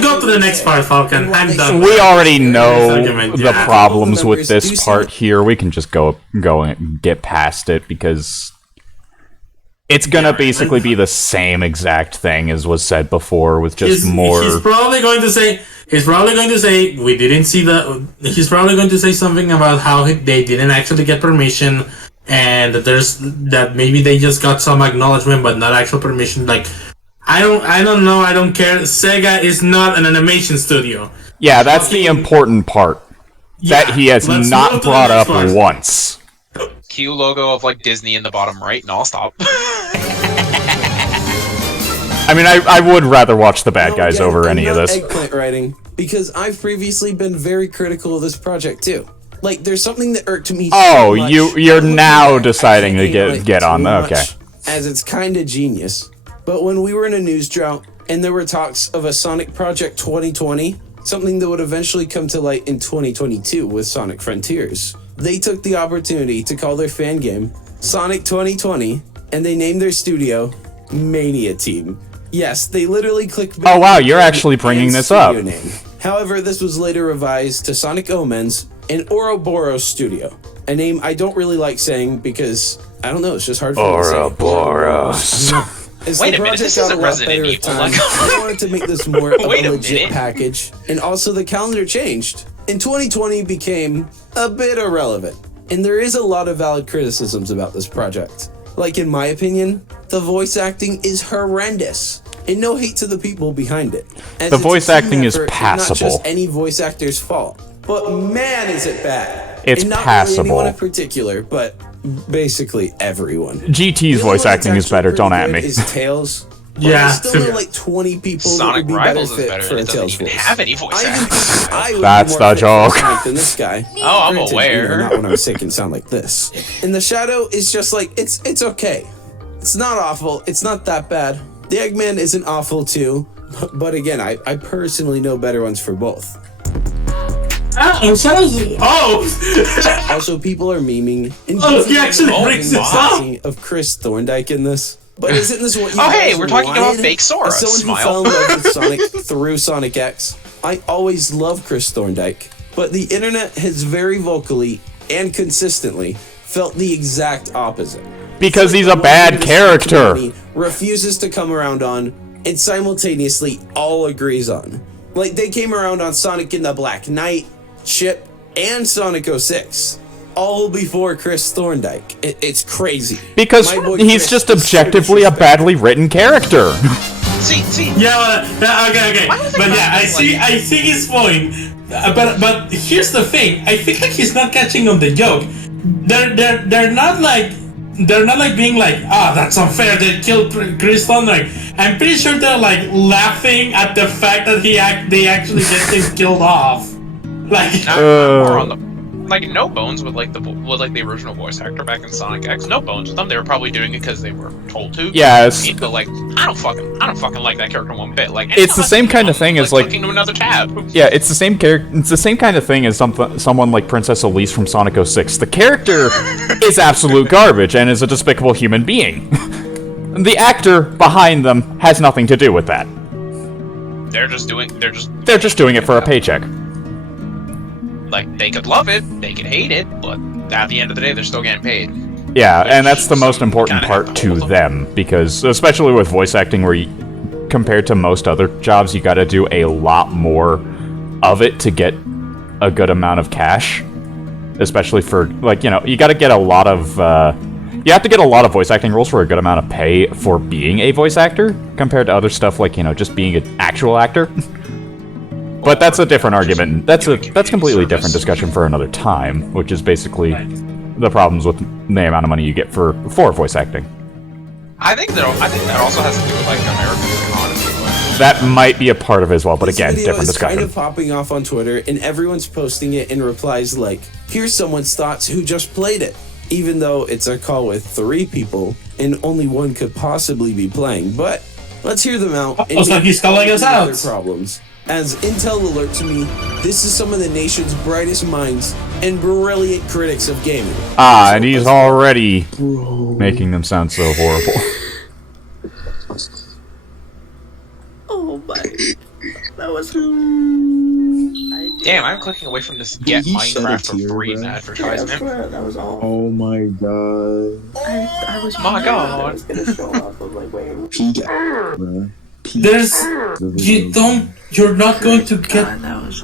Go to the next part, Falcon. I'm done. We already know Argument, the yeah. problems with this part here. We can just go and get past it because it's gonna basically be the same exact thing as was said before with just more. He's probably going to say. We didn't see the. He's probably going to say something about how they didn't actually get permission, and that maybe they just got some acknowledgement but not actual permission. Like, I don't know. I don't care. Sega is not an animation studio. Yeah, that's the important part that he has let's not move to the brought next up part. once. Cue logo of like Disney in the bottom right, and I'll stop. I mean, I would rather watch the bad No, guys again, over I'm any of not this. Eggplant writing, because I've previously been very critical of this project too. Like, there's something that irked me Oh, so much. you're now I deciding to can't hate on it get on. too much, Okay. as it's kind of genius. But when we were in a news drought, and there were talks of a Sonic Project 2020, something that would eventually come to light in 2022 with Sonic Frontiers, they took the opportunity to call their fan game Sonic 2020, and they named their studio Mania Team. Yes, they literally clicked. Oh, wow, you're actually bringing this up. Name. However, this was later revised to Sonic Omens and Ouroboros Studio, a name I don't really like saying because I don't know, it's just hard for me to say. Ouroboros. As Wait the a minute, project this got isn't a lot Resident better with Evil, time, like- I wanted to make this more of Wait a a legit minute. package, and also the calendar changed. And 2020 became a bit irrelevant, and there is a lot of valid criticisms about this project. Like, in my opinion, the voice acting is horrendous. And no hate to the people behind it. As The it's a voice team acting is effort, and passable. Not just any voice actor's fault. But man, is it bad. It's and not passable. Really anyone in particular, but basically everyone. GT's The only voice one acting that's is better. actually Don't pretty at me. good Is Tails. But Yeah, I still know like 20 people Sonic that would be Rivals better is fit better, for and a it doesn't Tails even voice. have any voice I even acting. think I would That's be more the fit for joke. Sonic than this guy. Oh, I'm Granted, aware. Not when I'm sick and sound like this. And the Shadow is just like it's okay. It's not awful. It's not that bad. The Eggman isn't awful too. But again, I personally know better ones for both. Also, people are memeing and Oh, he actually brings this up. of Chris Thorndike in this. But isn't this what you Oh, hey, guys we're talking about wanted? fake Sora. As someone Smile. who fell in love with Sonic through Sonic X, I always loved Chris Thorndike. But the internet has very vocally and consistently felt the exact opposite. Because he's a One bad thing the character. community refuses to come around on, and simultaneously all agrees on. Like, they came around on Sonic in the Black Knight, Chip, and Sonic 06. All before Chris Thorndike. It's crazy. Because My boy he's Chris just is so objectively a disrespectful. badly written character. See. Yeah, okay. Why was it But yeah, like- I see his point. But here's the thing. I feel like he's not catching on the joke. They're not like being like, that's unfair. They killed Chris Thorndike. I'm pretty sure they're like laughing at the fact that they actually get him killed off. Like, I'm more on the like no bones with like the original voice actor back in Sonic X. No bones with them. They were probably doing it because they were told to. Yes. But like, I don't fucking like that character one bit. Like, It's the same kind of thing as, like- clicking to another tab. Yeah, it's the same character. It's the same kind of thing as someone like Princess Elise from Sonic 06. The character is absolute garbage and is a despicable human being. The actor behind them has nothing to do with that. They're just doing it for a paycheck. like they could love it, they could hate it, but at the end of the day, they're still getting paid. Yeah, and that's the most So, important kinda have part to to hold them. them, because especially with voice acting, where compared to most other jobs, you got to do a lot more of it to get a good amount of cash. Especially for, like, you got to get a lot of you have to get a lot of voice acting roles for a good amount of pay for being a voice actor, compared to other stuff like just being an actual actor. But that's a different argument. That's completely different discussion for another time, which is basically the problems with the amount of money you get for voice acting. I think that also has to do with like American economy. that might be a part of it as well, but This again, video different is discussion. kind of popping off on Twitter, and everyone's posting it in replies like, here's someone's thoughts who just played it, even though it's a call with 3 people, and only one could possibly be playing. But let's hear them out. Oh, so he's calling us out. Their problems. As intel alert to me, this is some of the nation's brightest minds and brilliant critics of gaming. Ah, and he's already making them sound so horrible. Oh my. That was. Damn, I'm clicking away from this get Minecraft for free advertisement. That was all. Oh my god. I was. My god. I was gonna show up. I'm like, wait. Peak, bruh. Peak. You're not going to get. God, that was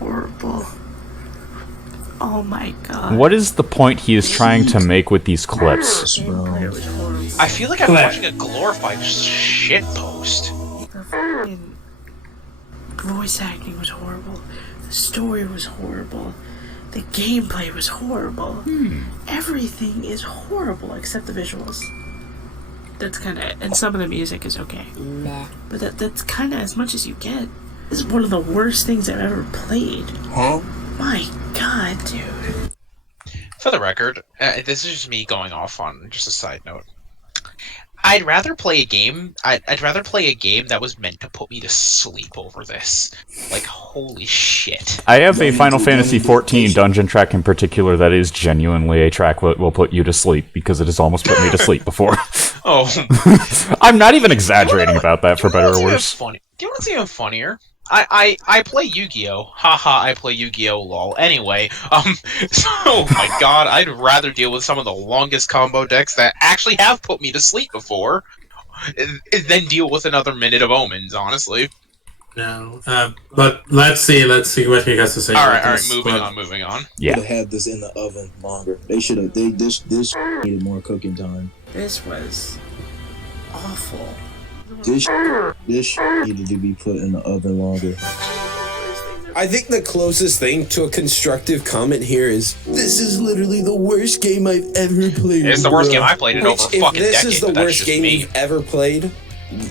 horrible. Oh my god. What is the point he is trying to make with these clips? Gameplay was horrible. I feel like I'm watching a glorified shit post. The fucking voice acting was horrible. The story was horrible. The gameplay was horrible. Everything is horrible except the visuals. That's kind of, and some of the music is okay. But that's kind of as much as you get. This is one of the worst things I've ever played. Huh? My god, dude. For the record, this is just me going off on just a side note. I'd rather play a game. I'd rather play a game that was meant to put me to sleep over this. Like, holy shit. I have a Final Fantasy XIV dungeon track in particular that is genuinely a track that will put you to sleep, because it has almost put me to sleep before. Oh. I'm not even exaggerating about that, for better or worse. Do you know what's even funnier? I play Yu-Gi-Oh! Haha, I play Yu-Gi-Oh! Lol. Anyway, so, oh my god, I'd rather deal with some of the longest combo decks that actually have put me to sleep before than deal with another minute of Omens, honestly. No, but let's see what he has to say. Alright, moving on. Yeah. Should have had this in the oven longer. They should have. This needed more cooking time. This was awful. This needed to be put in the oven longer. I think the closest thing to a constructive comment here is, this is literally the worst game I've ever played. It's the worst game I played in over a If fucking this decade, is the but that's worst just game me. you've ever played,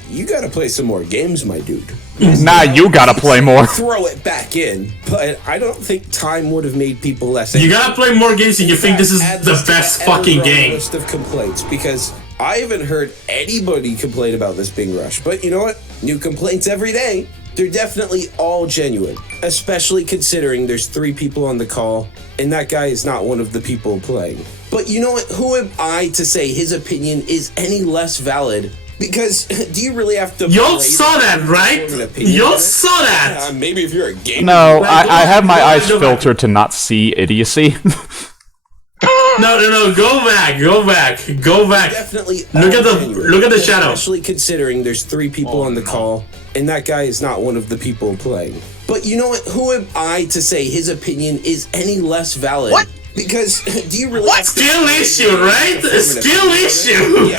you gotta play some more games, my dude. Nah, you gotta play more. Throw it back in, but I don't think time would have made people less. You gotta play more games and you think this is Add the to best the fucking ever-growing game. List of complaints, because I haven't heard anybody complain about this being rushed. But you know what? New complaints every day. They're definitely all genuine, especially considering there's 3 people on the call, and that guy is not one of the people playing. But you know what? Who am I to say his opinion is any less valid? Because do you really have to? You saw that, right? You saw that. Maybe if you're a gamer. No, I have my eyes filtered to not see idiocy. No, go back. Definitely. Look at the shadow. Especially considering there's 3 people on the call, and that guy is not one of the people playing. But you know what? Who am I to say his opinion is any less valid? What? Because do you really? Have to Skill issue, right? A skill issue.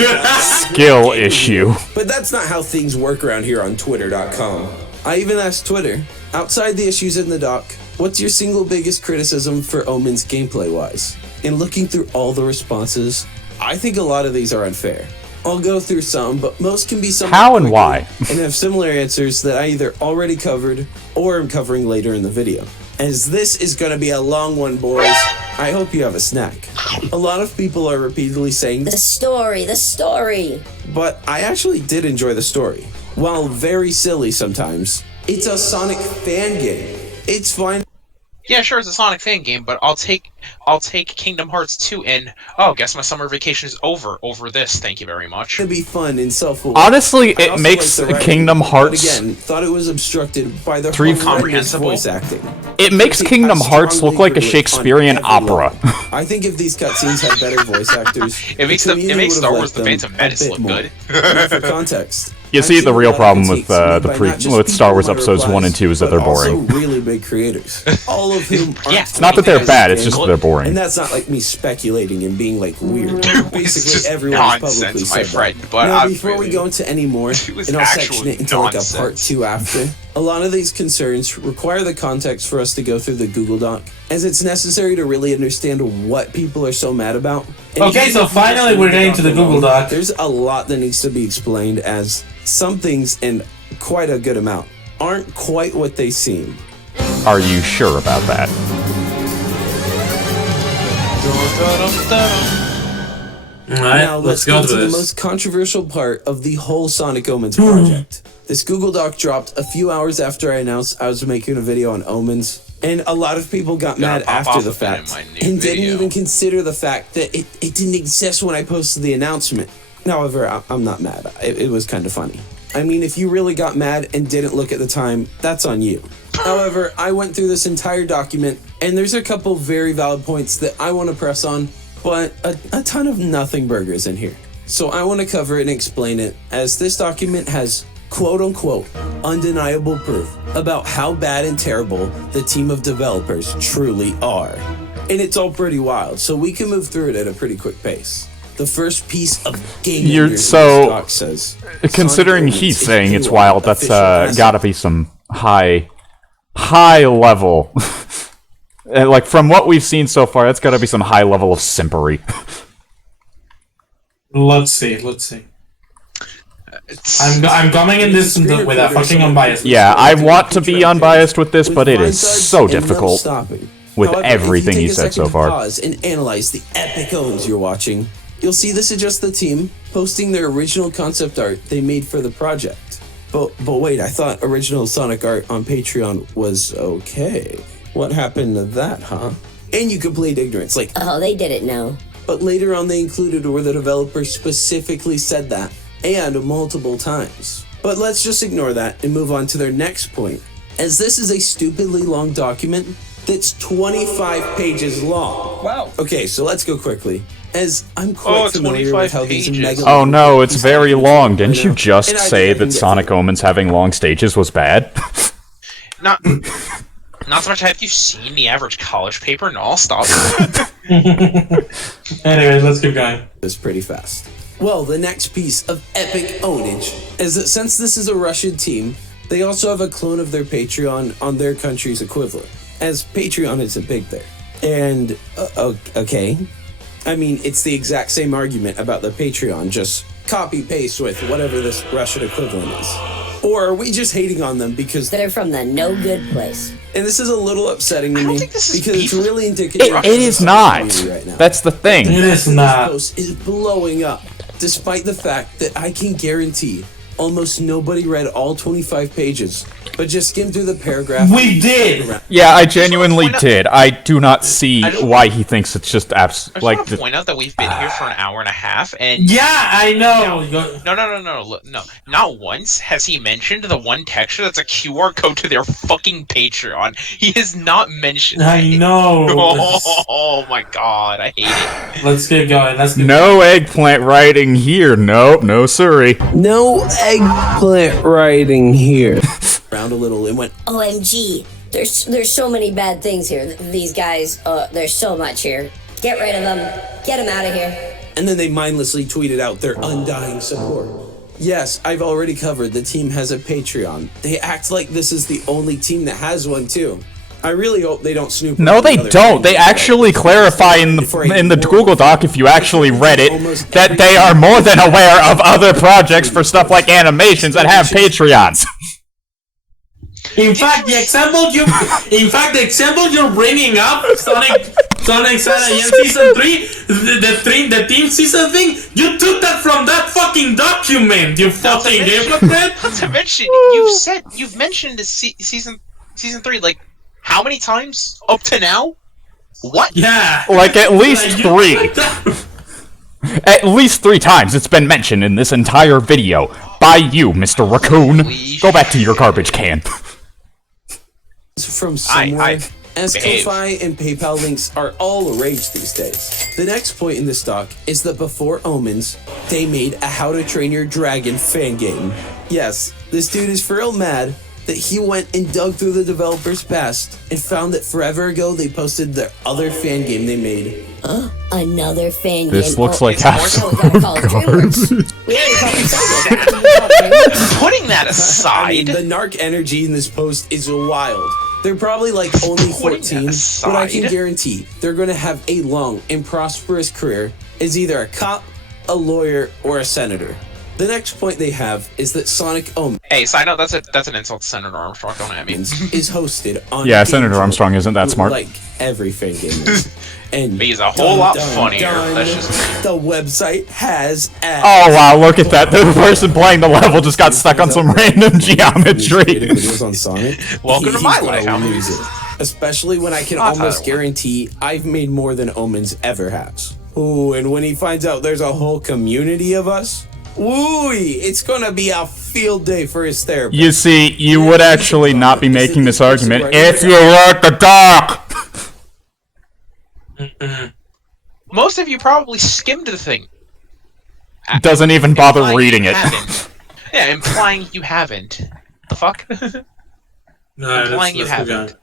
Skill issue. But that's not how things work around here on Twitter.com. I even asked Twitter, outside the issues in the doc, what's your single biggest criticism for Omens gameplay-wise? And looking through all the responses, I think a lot of these are unfair. I'll go through some, but most can be somewhat How and quicker why? and have similar answers that I either already covered or am covering later in the video. As this is going to be a long one, boys, I hope you have a snack. A lot of people are repeatedly saying, The story. but I actually did enjoy the story. While very silly sometimes, it's a Sonic fan game. It's fine. Yeah, sure, it's a Sonic fan game, but I'll take Kingdom Hearts 2 and guess my summer vacation is over this. Thank you very much. To be fun and self-aware. Honestly, I it also makes liked the writing, Kingdom but Hearts. again, thought it was obstructed by the Three horrendous comprehensible? voice acting. It makes I Kingdom Hearts look strongly like a agree on Shakespearean every opera. level. I think if these cutscenes had better voice actors, It makes the community Star would have Wars: The liked Phantom them Menace a look bit more. good. For context, You see, I've the seen real a lot of problem with critiques made by the not just with Star Wars people in episodes 1 and 2 is that but they're also boring. really big creators, all of whom aren't Yeah, It's not that they're bad; it's just that they're boring. And that's not like me speculating and being like weird. It's Basically, just everyone's publicly nonsense, said my that. friend, but now, I'm before we really- go into any more, It was and I'll actual section it into like a part nonsense. 2 after, a lot of these concerns require the context for us to go through the Google Doc, as it's necessary to really understand what people are so mad about. And Okay, even so if you finally just we're read the getting to the alone, Google Doc. There's a lot that needs to be explained, as some things, and quite a good amount, aren't quite what they seem. Are you sure about that? Alright, Now let's go get to to the this. most controversial part of the whole Sonic Omens project. This Google Doc dropped a few hours after I announced I was making a video on Omens, and a lot of people got mad pop after off the of it in fact my new and didn't video. even consider the fact that it didn't exist when I posted the announcement. However, I'm not mad. It was kind of funny. I mean, if you really got mad and didn't look at the time, that's on you. However, I went through this entire document, and there's a couple very valid points that I want to press on, but a ton of nothing burgers in here. So I want to cover it and explain it, as this document has quote-unquote undeniable proof about how bad and terrible the team of developers truly are. And it's all pretty wild, so we can move through it at a pretty quick pace. The first piece of game You're- news so, in this doc says, Considering Sonic he's Omens saying is it's pure wild, that's official message. gotta be some high level. Like, from what we've seen so far, that's gotta be some high level of simpery. Let's see. I'm coming in this with a fucking unbiased. Yeah, I want to be unbiased with this, With but it blind is sides so and no difficult stopping. with However, everything if you take a said so second to far. Pause and analyze the epic owns you're watching. You'll see this is just the team posting their original concept art they made for the project. But wait, I thought original Sonic art on Patreon was okay. What happened to that, huh? And you complete ignorance, like, Oh, they did it now. but later on they included where the developer specifically said that, and multiple times. But let's just ignore that and move on to their next point, as this is a stupidly long document that's 25 pages long. Wow. Okay, so let's go quickly, as I'm quite familiar 25 with how these pages. mega... Oh no, it's very long. Didn't you And just I say think I can that get Sonic through it. Omens having long stages was bad? Not so much. Have you seen the average college paper? No, I'll stop. Anyways, let's keep going. This pretty fast. Well, the next piece of epic ownage is that since this is a Russian team, they also have a clone of their Patreon on their country's equivalent, as Patreon isn't big there. And, okay. I mean, it's the exact same argument about the Patreon, just copy-paste with whatever this Russian equivalent is. Or are we just hating on them because... They're from the no good place. And this is a little upsetting to I don't me, think this is because it's beef. really indicative of It is the not. community right now. That's the thing. It is This not. post is blowing up, despite the fact that I can guarantee almost nobody read all 25 pages, but just skimmed through the paragraph. We did. Yeah, I genuinely point out- did. I do not see I just- why he thinks it's just I just like want to point out that we've been here for an hour and a half, and Yeah, I know. no. Not once has he mentioned the one texture that's a QR code to their fucking Patreon. He has not mentioned I it. know. Oh my god, I hate it. Let's keep going. no eggplant writing here. Nope, no sorry. No eggplant writing here. Round a little and went, OMG. There's so many bad things here. These guys, there's so much here. Get rid of them. Get them out of here. and then they mindlessly tweeted out their undying support. Yes, I've already covered the team has a Patreon. They act like this is the only team that has one too. I really hope they don't snoop. No, around they other don't. They fans. actually clarify in the Google Doc, if you actually read it, that they are more than aware of other projects for stuff like animations that have Patreons. In fact, the example you're bringing up, Sonic Sanayan Season 3, the team season thing, you took that from that fucking document, you fucking hypocrite! Not to mention, you've mentioned the season 3 like how many times up to now? What? Yeah. Like, at least Like, 3. At least 3 times it's been mentioned in this entire video. By you, Mr. Raccoon. Go back to your garbage can. From somewhere. As behave. Ko-Fi and PayPal links are all the rage these days. The next point in this doc is that before Omens, they made a How to Train Your Dragon fan game. Yes, this dude is for real mad that he went and dug through the developer's past and found that forever ago they posted their other fan game they made. Another fan This game. looks Oh, like it's more so we gotta call it DreamWorks. We already called it Sega. Putting that I aside, mean, the narc energy in this post is wild. They're probably like only Putting 14, that but I can aside- guarantee they're going to have a long and prosperous career as either a cop, a lawyer, or a senator. The next point they have is that Sonic Omens Hey, side note, that's an insult to Senator Armstrong, don't at me. is hosted on Yeah, Game Senator Jolt, Armstrong isn't that smart. like every fan game is. And But he's a whole lot funnier. That's just the website has ads. Oh wow, look at that. The person playing the level just got stuck on some random geometry. Videos on Sonic. Welcome to my life. I'll lose it. Especially when I can almost guarantee I've made more than Omens ever has. Ooh, and when he finds out there's a whole community of us, wooey, it's gonna be a field day for his therapist. You see, you would actually not be making this argument if you were the doc. most of you probably skimmed the thing. Doesn't even bother Implying reading you it. haven't. Yeah, implying you haven't. The fuck? No, Implying you that's the guy. haven't.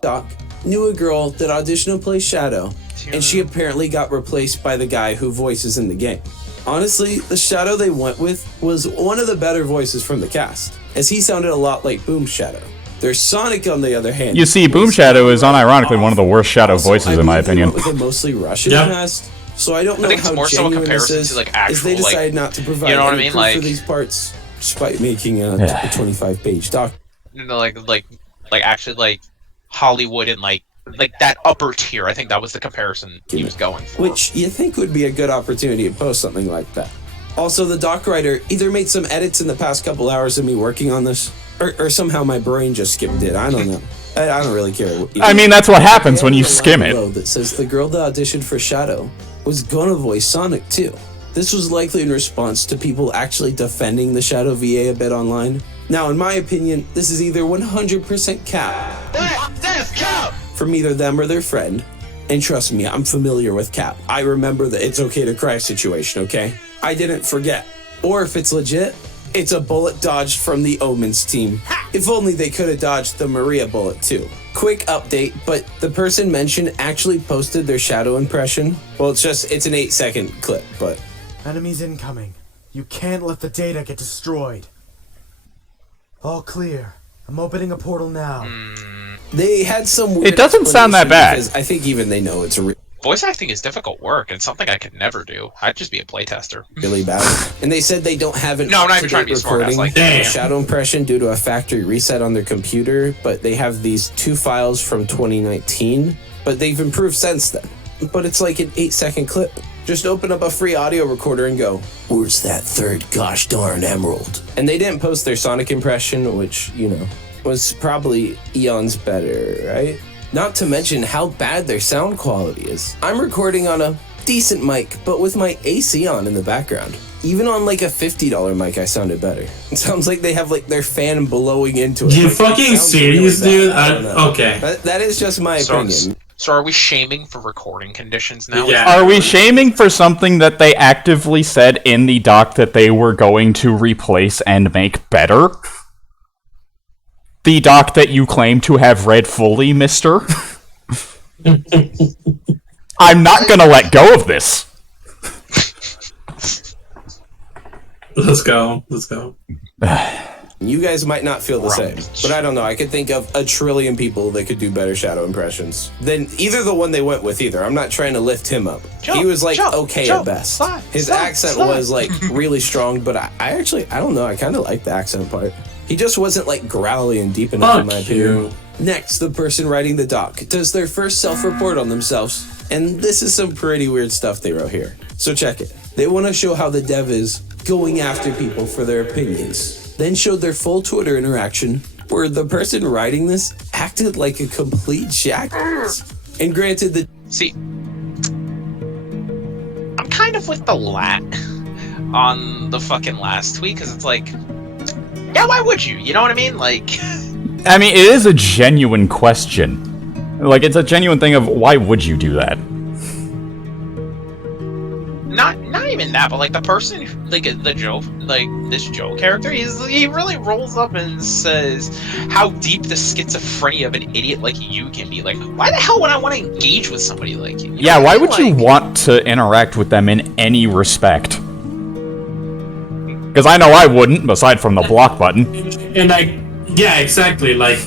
Doc knew a girl that auditioned to play Shadow, and she apparently got replaced by the guy who voices in the game. Honestly, the Shadow they went with was one of the better voices from the cast, as he sounded a lot like Boom Shadow. There's Sonic, on the other hand. You see, Boom Shadow is unironically one of the worst Shadow voices in my opinion. They went with a mostly Russian Yeah. cast, so I don't know think it's how more so a genuine this comparison is. to, like, is actual, they like, decided not to provide you know what I any mean? proof Like- for these parts, despite making a 25-page doc. You know, like actually like Hollywood and like that upper tier. I think that was the comparison he was going for. Which you think would be a good opportunity to post something like that. Also, the doc writer either made some edits in the past couple hours of me working on this, or somehow my brain just skipped it. I don't know. I don't really care. I mean, that's what happens when you There's a skim line it. below that says the girl that auditioned for Shadow was gonna voice Sonic too. This was likely in response to people actually defending the Shadow VA a bit online. Now, in my opinion, this is either 100% cap from either them or their friend. And trust me, I'm familiar with cap. I remember the it's okay to cry situation, okay? I didn't forget. Or if it's legit, it's a bullet dodged from the Omens team. If only they could have dodged the Maria bullet too. Quick update, but the person mentioned actually posted their Shadow impression. Well, it's an 8-second clip, but Enemies incoming. You can't let the data get destroyed. All clear. I'm opening a portal now. they had some weird It doesn't sound that bad. because I think even they know it's Voice acting is difficult work and something I could never do. I'd just be a playtester. really bad. And they said they don't have an No, I'm not even trying to up-to-date be smart ass recording like of that. a Shadow impression due to a factory reset on their computer, but they have these 2 files from 2019, but they've improved since then. But it's like an 8-second clip. Just open up a free audio recorder and go, "Where's that third gosh darn emerald?" And they didn't post their Sonic impression, which, was probably eons better, right? Not to mention how bad their sound quality is. I'm recording on a decent mic, but with my AC on in the background. Even on like a $50 mic, I sounded better. It sounds like they have like their fan blowing into it. You Like, it fucking sounds serious, really dude? bad. I don't know. Okay. That is just my opinion. So are we shaming for recording conditions now? Yeah. Are we shaming for something that they actively said in the doc that they were going to replace and make better? The doc that you claim to have read fully, mister? I'm not gonna let go of this. Let's go. Let's go. You guys might not feel the same, but I don't know. I could think of a trillion people that could do better Shadow impressions than either the one they went with either. I'm not trying to lift him up. He was like okay at best. His accent was like really strong, but I don't know. I kind of like the accent part. He just wasn't like growly and deep enough in my Fuck opinion. you. Next, the person writing the doc does their first self-report on themselves, and this is some pretty weird stuff they wrote here. So check it. They want to show how the dev is going after people for their opinions. Then showed their full Twitter interaction, where the person writing this acted like a complete jackass. And granted, See, I'm kind of with the lat on the fucking last tweet because it's like, yeah, why would you? You know what I mean? Like, I mean, it is a genuine question. Like, it's a genuine thing of why would you do that? not even that, but like the person, like the Joe, like this Joe character, he really rolls up and says how deep the schizophrenia of an idiot like you can be. Like, why the hell would I want to engage with somebody like you? You know Yeah, what I why mean? would you Like, want to interact with them in any respect? Because I know I wouldn't, aside from the block button. And like, yeah, exactly. Like,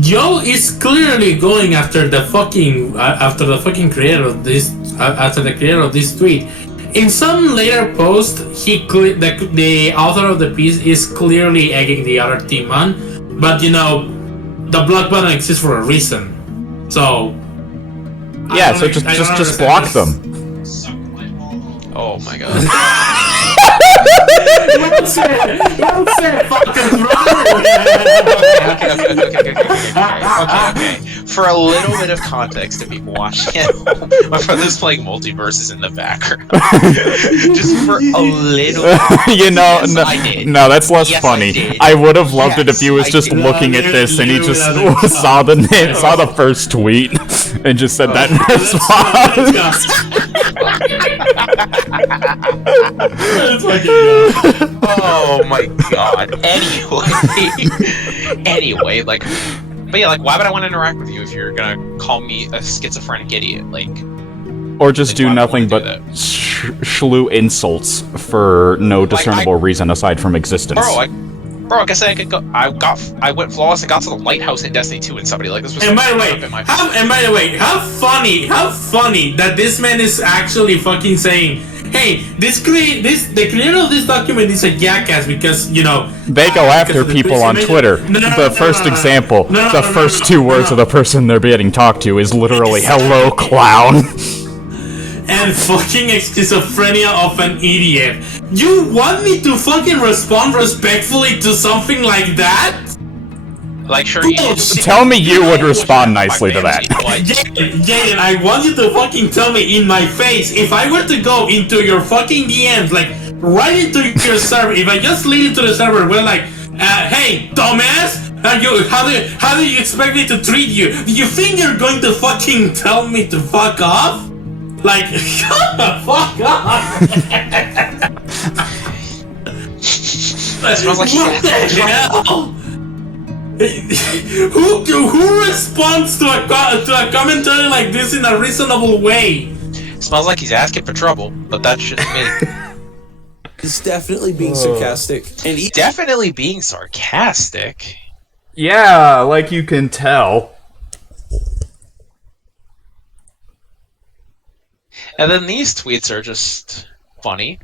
Joe is clearly going after the fucking creator of this, after the creator of this tweet, in some later post, the author of the piece is clearly egging the other team on, but you know, the block button exists for a reason. So Yeah, so just block them. Oh my god. Don't say fucking Okay. For a little bit of context to people watching at home, my brother's playing Multiverses in the background. Just for a little You know, Yes, no, I did. no, that's less Yes, funny. I did. I would have loved it if Yes, he was I just did. looking at this and he just saw the first tweet and just said that in response. Oh my god. Anyway, like, but yeah, like, why would I want to interact with you if you're gonna call me a schizophrenic idiot? Like, Or just Like, do why would I nothing wanna but do that? slew insults for no discernible reason aside from existence. bro, like I said, I went flawless and got to the lighthouse in Destiny 2 and somebody like this was. And by the up way, in my how funny that this man is actually fucking saying, "Hey, the creator of this document is a jackass because you know They go after people on Twitter. The first example, the first two words of the person they're being talked to is literally "Hello, clown." and fucking schizophrenia of an idiot. You want me to fucking respond respectfully to something like that? Like, sure, you Bullshit. Tell me you would respond nicely to that. Jaden, I want you to fucking tell me in my face if I were to go into your fucking DMs, like right into your server. If I just lead into the server, we're like, "Hey, dumbass, how do you expect me to treat you? Do you think you're going to fucking tell me to fuck off? Like, shut the fuck up!" smells like What the hell? Who responds to a commentary like this in a reasonable way? Smells like he's asking for trouble, but that's just me. He's definitely being sarcastic, and he Definitely being sarcastic. Yeah, like you can tell. And then these tweets are just funny.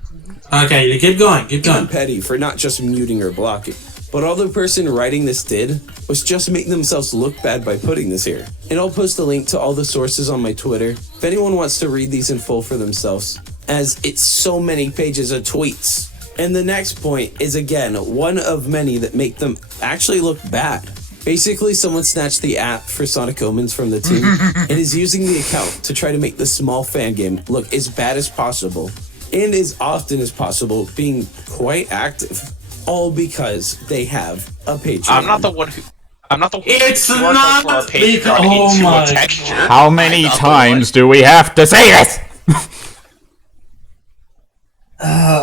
Okay, keep going. petty for not just muting or blocking. But all the person writing this did was just make themselves look bad by putting this here. And I'll post a link to all the sources on my Twitter if anyone wants to read these in full for themselves, as it's so many pages of tweets. And the next point is again one of many that make them actually look bad. Basically, someone snatched the app for Sonic Omens from the team and is using the account to try to make the small fan game look as bad as possible and as often as possible, being quite active. All because they have a Patreon. I'm not the one who. It's QR code not for our the- Patreon oh into my a texture. How many I'm not the times do we have to say this?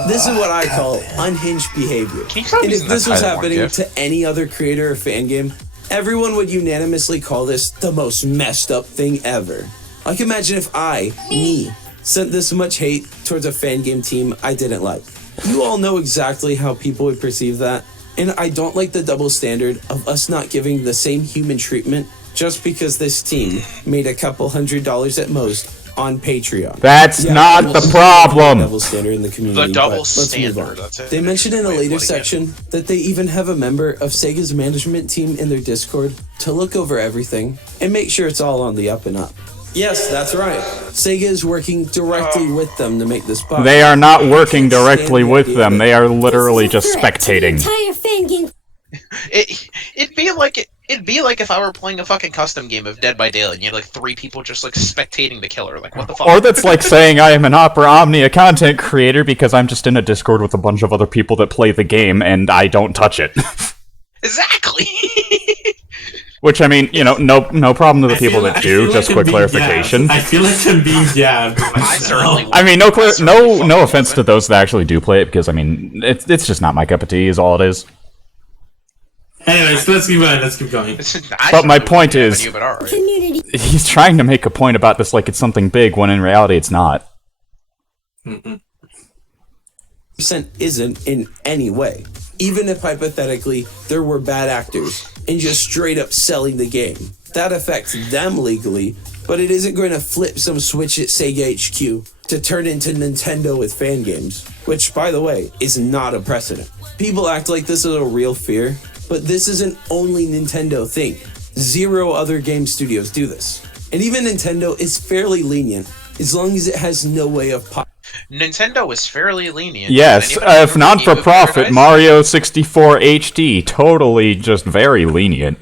This is what I call unhinged behavior. Can you stop And if using that this was Tyler Moore happening gif? to any other creator or fan game, everyone would unanimously call this the most messed up thing ever. Like, imagine if me, sent this much hate towards a fan game team I didn't like. You all know exactly how people would perceive that, and I don't like the double standard of us not giving the same human treatment just because this team made a couple $100 at most on Patreon. That's not the problem. Double standard in the community. The double but let's move standard, on. that's it. They mentioned in a Way of later putting it. section that they even have a member of Sega's management team in their Discord to look over everything and make sure it's all on the up and up. Yes, that's right. Sega is working directly with them to make this possible. They are not working directly with them. They are literally just spectating. Entire fan game. It'd be like if I were playing a fucking custom game of Dead by Daylight and you had like 3 people just like spectating the killer. Like, what the fuck? Or that's like saying I am an Opera Omnia content creator because I'm just in a Discord with a bunch of other people that play the game and I don't touch it. Exactly. Which, I mean, you know, no problem to the people that I do, feel just like quick I'm being clarification. jabbed. I feel like I'm being jabbed. I certainly. I mean, no offense to those that actually do play it, because, I mean, it's just not my cup of tea, is all it is. Anyways, let's keep going. But my point is, but all right. Community. he's trying to make a point about this like it's something big, when in reality it's not. percent isn't in any way. Even if hypothetically there were bad actors and just straight up selling the game, that affects them legally, but it isn't going to flip some switch at Sega HQ to turn into Nintendo with fan games, which, by the way, is not a precedent. People act like this is a real fear, but this is an only Nintendo thing. 0 other game studios do this. And even Nintendo is fairly lenient, as long as it has no way of Nintendo is fairly lenient. Yes, if not for profit, Mario 64 HD, totally just very lenient.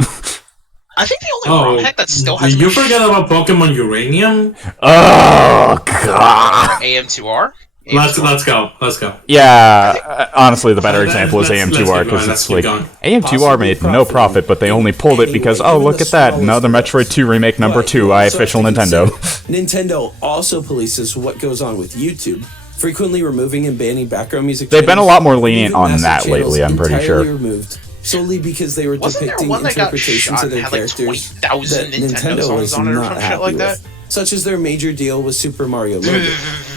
I think the only ROM hack that still has. Did you forget about Pokemon Uranium? Oh god. AM2R. Let's go. Yeah, honestly, the better example is let's AM2R keep because going, it's let's like keep AM2R made no profit, but they only pulled it because look at that, another Metroid 2 remake number 2, official Nintendo. Nintendo also polices what goes on with YouTube, frequently removing and banning background music. They've been a lot more lenient on that lately, I'm pretty sure. Removed, solely because they were Wasn't there depicting one that got interpretations shot of their and had like characters 20,000 that Nintendo songs was on it or not some shit happy like that? with, such as their major deal with Super Mario Logo.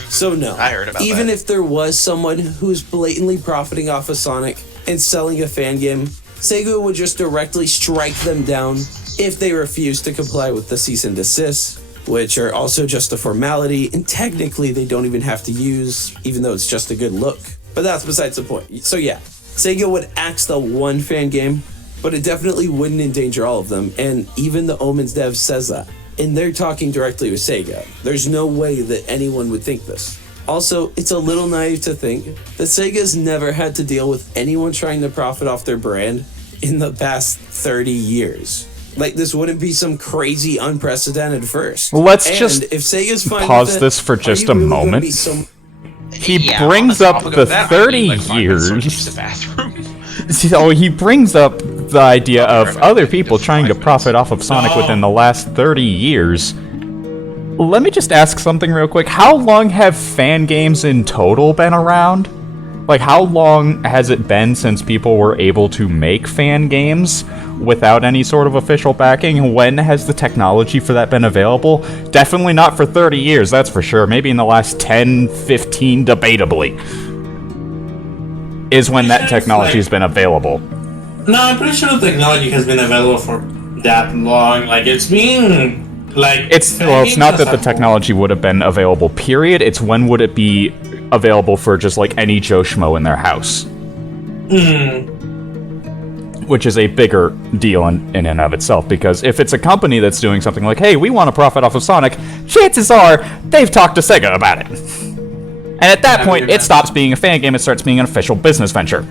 So no, I heard about even that. if there was someone who's blatantly profiting off of Sonic and selling a fan game, Sega would just directly strike them down if they refuse to comply with the cease and desist, which are also just a formality, and technically they don't even have to use, even though it's just a good look. But that's besides the point. So yeah, Sega would axe the one fan game, but it definitely wouldn't endanger all of them, and even the Omens dev says that. And they're talking directly with Sega. There's no way that anyone would think this. Also, it's a little naive to think that Sega's never had to deal with anyone trying to profit off their brand in the past 30 years. Like, this wouldn't be some crazy unprecedented first. Let's and just if Sega's fine pause with it, this for are just you a really gonna moment. be some- He brings up the 30 years. So he brings up the idea of other people trying to profit off of Sonic within the last 30 years. Let me just ask something real quick. How long have fan games in total been around? Like, how long has it been since people were able to make fan games without any sort of official backing? When has the technology for that been available? Definitely not for 30 years, that's for sure. Maybe in the last 10, 15, debatably, is when that technology has been available. No, I'm pretty sure the technology has been available for that long. Like, it's been like It's not that the technology would have been available, period. It's when would it be available for just like any Joe Schmo in their house. Which is a bigger deal in and of itself, because if it's a company that's doing something like, hey, we want to profit off of Sonic, chances are they've talked to Sega about it. And at that point, it stops being a fan game, it starts being an official business venture.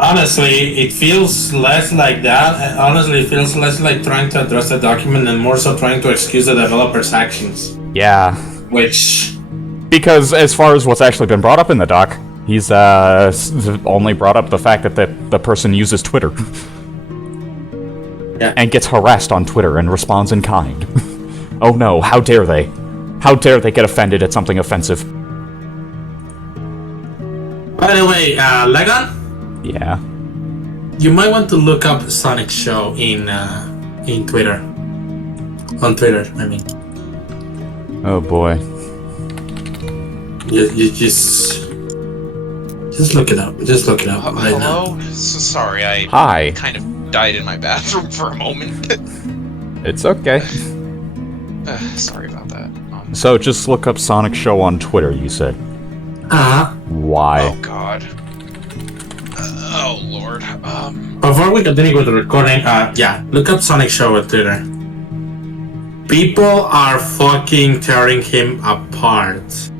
Honestly, it feels less like that. Honestly, it feels less like trying to address the document and more so trying to excuse the developer's actions. Yeah. Which... Because as far as what's actually been brought up in the doc, he's only brought up the fact that the person uses Twitter. Yeah. And gets harassed on Twitter and responds in kind. Oh no, how dare they? How dare they get offended at something offensive? By the way, Legon? Yeah. You might want to look up Sonic Show in Twitter. On Twitter, I mean. Oh boy. You just look it up. Just look it up right Hello? now. Sorry, I Hi. kind of died in my bathroom for a moment. It's okay. Sorry about that. So just look up Sonic Show on Twitter, you said. Why? Oh god. Oh lord. Before we continue with the recording, yeah, look up Sonic Show on Twitter. People are fucking tearing him apart.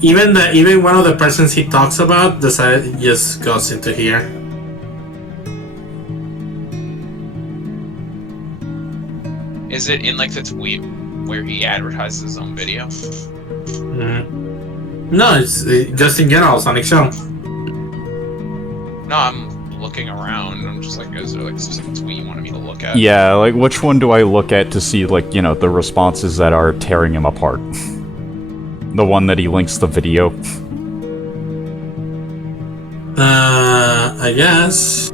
Even one of the persons he talks about decided just goes into here. Is it in like the tweet where he advertises his own video? No, it's just in general Sonic Show. No, I'm looking around. I'm just like, is there like a specific tweet you wanted me to look at? Yeah, like which one do I look at to see, like, you know, the responses that are tearing him apart? The one that he links the video? I guess.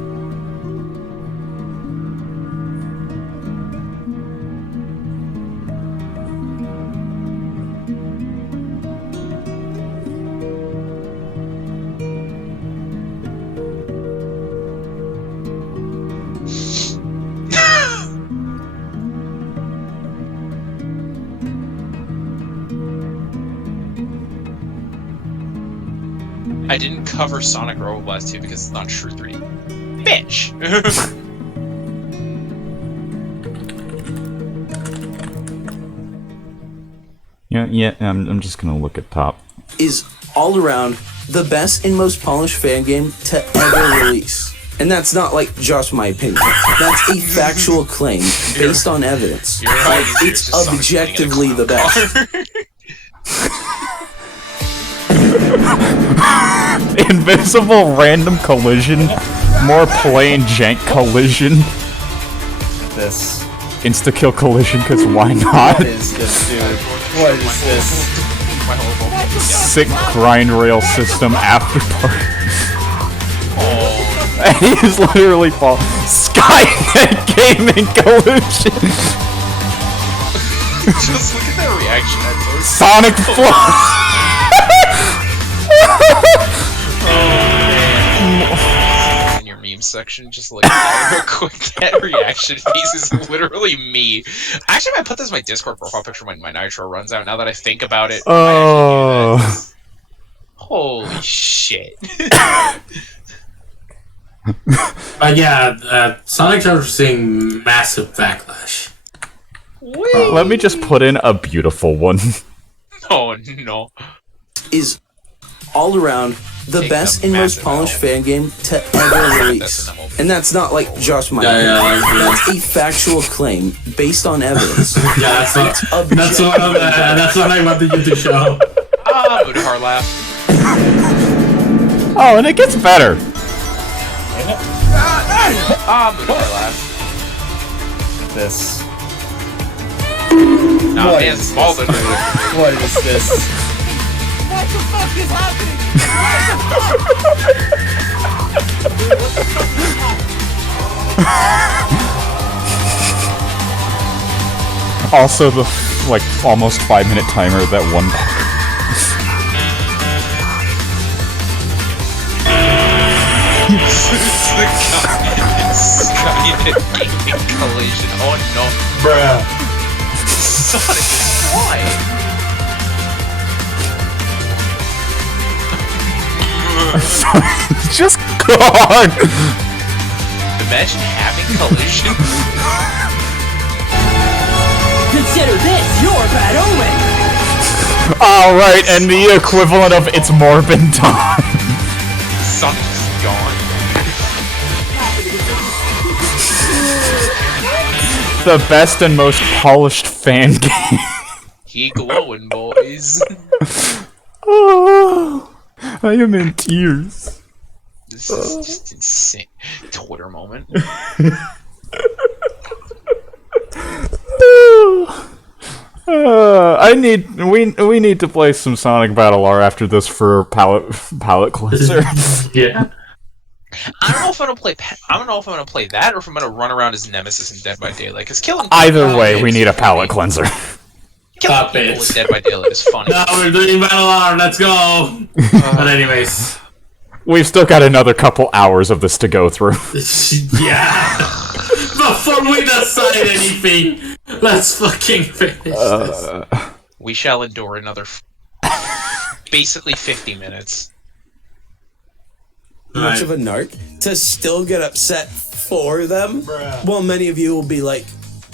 I didn't cover Sonic Robo Blast 2 because it's not true 3D. Bitch! I'm just gonna look at top. Is all around the best and most polished fan game to ever release. And that's not like just my opinion. That's a factual claim based on evidence. Like, it's objectively the best. Invisible random collision, more plain jank collision, This. insta-kill collision, cause why not? What is this, dude? What is this? Sick grind rail system after party. And he's literally fall. Skynet gaming collision. Just look at that reaction. Sonic Flow. In your meme section, just like real quick, that reaction piece is literally me. Actually, I might put this in my Discord profile picture when my Nitro runs out. Now that I think about it, Oh. holy shit! But yeah, Sonic Chargers seeing massive backlash. Let me just put in a beautiful one. Oh no! Is all around the Take best the and most massive polished L. fan game to ever release. And that's not like just my opinion. That's a factual claim based on evidence. Yeah, that's what I wanted you to show. Mudahar laugh. Oh, and it gets better. Mudahar laugh. This. Nah, What man's is bald. this? What is this? What the fuck is happening? Also, the like almost 5-minute timer of that one. Skynet gaming collision. Oh no. Bruh. Sonic, why? Just gone. Imagine having collision. Consider this your bad omen. Alright, and the equivalent of it's Morbin time. Sonic's gone. The best and most polished fan game. He glowing, boys. Oh, I am in tears. This is just insane. Twitter moment. We need to play some Sonic Battle R after this for palate cleanser. Yeah. I don't know if I'm gonna play. I don't know if I'm gonna play that or if I'm gonna run around as Nemesis in Dead by Daylight. Because killing Either way, we need a palate cleanser. killing Stop people it. in Dead by Daylight is funny. No, we're doing Battle R, let's go! But anyways. We've still got another couple hours of this to go through. Yeah. Before we decide anything, let's fucking finish this. We shall endure another basically 50 minutes. Much of a narc to still get upset for them. Well, many of you will be like,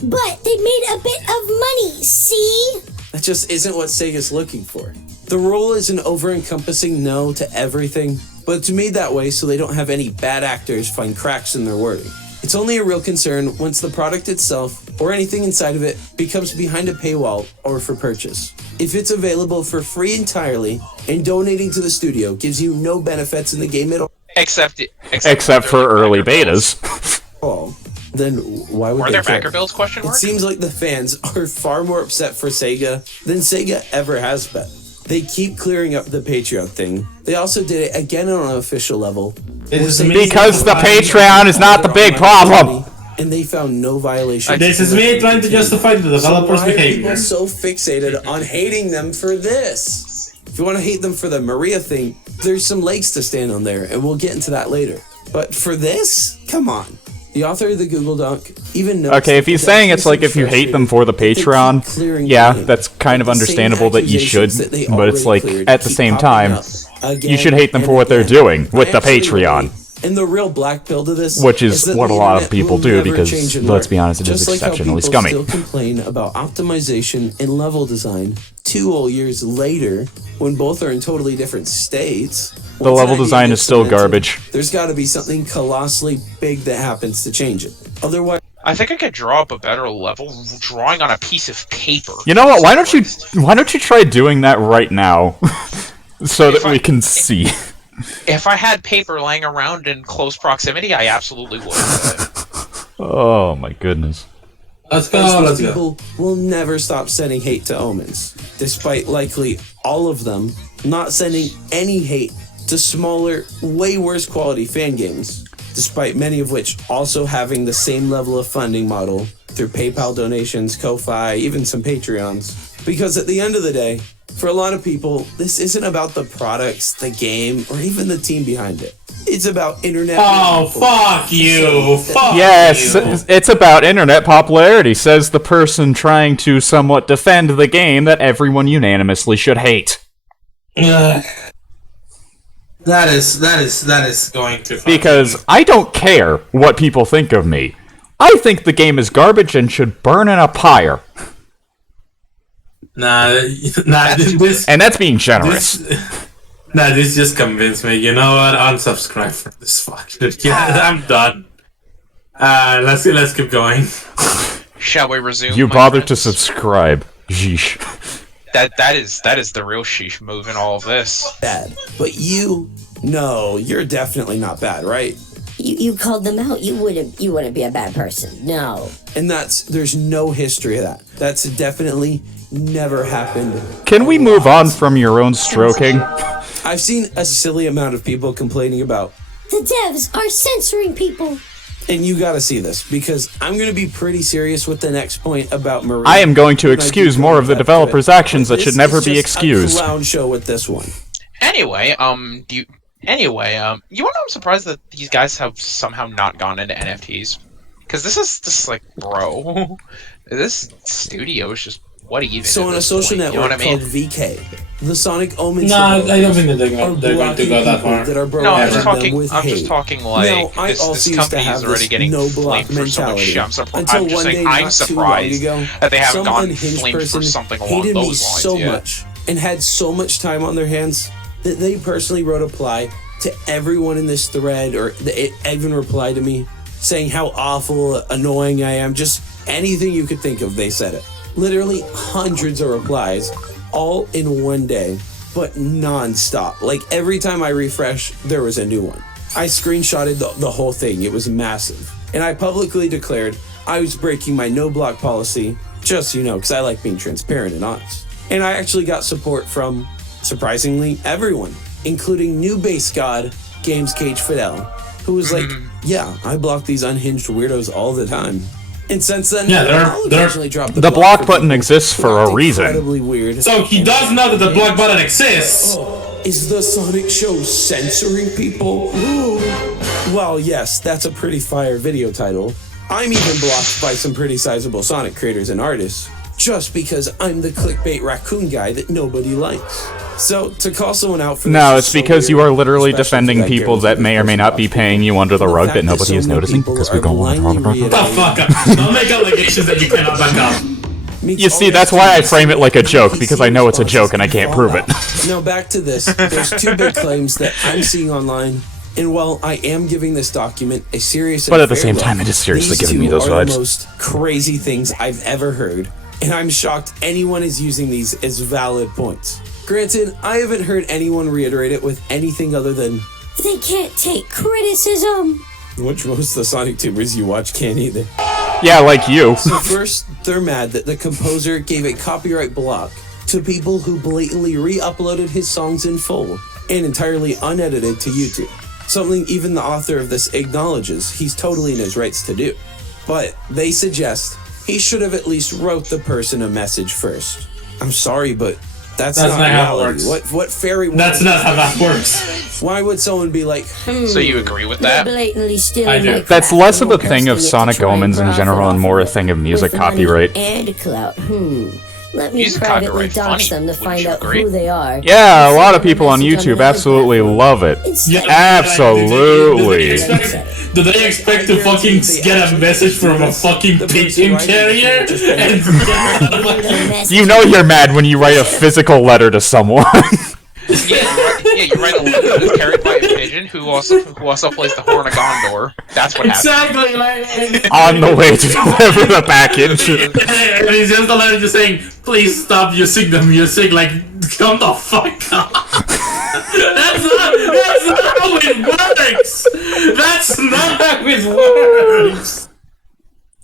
But they made a bit of money, see? that just isn't what Sega's looking for. The rule is an over-encompassing no to everything, but it's made that way so they don't have any bad actors find cracks in their wording. It's only a real concern once the product itself, or anything inside of it, becomes behind a paywall or for purchase. If it's available for free entirely, and donating to the studio gives you no benefits in the game at Except for early betas. all, then why would Were they there care? backer bills? Question It mark. seems like the fans are far more upset for Sega than Sega ever has been. They keep clearing up the Patreon thing. They also did it again on an official level. Because the Patreon is not the big problem. And they found no violation. This is me trying to justify the developer's so why are behavior. people so fixated on hating them for this? If you want to hate them for the Maria thing, there's some legs to stand on there, and we'll get into that later. But for this, come on. The author of the Google Doc even notes Okay, if he's saying it's like if you hate them for the Patreon, yeah, that's kind of understandable that you should, but it's like, at the same time, you should hate them for what they're doing with the Patreon. And the real black pill to this, Which is that what the a lot of internet people will do, never because, change and let's learn. be honest, it is Just like how exceptionally people scummy. still complain about optimization and level design 2 whole years later, when both are in totally different states. The Once level an idea design gets is still cemented, garbage. There's got to be something colossally big that happens to change it. Otherwise, I think I could draw up a better level drawing on a piece of paper. You know what, why don't you try doing that right now? So that we can see. If I had paper laying around in close proximity, I absolutely would. Oh my goodness. Let's go. people will never stop sending hate to Omens, despite likely all of them not sending any hate to smaller, way worse quality fan games, despite many of which also having the same level of funding model through PayPal donations, Ko-Fi, even some Patreons. Because at the end of the day, for a lot of people, this isn't about the products, the game, or even the team behind it. It's about internet. Oh, fuck you. Fuck Yes, you. it's about internet popularity, says the person trying to somewhat defend the game that everyone unanimously should hate. That is going to. Because I don't care what people think of me. I think the game is garbage and should burn in a pyre. Nah, this. And that's being generous. This just convinced me. You know what? Unsubscribe from this fuck shit. Yeah, I'm done. Let's keep going. Shall we resume? You my bothered to friends? subscribe. Yeesh. That is the real sheesh move in all of this. Bad. But you're definitely not bad, right? You called them out. You wouldn't be a bad person. No. And there's no history of that. That's definitely never happened. Can we move on from your own stroking? I've seen a silly amount of people complaining about, The devs are censoring people. and you gotta see this, because I'm gonna be pretty serious with the next point about Marie. I am going to And I excuse do more go of the back to developers' it. actions that This should never is be just excused. a clown show with this one. Anyway, you wanna know, I'm surprised that these guys have somehow not gone into NFTs. Because this is just like, bro, this studio is just, what even? So at on a this social point, you know network what I mean? called VK, the Sonic Omens. No, I don't think developers that are they're going to blocking go that people far. that are No, I'm promoting just them talking. with I'm just hate. talking like Now, I this also used to company have is already this getting no block flamed for so much mentality. shit. Until I'm just one saying day, I'm not too long surprised ago, that they haven't some gotten unhinged flamed for person something along hated those me lines so yet. much and had so much time on their hands that they personally wrote a reply to everyone in this thread, or it even replied to me saying how awful, annoying I am. Just anything you could think of, they said it. Literally hundreds of replies, all in one day, but non-stop. Like every time I refresh, there was a new one. I screenshotted the whole thing. It was massive. And I publicly declared I was breaking my no block policy, just so you know, because I like being transparent and honest. And I actually got support from, surprisingly, everyone, including new base god, Games Cage Fidel, who was like, yeah, I block these unhinged weirdos all the time. And since then, Yeah, I'll they're- occasionally drop The block for button people exists who for act a reason. Incredibly weird. So he does know that the block button exists. Is the Sonic Show censoring people? Well, yes, that's a pretty fire video title. I'm even blocked by some pretty sizable Sonic creators and artists, just because I'm the clickbait raccoon guy that nobody likes. So, to call someone out for No, this it's is so because you weird, are literally especially defending for that people that may or may not be paying you under the The rug fact that that nobody so is many noticing people because we are don't want to talk blindly about The fuck up. Don't make allegations that you cannot back up. meets You all see, the that's why I activities frame it like a joke, PC because I know it's a joke and I responses can't prove it. Now back to this. There's two big claims that I'm seeing online, and while I am giving this document a serious But and at the fair same look, time, it is seriously these giving me two those are vibes. the most crazy things I've ever heard, and I'm shocked anyone is using these as valid points. Granted, I haven't heard anyone reiterate it with anything other than, They can't take criticism. which most of the Sonic tubers you watch can't either. Yeah, like you. So first, they're mad that the composer gave a copyright block to people who blatantly re-uploaded his songs in full and entirely unedited to YouTube. Something even the author of this acknowledges he's totally in his rights to do. But they suggest he should have at least wrote the person a message first. I'm sorry, but That's not not how it reality. works. What fairy? That's not how that works. Why would someone be like, So you agree with You're that? blatantly stealing I do. my That's craft less and of a thing of posting it to Sonic try and Omens in profit general and off more a of it. thing of music With money copyright. and clout. Let me Music privately copyright's dox funny, them to wouldn't find you out agree? who they are. Yeah, a lot of Send them people on message YouTube another absolutely platform. love it. Instead, Absolutely. Do they expect to fucking get a message from a fucking pigeon carrier? And You know you're mad when you write a physical letter to someone. You write a letter that is carried by a pigeon who also plays the horn of Gondor. That's what happens. exactly, like, On the way to deliver the package. and he's just a letter just saying, please stop using the music, like, come the fuck up. That's not how it works! That's not how it works!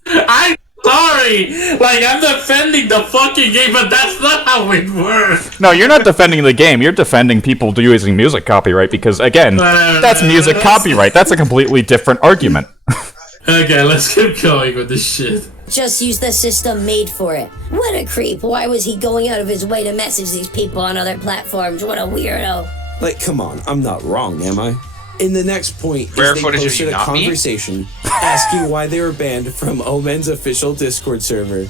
I'm sorry! Like, I'm defending the fucking game, but that's not how it works! No, you're not defending the game. You're defending people using music copyright because, again, that's music copyright. That's a completely different argument. Okay, let's keep going with this shit. just use the system made for it. What a creep. Why was he going out of his way to message these people on other platforms? What a weirdo. Like, come on, I'm not wrong, am I? In the next point, Rare is they footage of posted you, a not me? conversation asking why they were banned from Omen's official Discord server.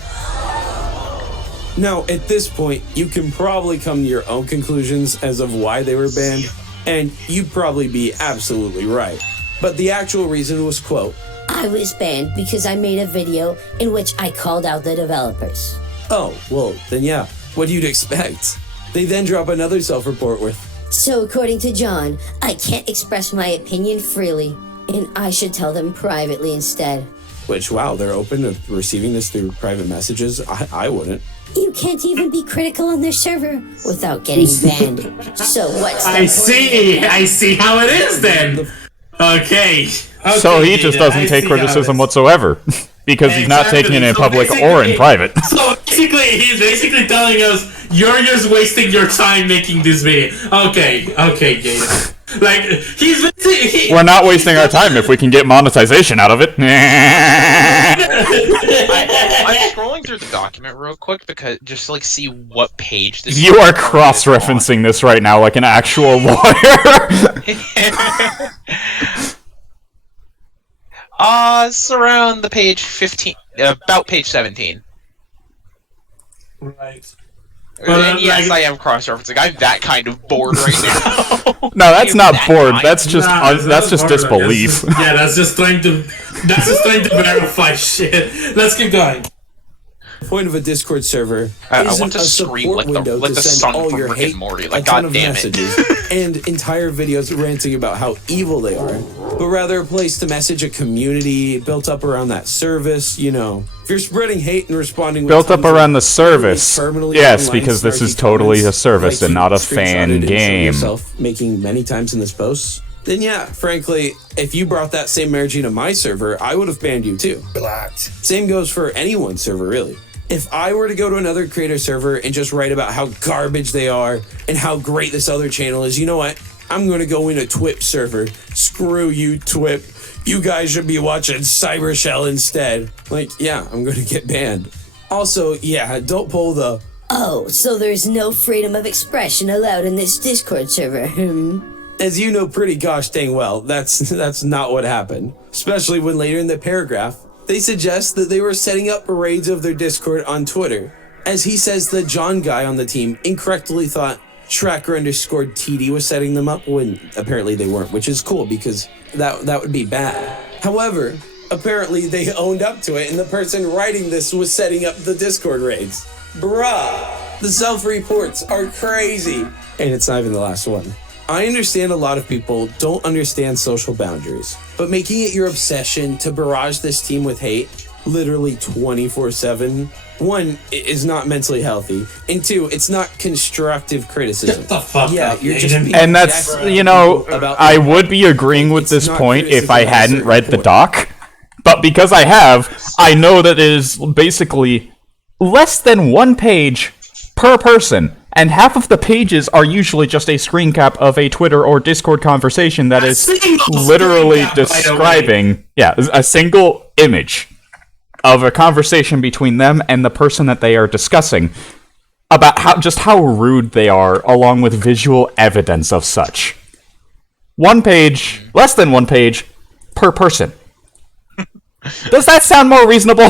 Now, at this point, you can probably come to your own conclusions as of why they were banned, and you'd probably be absolutely right. But the actual reason was, quote, I was banned because I made a video in which I called out the developers. oh, well, then yeah, what you'd expect. They then drop another self-report with, So according to John, I can't express my opinion freely, and I should tell them privately instead. which, wow, they're open to receiving this through private messages. I wouldn't. You can't even be critical on their server without getting banned. So what's the I see how it is then. Okay. So he just doesn't take criticism whatsoever. Because he's not taking it in public or in private. So basically, he's basically telling us, you're just wasting your time making this video. Okay, Gabe. Like, he's basically... We're not wasting our time if we can get monetization out of it. I'm scrolling through the document real quick because just to, like, see what page this. You are cross-referencing this right now like an actual lawyer. It's around the page 15, about page 17. Right. And yes, I am cross-referencing. I'm that kind of bored right now. No, that's not bored. kind. That's just that's just disbelief. That's just trying to verify shit. Let's keep going. The point of a Discord server I isn't want to a scream support like the- window like to the send son all from your Rick hate, and Morty, a like, ton God of damn it. messages, and entire videos ranting about how evil they are, but rather a place to message a community built up around that service. You know, if you're spreading hate and responding with Built up tons of around the service. permanently Yes, online because this is snarky totally a comments, service like and you not a screenshotted fan and showed game. yourself making many times in this post, then yeah, frankly, if you brought that same energy to my server, I would have banned you too. Same goes for anyone's server, really. If I were to go to another creator server and just write about how garbage they are and how great this other channel is, you know what? I'm going to go in a TWIP server. Screw you, TWIP. You guys should be watching Cybershell instead. Like, yeah, I'm going to get banned. Also, yeah, don't pull the... Oh, so there's no freedom of expression allowed in this Discord server, As you know pretty gosh dang well, that's not what happened. Especially when later in the paragraph, they suggest that they were setting up parades of their Discord on Twitter. As he says, the John guy on the team incorrectly thought Tracker_TD was setting them up when apparently they weren't, which is cool because that would be bad. However, apparently they owned up to it and the person writing this was setting up the Discord raids. Bruh, the self-reports are crazy. And it's not even the last one. I understand a lot of people don't understand social boundaries, but making it your obsession to barrage this team with hate, literally 24/7, one, is not mentally healthy, and two, it's not constructive criticism. Get the fuck Yeah, up, you're just Aiden. being And that's, jacked you know, about I people. would be agreeing with It's this not point if I criticism at a hadn't certain read the point. doc. But because I have, I know that it is basically less than one page per person. And half of the pages are usually just a screen cap of a Twitter or Discord conversation that is literally describing, a single image of a conversation between them and the person that they are discussing. about how rude they are, along with visual evidence of such. 1 page, less than 1 page, per person. Does that sound more reasonable?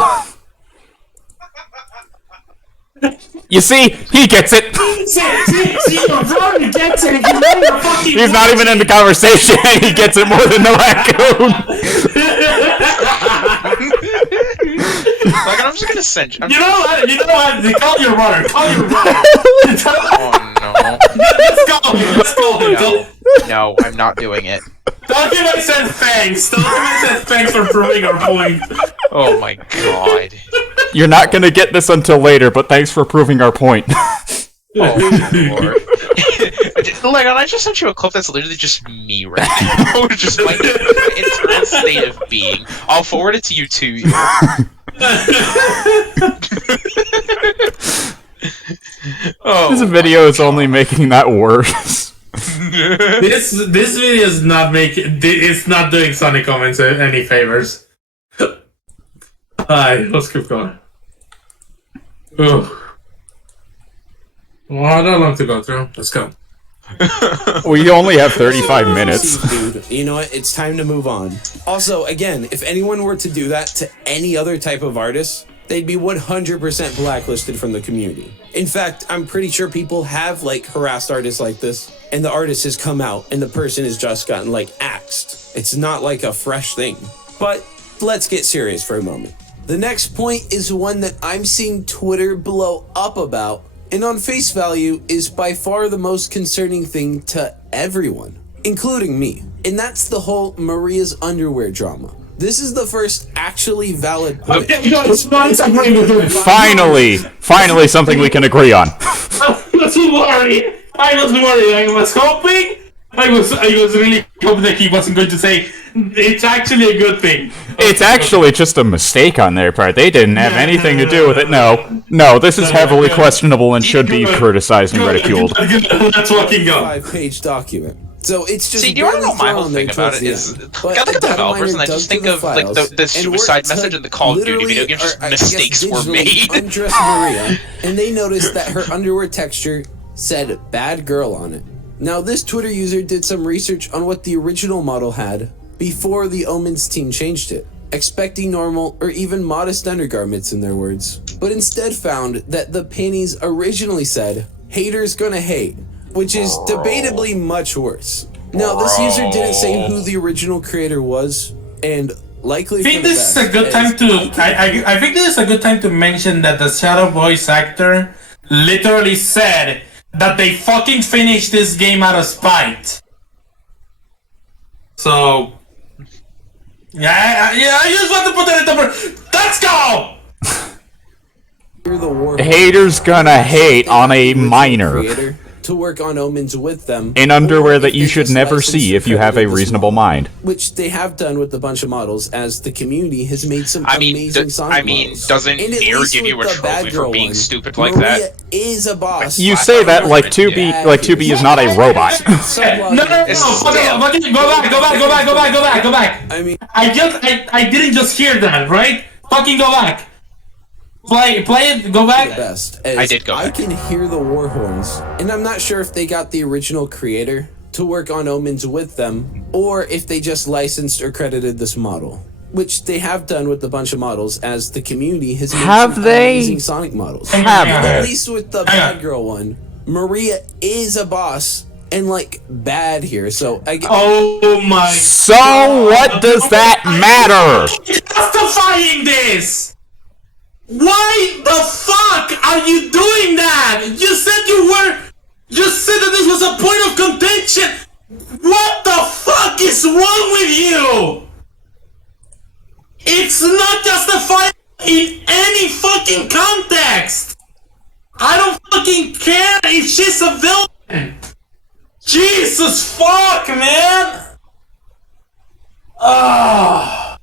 You see, he gets it. See, Ron gets it. He's not even in the conversation. He gets it more than the raccoon. Like, I'm just gonna send you. You know what? Call your runner. Call your runner. Oh no. Let's go. No, I'm not doing it. Don't give I said thanks. Don't give I said thanks for proving our point. Oh my god. You're not gonna get this until later, but thanks for proving our point. Oh my lord. Like, I just sent you a clip that's literally just me right now. Just my internal state of being. I'll forward it to you too. Oh, This video is only making that worse. This video is not making. It's not doing Sonic Omens any favors. Alright, let's keep going. Ugh. Well, not long to go through. Let's go. We only have 35 minutes. Dude, you know what? It's time to move on. Also, again, if anyone were to do that to any other type of artist, they'd be 100% blacklisted from the community. In fact, I'm pretty sure people have, like, harassed artists like this, and the artist has come out, and the person has just gotten, like, axed. It's not, like, a fresh thing. But let's get serious for a moment. The next point is one that I'm seeing Twitter blow up about, and on face value is by far the most concerning thing to everyone, including me. And that's the whole Maria's underwear drama. This is the first actually valid point. Finally, something we can agree on. I wasn't worried. I was hoping. I was really hoping that he wasn't going to say it's actually a good thing. It's actually just a mistake on their part. They didn't have anything to do with it. No, this is heavily questionable and should be criticized and ridiculed. Let's fucking go. 5-page document. So it's just. See, do you want to know my whole thing about it? Is got the developers, and I just think of like the suicide message in the Call of Duty video game. Just mistakes were made. Undressed Maria, and they noticed that her underwear texture said "bad girl" on it. Now, this Twitter user did some research on what the original model had before the Omens team changed it, expecting normal or even modest undergarments in their words, but instead found that the panties originally said "haters gonna hate," which is debatably much worse. Now, this user didn't say who the original creator was, and likely I think this is a good time to. I think this is a good time to mention that the Shadow voice actor literally said that they fucking finished this game out of spite. So, yeah, I just want to put that in the. Let's go. Haters gonna hate on a minor. To work on Omens with them in underwear that you should never see if you have a reasonable mind. Which they have done with a bunch of models, as the community has made some amazing Sonic models. Doesn't Nier give you a trophy for being stupid like that? Is a boss. You say that like 2B is not a robot. No. Go back. I mean, I didn't just hear that, right? Fucking go back. Play it, go back. Best, I did go back. I can hear the war horns, and I'm not sure if they got the original creator to work on Omens with them, or if they just licensed or credited this model, which they have done with a bunch of models, as the community has made some amazing Sonic models. At least with the bad girl one, Maria is a boss and like bad here, so I guess. Oh my. So what does that matter? Justifying this. Why the fuck are you doing that? You said that this was a point of contention. What the fuck is wrong with you? It's not justified in any fucking context. I don't fucking care if she's a villain. Jesus fuck, man. Oh.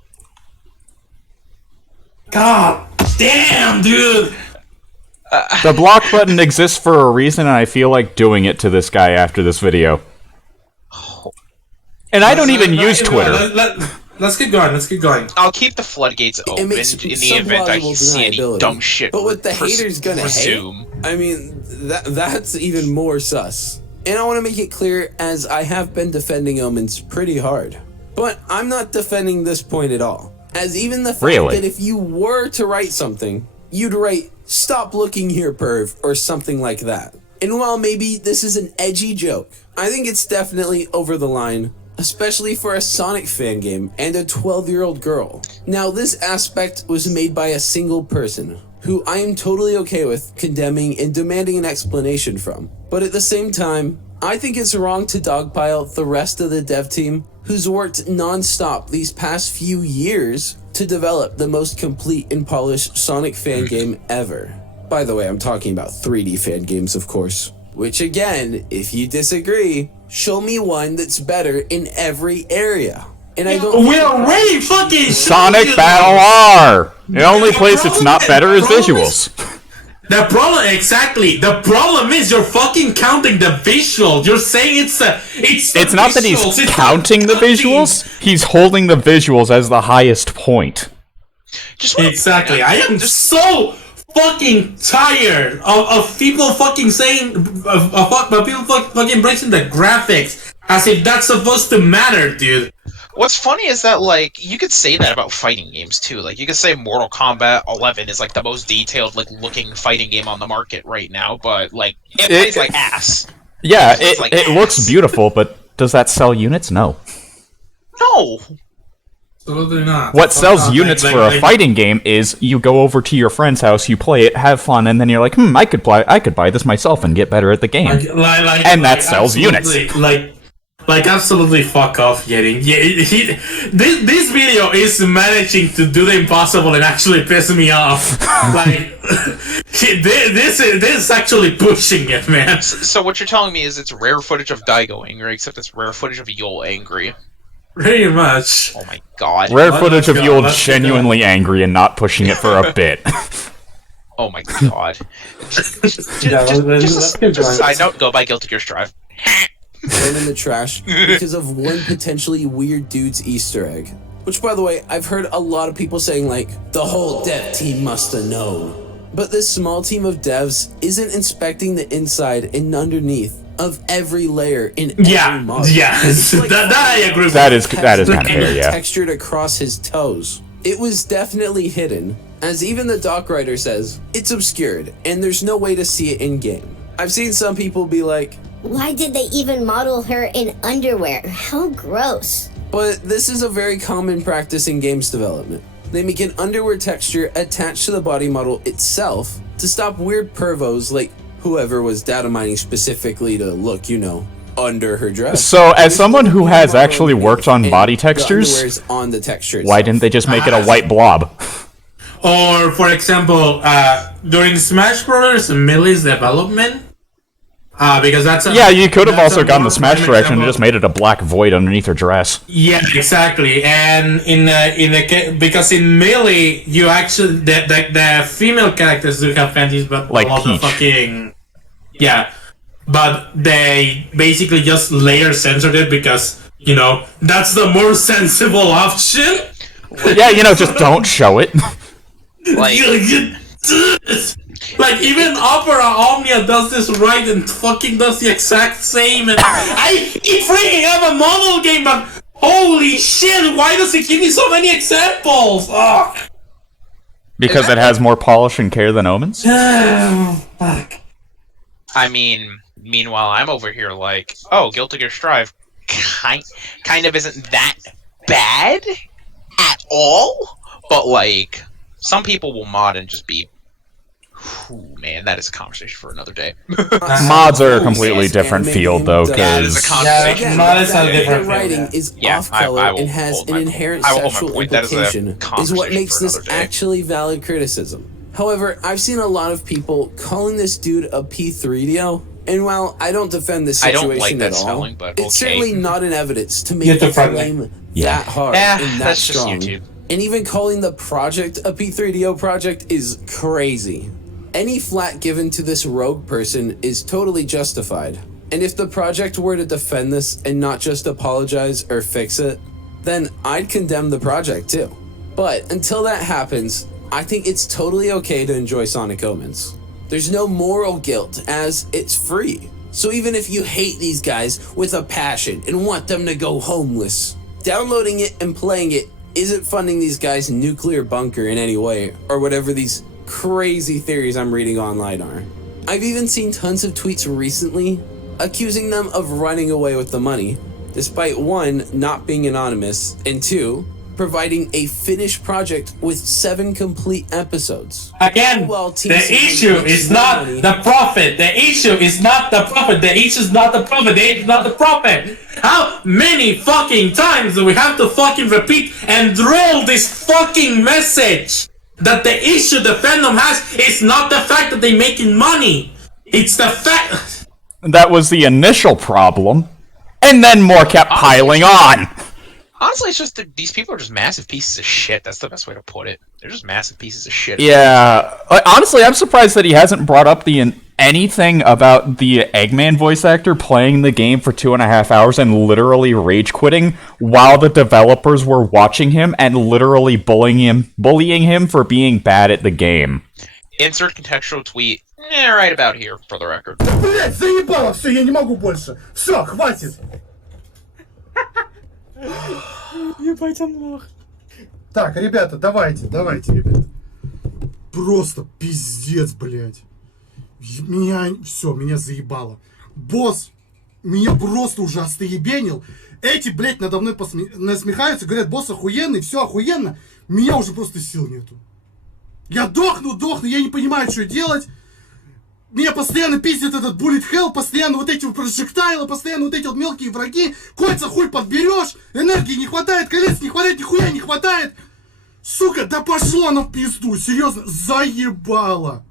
God damn, dude. The block button exists for a reason, and I feel like doing it to this guy after this video. And I don't even use Twitter. Let's keep going. Let's keep going. I'll keep the floodgates open in the event I see any dumb shit. But what the haters gonna presume. hate? I mean, that's even more sus. And I want to make it clear, as I have been defending Omens pretty hard. But I'm not defending this point at all. As even the fact that if you were to write something, you'd write, "Stop looking here, perv," or something like that. And while maybe this is an edgy joke, I think it's definitely over the line, especially for a Sonic fan game and a 12-year-old girl. Now, this aspect was made by a single person, who I am totally okay with condemning and demanding an explanation from. But at the same time, I think it's wrong to dogpile the rest of the dev team who's worked non-stop these past few years to develop the most complete and polished Sonic fan game ever. By the way, I'm talking about 3D fan games, of course. Which again, if you disagree, show me one that's better in every area. And I don't. We're already fucking Sonic Battle R. The only place it's not better is visuals. The problem is you're fucking counting the visuals. You're saying it's not that he's counting the visuals. He's holding the visuals as the highest point. Exactly. I am so fucking tired of people fucking saying of people fucking embracing the graphics as if that's supposed to matter, dude. What's funny is that, like, you could say that about fighting games, too. Like, you could say Mortal Kombat 11 is, like, the most detailed, like, looking fighting game on the market right now, but, like, it plays like ass. Yeah, it looks beautiful, but does that sell units? No. No! Absolutely not. What sells units for a fighting game is you go over to your friend's house, you play it, have fun, and then you're like, I could buy this myself and get better at the game. And that sells units. Like, absolutely fuck off, Yeti. This video is managing to do the impossible and actually piss me off. Like, this is actually pushing it, man. So what you're telling me is it's rare footage of Daigo angry, except it's rare footage of Yul angry. Pretty much. Oh my god. Rare footage of Yul genuinely angry and not pushing it for a bit. Oh my god. Just a side note, go buy Guilty Gear Strive. Thrown in the trash because of one potentially weird dude's Easter egg. Which, by the way, I've heard a lot of people saying, like, the whole dev team must have known. But this small team of devs isn't inspecting the inside and underneath of every layer in every model. Yeah, like that I agree with. That is kind of fair, yeah. Textured across his toes. It was definitely hidden. As even the doc writer says, it's obscured, and there's no way to see it in-game. I've seen some people be like, why did they even model her in underwear? How gross. But this is a very common practice in games development. They make an underwear texture attached to the body model itself to stop weird pervos like whoever was data mining specifically to look, under her dress. So, as someone who has actually worked on body textures, on the texture itself. Why didn't they just make it a white blob? Or, for example, during Smash Bros. Melee's development, because that's you could have also gotten the Smash direction and just made it a black void underneath her dress. Yeah, exactly. And because in Melee, you actually the female characters do have panties, but like all the fucking but they basically just layer censored it because that's the more sensible option. Yeah, just don't show it. Like, even Opera Omnia does this right and fucking does the exact same, and I keep freaking have a model game, but holy shit, why does it give me so many examples? Ugh. Because it has more polish and care than Omens? Fuck. I mean, meanwhile, I'm over here like, oh, Guilty Gear Strive kind of isn't that bad at all, but, like, some people will mod and just be, ooh, man, that is a conversation for another day. Mods are a completely different field, though, That is a because... conversation. Mods are different. The writing is off-color and has an inherent sexual implication, is what makes this actually valid criticism. However, I've seen a lot of people calling this dude a P3DO, and while I don't defend this situation at all, it's certainly not an evidence to make the claim that hard and that strong. And even calling the project a P3DO project is crazy. Any flack given to this rogue person is totally justified. And if the project were to defend this and not just apologize or fix it, then I'd condemn the project too. But until that happens, I think it's totally okay to enjoy Sonic Omens. There's no moral guilt, as it's free. So even if you hate these guys with a passion and want them to go homeless, downloading it and playing it isn't funding these guys' nuclear bunker in any way, or whatever these crazy theories I'm reading online are. I've even seen tons of tweets recently accusing them of running away with the money, despite 1, not being anonymous, and 2, providing a finished project with 7 complete episodes. Again, the issue is not the profit. The issue is not the profit. The issue is not the profit. The issue is not the profit. How many fucking times do we have to fucking repeat and drill this fucking message? That the issue the fandom has is not the fact that they're making money. It's the fact... That was the initial problem. And then more kept piling on. Honestly, it's just that these people are just massive pieces of shit. That's the best way to put it. They're just massive pieces of shit. Yeah. Honestly, I'm surprised that he hasn't brought up anything about the Eggman voice actor playing the game for 2.5 hours and literally rage quitting while the developers were watching him and literally bullying him for being bad at the game. Insert contextual tweet. Right about here, for the record. Блять, заебало все, я не могу больше. Все, хватит. Ебать, он лох. Так, ребята, давайте, ребята. Просто пиздец, блядь. Меня заебало. Босс меня просто уже остоебенил. Эти, блядь, надо мной насмехаются, говорят, босс охуенный, все охуенно. Меня уже просто сил нету. Я дохну, я не понимаю, что делать. Меня постоянно пиздит этот Bullet Hell, постоянно вот эти прожектайлы, постоянно вот эти вот мелкие враги. Кольца хуй подберешь, энергии не хватает, колец не хватает, нихуя не хватает. Сука, да пошло оно в пизду, серьезно, заебало.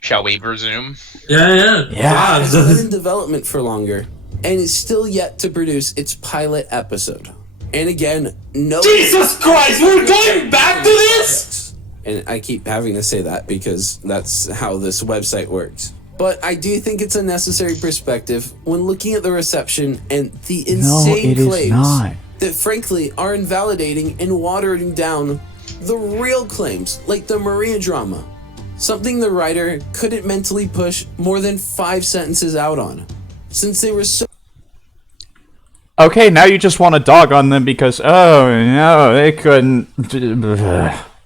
Shall we resume? Yeah. It's been in development for longer, and is still yet to produce its pilot episode. And again, no... Jesus Christ, we're going back to this?! And I keep having to say that because that's how this website works. But I do think it's a necessary perspective when looking at the reception and the insane claims that frankly are invalidating and watering down the real claims, like the Maria drama. Something the writer couldn't mentally push more than 5 sentences out on, since they were so... Okay, now you just want to dog on them because, oh, no, they couldn't...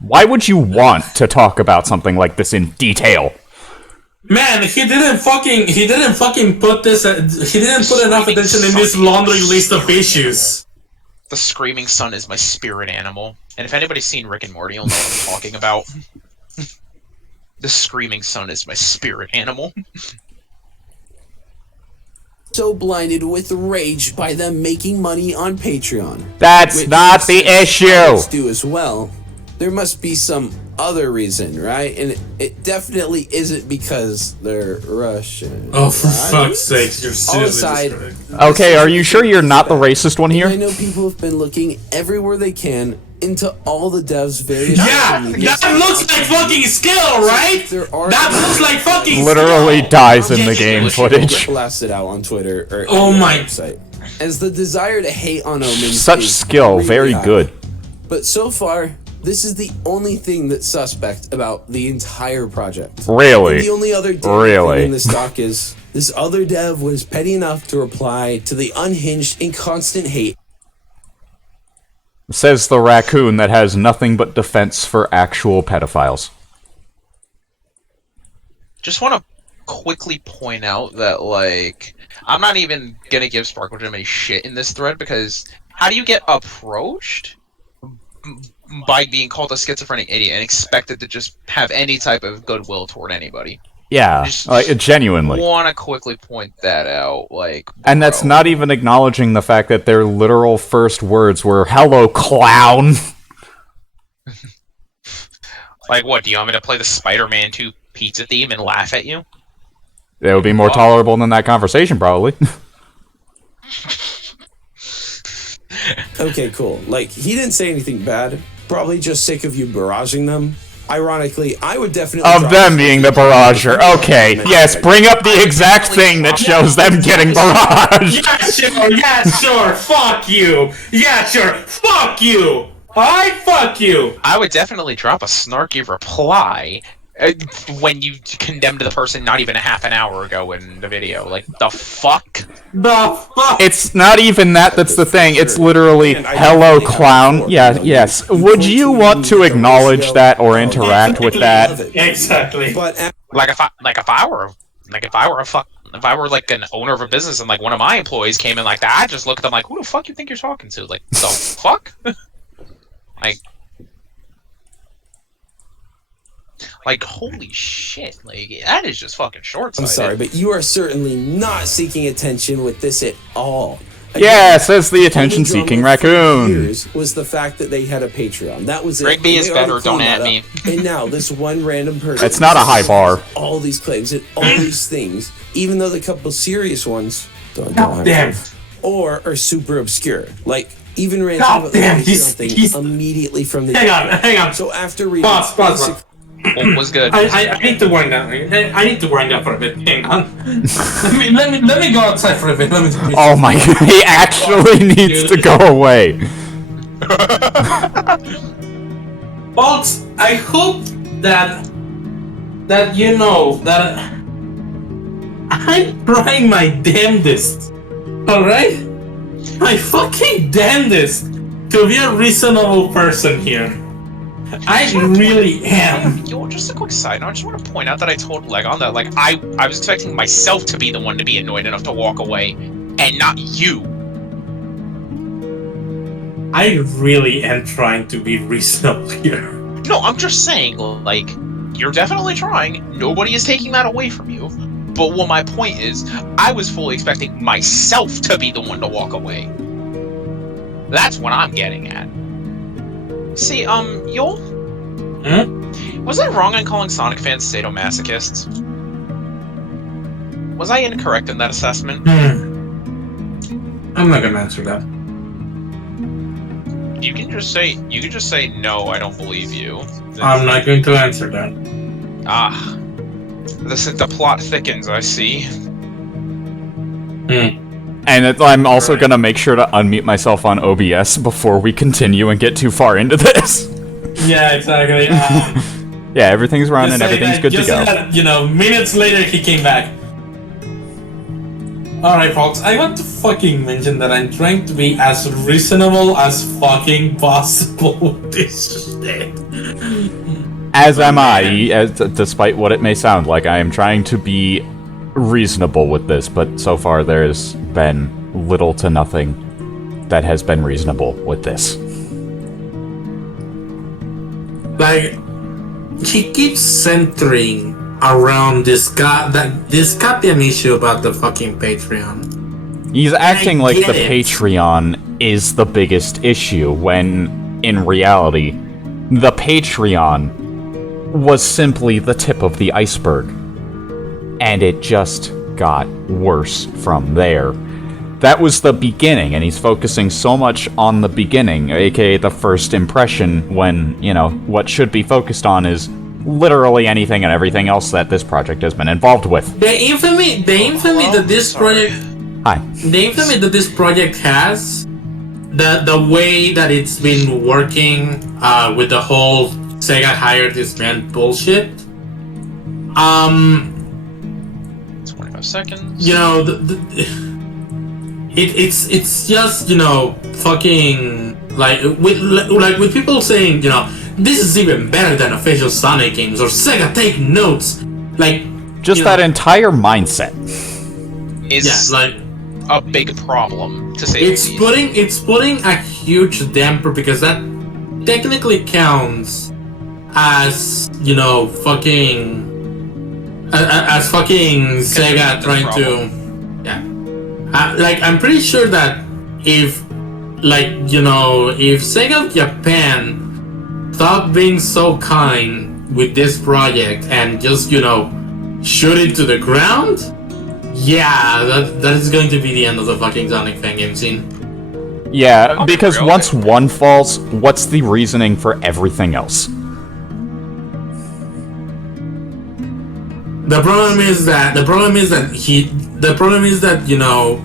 Why would you want to talk about something like this in detail? Man, he didn't fucking put this, he didn't put enough attention in this laundry list of issues. The screaming sun is my spirit animal. And if anybody's seen Rick and Morty, you'll know what I'm talking about. The screaming sun is my spirit animal. So blinded with rage by them making money on Patreon. That's not the issue! Do as well. There must be some other reason, right? And it definitely isn't because they're Russian. Oh, for fuck's sake, you're seriously all aside, okay, are you sure you're not the racist one here? I know people have been looking everywhere they can into all the devs' various... Yeah, that looks like fucking skill, right? That looks like fucking literally skill. dies in the game footage. Blasted out on Twitter or my website. As the desire to hate on Omens... Such skill, really very high. good. But so far, this is the only thing that's suspect about the entire project. Really? And the only other thing in this doc is this other dev was petty enough to reply to the unhinged and constant hate. Says the raccoon that has nothing but defense for actual pedophiles. Just want to quickly point out that, like, I'm not even gonna give Sparkle Jim any shit in this thread because how do you get approached by being called a schizophrenic idiot and expected to just have any type of goodwill toward anybody? Yeah, like, genuinely. Want to quickly point that out, like, bro. And that's not even acknowledging the fact that their literal first words were, "Hello, clown." Like, what, do you want me to play the Spider-Man 2 pizza theme and laugh at you? It would be more tolerable than that conversation, probably. Okay, cool. Like, he didn't say anything bad. Probably just sick of you barraging them. Ironically, I would definitely Of drop them a being the barrager. Okay, yes, bring up the exact thing that shows them getting barraged. Yeah, sure, fuck you! Yeah, sure, fuck you! Alright, fuck you! I would definitely drop a snarky reply when you condemned the person not even a half an hour ago in the video. Like, the fuck? The fuck? It's not even that's the thing. It's literally, hello, clown. Yeah, yes. Would you want to acknowledge that or interact with that? Exactly. But If I were like an owner of a business and like one of my employees came in like that, I'd just look at them like, who the fuck you think you're talking to? Like, the fuck? Like, holy shit! Like, that is just fucking short-sighted. I'm sorry, but you are certainly not seeking attention with this at all. Yeah, says the attention-seeking raccoon. Years was the fact that they had a Patreon. That was it. Rigby is They better, already don't cleaned at that me. up. And now this one random person. It's not a high bar. All these claims and all these things, even though the couple serious ones don't Damn. or are super obscure. Like even ranting God about damn, the he's- Patreon thing he's- immediately from the Hang on. So after reading Pause. What was good? I need to wind down. I need to wind down for a bit. Hang on. let me go outside for a bit. Let me. Oh my god, he actually needs to go away. Folks, I hope that you know that I'm trying my damnedest. All right, my fucking damnedest to be a reasonable person here. I really am. Yo, just a quick side note. I just want to point out that I told Legon that, like, I was expecting myself to be the one to be annoyed enough to walk away, and not you. I really am trying to be reasonable here. No, I'm just saying, like, you're definitely trying. Nobody is taking that away from you. But what my point is, I was fully expecting myself to be the one to walk away. That's what I'm getting at. See, Yol? Was I wrong in calling Sonic fans sadomasochists? Was I incorrect in that assessment? I'm not gonna answer that. You can just say no, I don't believe you. I'm not going to answer that. Ah. The plot thickens, I see. And I'm also gonna make sure to unmute myself on OBS before we continue and get too far into this. Yeah, exactly. Yeah, everything's running, Just saying everything's that- good to just go. that, minutes later he came back. Alright, folks, I want to fucking mention that I'm trying to be as reasonable as fucking possible with this shit. As am I, despite what it may sound like. I am trying to be reasonable with this, but so far there's been little to nothing that has been reasonable with this. Like, he keeps centering around this goddamn issue about the fucking Patreon. He's acting like get the it. Patreon is the biggest issue, when, in reality, the Patreon was simply the tip of the iceberg. And it just got worse from there. That was the beginning, and he's focusing so much on the beginning, aka the first impression, when, what should be focused on is literally anything and everything else that this project has been involved with. The infamy that this project Hi. The infamy that this project has, the way that it's been working with the whole Sega hired this man bullshit. 25 seconds. It's just fucking with people saying this is even better than official Sonic games or Sega take notes Just that entire mindset. Is a big problem, to say the least. it's putting a huge damper, because that technically counts as fucking Sega trying to I'm pretty sure that if Sega of Japan stopped being so kind with this project and just shoot it to the ground, that is going to be the end of the fucking Sonic fan game scene. Yeah, because once one falls, what's the reasoning for everything else? The problem is that you know,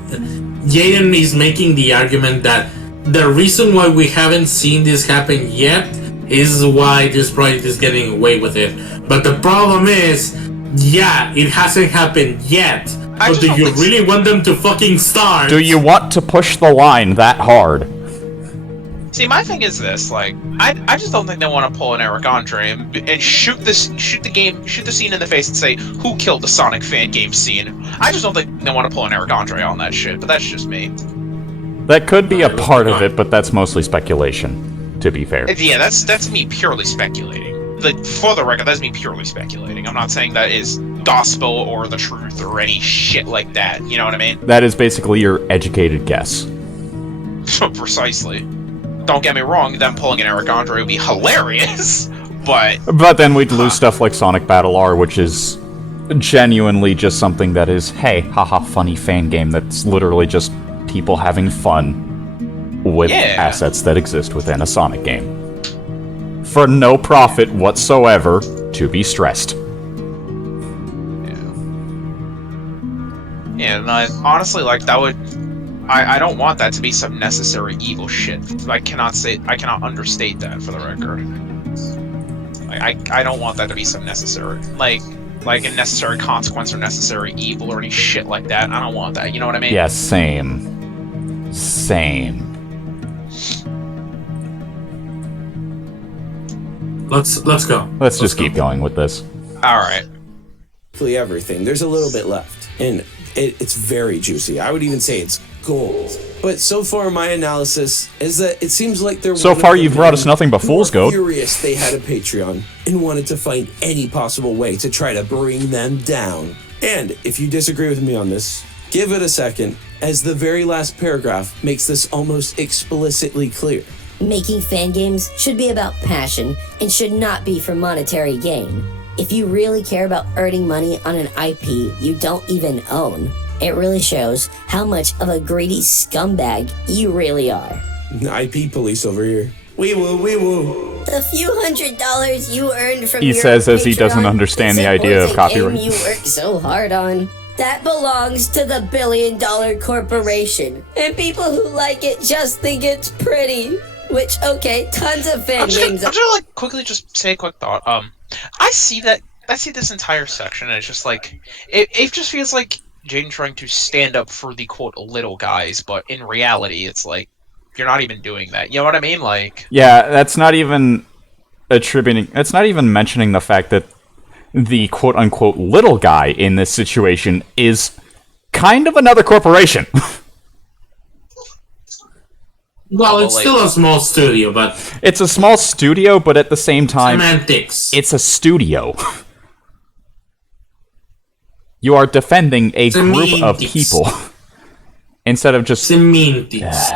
Jaden is making the argument that the reason why we haven't seen this happen yet is why this project is getting away with it. But the problem is, yeah, it hasn't happened yet. But do you really want them to fucking start? Do you want to push the line that hard? See, my thing is this: like, I just don't think they want to pull an Eric Andre and shoot the scene in the face and say who killed the Sonic fan game scene. I just don't think they want to pull an Eric Andre on that shit. But that's just me. That could be a part of it, but that's mostly speculation. To be fair. Yeah, that's me purely speculating. Like, for the record, that's me purely speculating. I'm not saying that is gospel or the truth or any shit like that. You know what I mean? That is basically your educated guess. Precisely. Don't get me wrong, them pulling an Eric Andre would be hilarious, but then we'd lose stuff like Sonic Battle R, which is genuinely just something that is, hey, haha, funny fan game that's literally just people having fun with assets that exist within a Sonic game. For no profit whatsoever, to be stressed. Yeah, and honestly, like, that would... I don't want that to be some necessary evil shit. I cannot understate that for the record. I don't want that to be some necessary... Like a necessary consequence or necessary evil or any shit like that. I don't want that, you know what I mean? Yeah, same. Same. Let's go. Let's just keep going with this. Alright. Everything. There's a little bit left. And it's very juicy. I would even say it's gold. But so far, my analysis is that it seems like they're... So far, you've brought us nothing but fool's gold. Furious they had a Patreon and wanted to find any possible way to try to bring them down. And if you disagree with me on this, give it a second, as the very last paragraph makes this almost explicitly clear. Making fan games should be about passion and should not be for monetary gain. If you really care about earning money on an IP you don't even own, it really shows how much of a greedy scumbag you really are. IP police over here. Wee woo, wee woo. The few $100s you earned from He your says as he Patreon doesn't understand the idea of supports a game copyright. you worked so hard on. That belongs to the billion-dollar corporation. And people who like it just think it's pretty. Which, okay, tons of fan games... I'm just gonna, like, quickly just say a quick thought. I see this entire section, and it's just like... It just feels like Jaden trying to stand up for the, quote, little guys, but in reality, it's like, you're not even doing that. You know what I mean? Like... Yeah, that's not even attributing... That's not even mentioning the fact that the quote-unquote little guy in this situation is kind of another corporation. Well, it's still a small studio, but... It's a small studio, but at the same time... Semantics. It's a studio. You are defending a group of people. Instead of just... Semantics.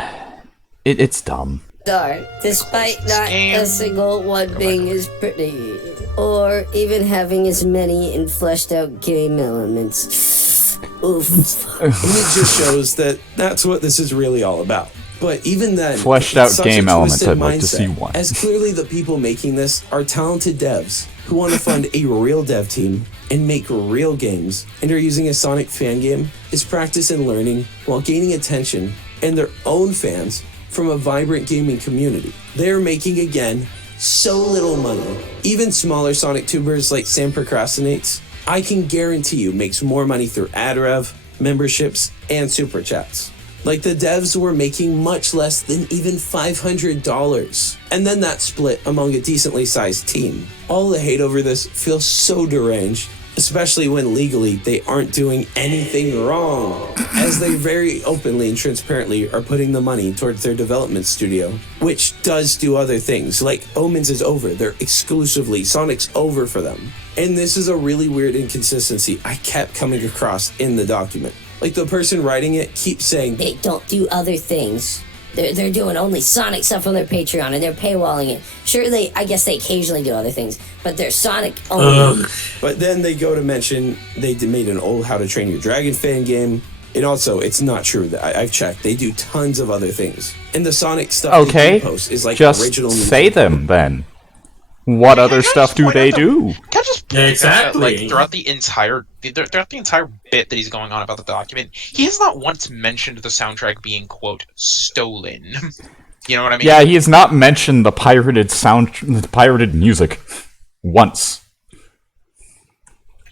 It's dumb. Despite not a single one being as pretty, or even having as many and fleshed out game elements. Oof. And it just shows that that's what this is really all about. But even then, fleshed out game elements, I'd like to see one. As clearly the people making this are talented devs who want to fund a real dev team and make real games, and are using a Sonic fan game as practice and learning while gaining attention and their own fans from a vibrant gaming community. They're making, again, so little money. Even smaller Sonic tubers like Sam Procrastinates, I can guarantee you makes more money through ad rev, memberships, and super chats. Like, the devs were making much less than even $500. And then that split among a decently sized team. All the hate over this feels so deranged, especially when legally they aren't doing anything wrong, as they very openly and transparently are putting the money towards their development studio, which does do other things, like Omens is over, they're exclusively, Sonic's over for them. And this is a really weird inconsistency I kept coming across in the document. Like, the person writing it keeps saying, they don't do other things. They're doing only Sonic stuff on their Patreon, and they're paywalling it. Sure, I guess they occasionally do other things, but they're Sonic only. But then they go to mention they made an old How to Train Your Dragon fan game. And also, it's not true. I've checked. They do tons of other things. And the Sonic stuff they post is like just original say them, then. What other stuff do they do? Can I just Yeah, exactly. Like throughout the entire bit that he's going on about the document, he has not once mentioned the soundtrack being quote stolen. You know what I mean? Yeah, he has not mentioned the pirated music once.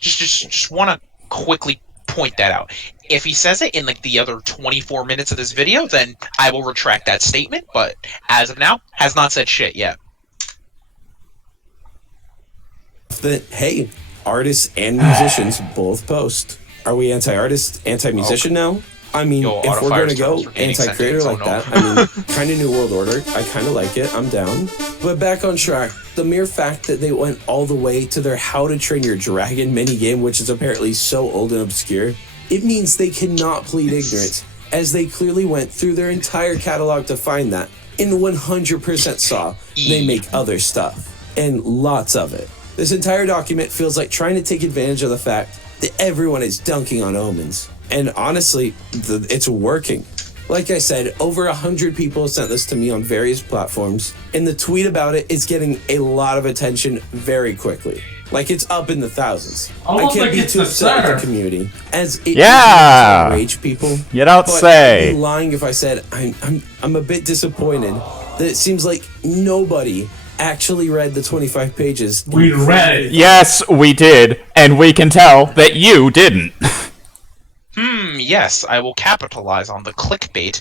Just want to quickly point that out. If he says it in like the other 24 minutes of this video, then I will retract that statement. But as of now, has not said shit yet. That hey, artists and musicians both post. Are we anti-artist, anti-musician now? I mean, Yo, if we're Autofire gonna go sounds retaining anti-creator sentence, like oh no. that, I mean, kind of New World Order. I kind of like it. I'm down. But back on track, the mere fact that they went all the way to their How to Train Your Dragon minigame, which is apparently so old and obscure, it means they cannot plead ignorance, as they clearly went through their entire catalog to find that, and 100% saw they make other stuff, and lots of it. This entire document feels like trying to take advantage of the fact that everyone is dunking on Omens. And honestly, it's working. Like I said, over 100 people sent this to me on various platforms, and the tweet about it is getting a lot of attention very quickly. Like, it's up in the thousands. Almost I can't like be it's too a upset with star. the community, as it Yeah! enrage people. You don't But say. I'd be lying if I said I'm a bit disappointed that it seems like nobody actually read the 25 pages. We read it. Yes, we did, and we can tell that you didn't. Yes, I will capitalize on the clickbait.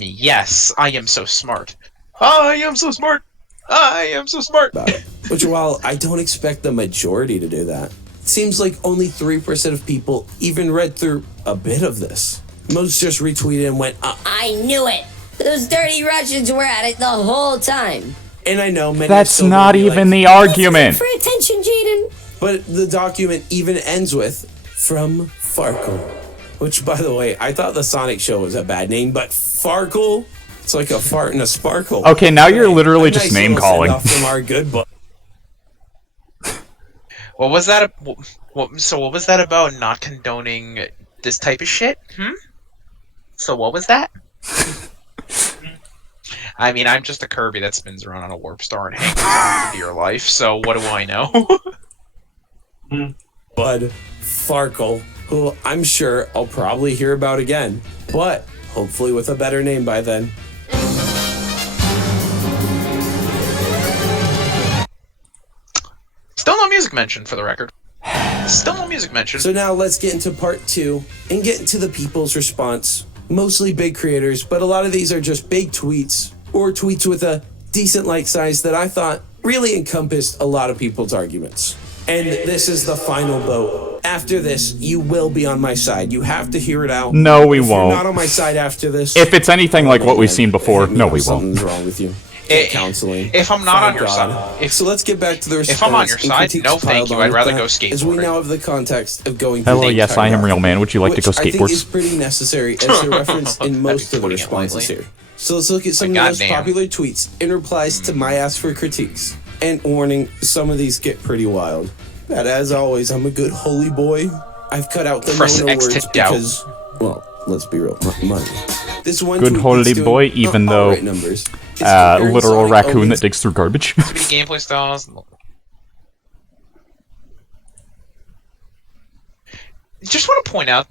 Yes, I am so smart. I am so smart. I am so smart. About it. Which, while I don't expect the majority to do that, it seems like only 3% of people even read through a bit of this. Most just retweeted and went, I knew it! Those dirty Russians were at it the whole time. and I know many. That's still not will be even like, the argument. For attention, Jaden. But the document even ends with, from Farkle. Which, by the way, I thought the Sonic Show was a bad name, but Farkle? It's like a fart and a sparkle. Okay, now you're literally A just nice name little calling. send-off from our good book. What was that? What was that about not condoning this type of shit? So what was that? I mean, I'm just a Kirby that spins around on a warp star and hangs on for dear life. So what do I know? Bud Farkle, who I'm sure I'll probably hear about again, but hopefully with a better name by then. Still no music mention for the record. Still no music mention. So now let's get into part 2 and get into the people's response. Mostly big creators, but a lot of these are just big tweets or tweets with a decent like size that I thought really encompassed a lot of people's arguments. And this is the final vote. After this, you will be on my side. You have to hear it out. No, we If won't. You're not on my side after this. If it's anything like what we've seen before, hit me no, up. we won't. Something's wrong with you. Get counseling. If I'm not Thank on your God. side, So let's get back to the response. if I'm on your and side, critiques no thank piled you. on I'd with rather that, go As we skateboarding. now have the context of going through Hello, the yes, entire I am real document, man. Would you like to which go I think skateboard? is pretty necessary as a reference in most of the putting it responses lightly. here. So let's look at some of Like, the most goddamn. popular tweets in replies to my ask for critiques. And warning, some of these get pretty wild. But as always, I'm a good holy boy. I've cut out the Press no-no X to words doubt. because, well, let's be real, money. This one Good tweet holy that's doing boy, even though, alright numbers. It's comparing literal Sonic raccoon Omens that digs through garbage. Many gameplay styles. Just want to point out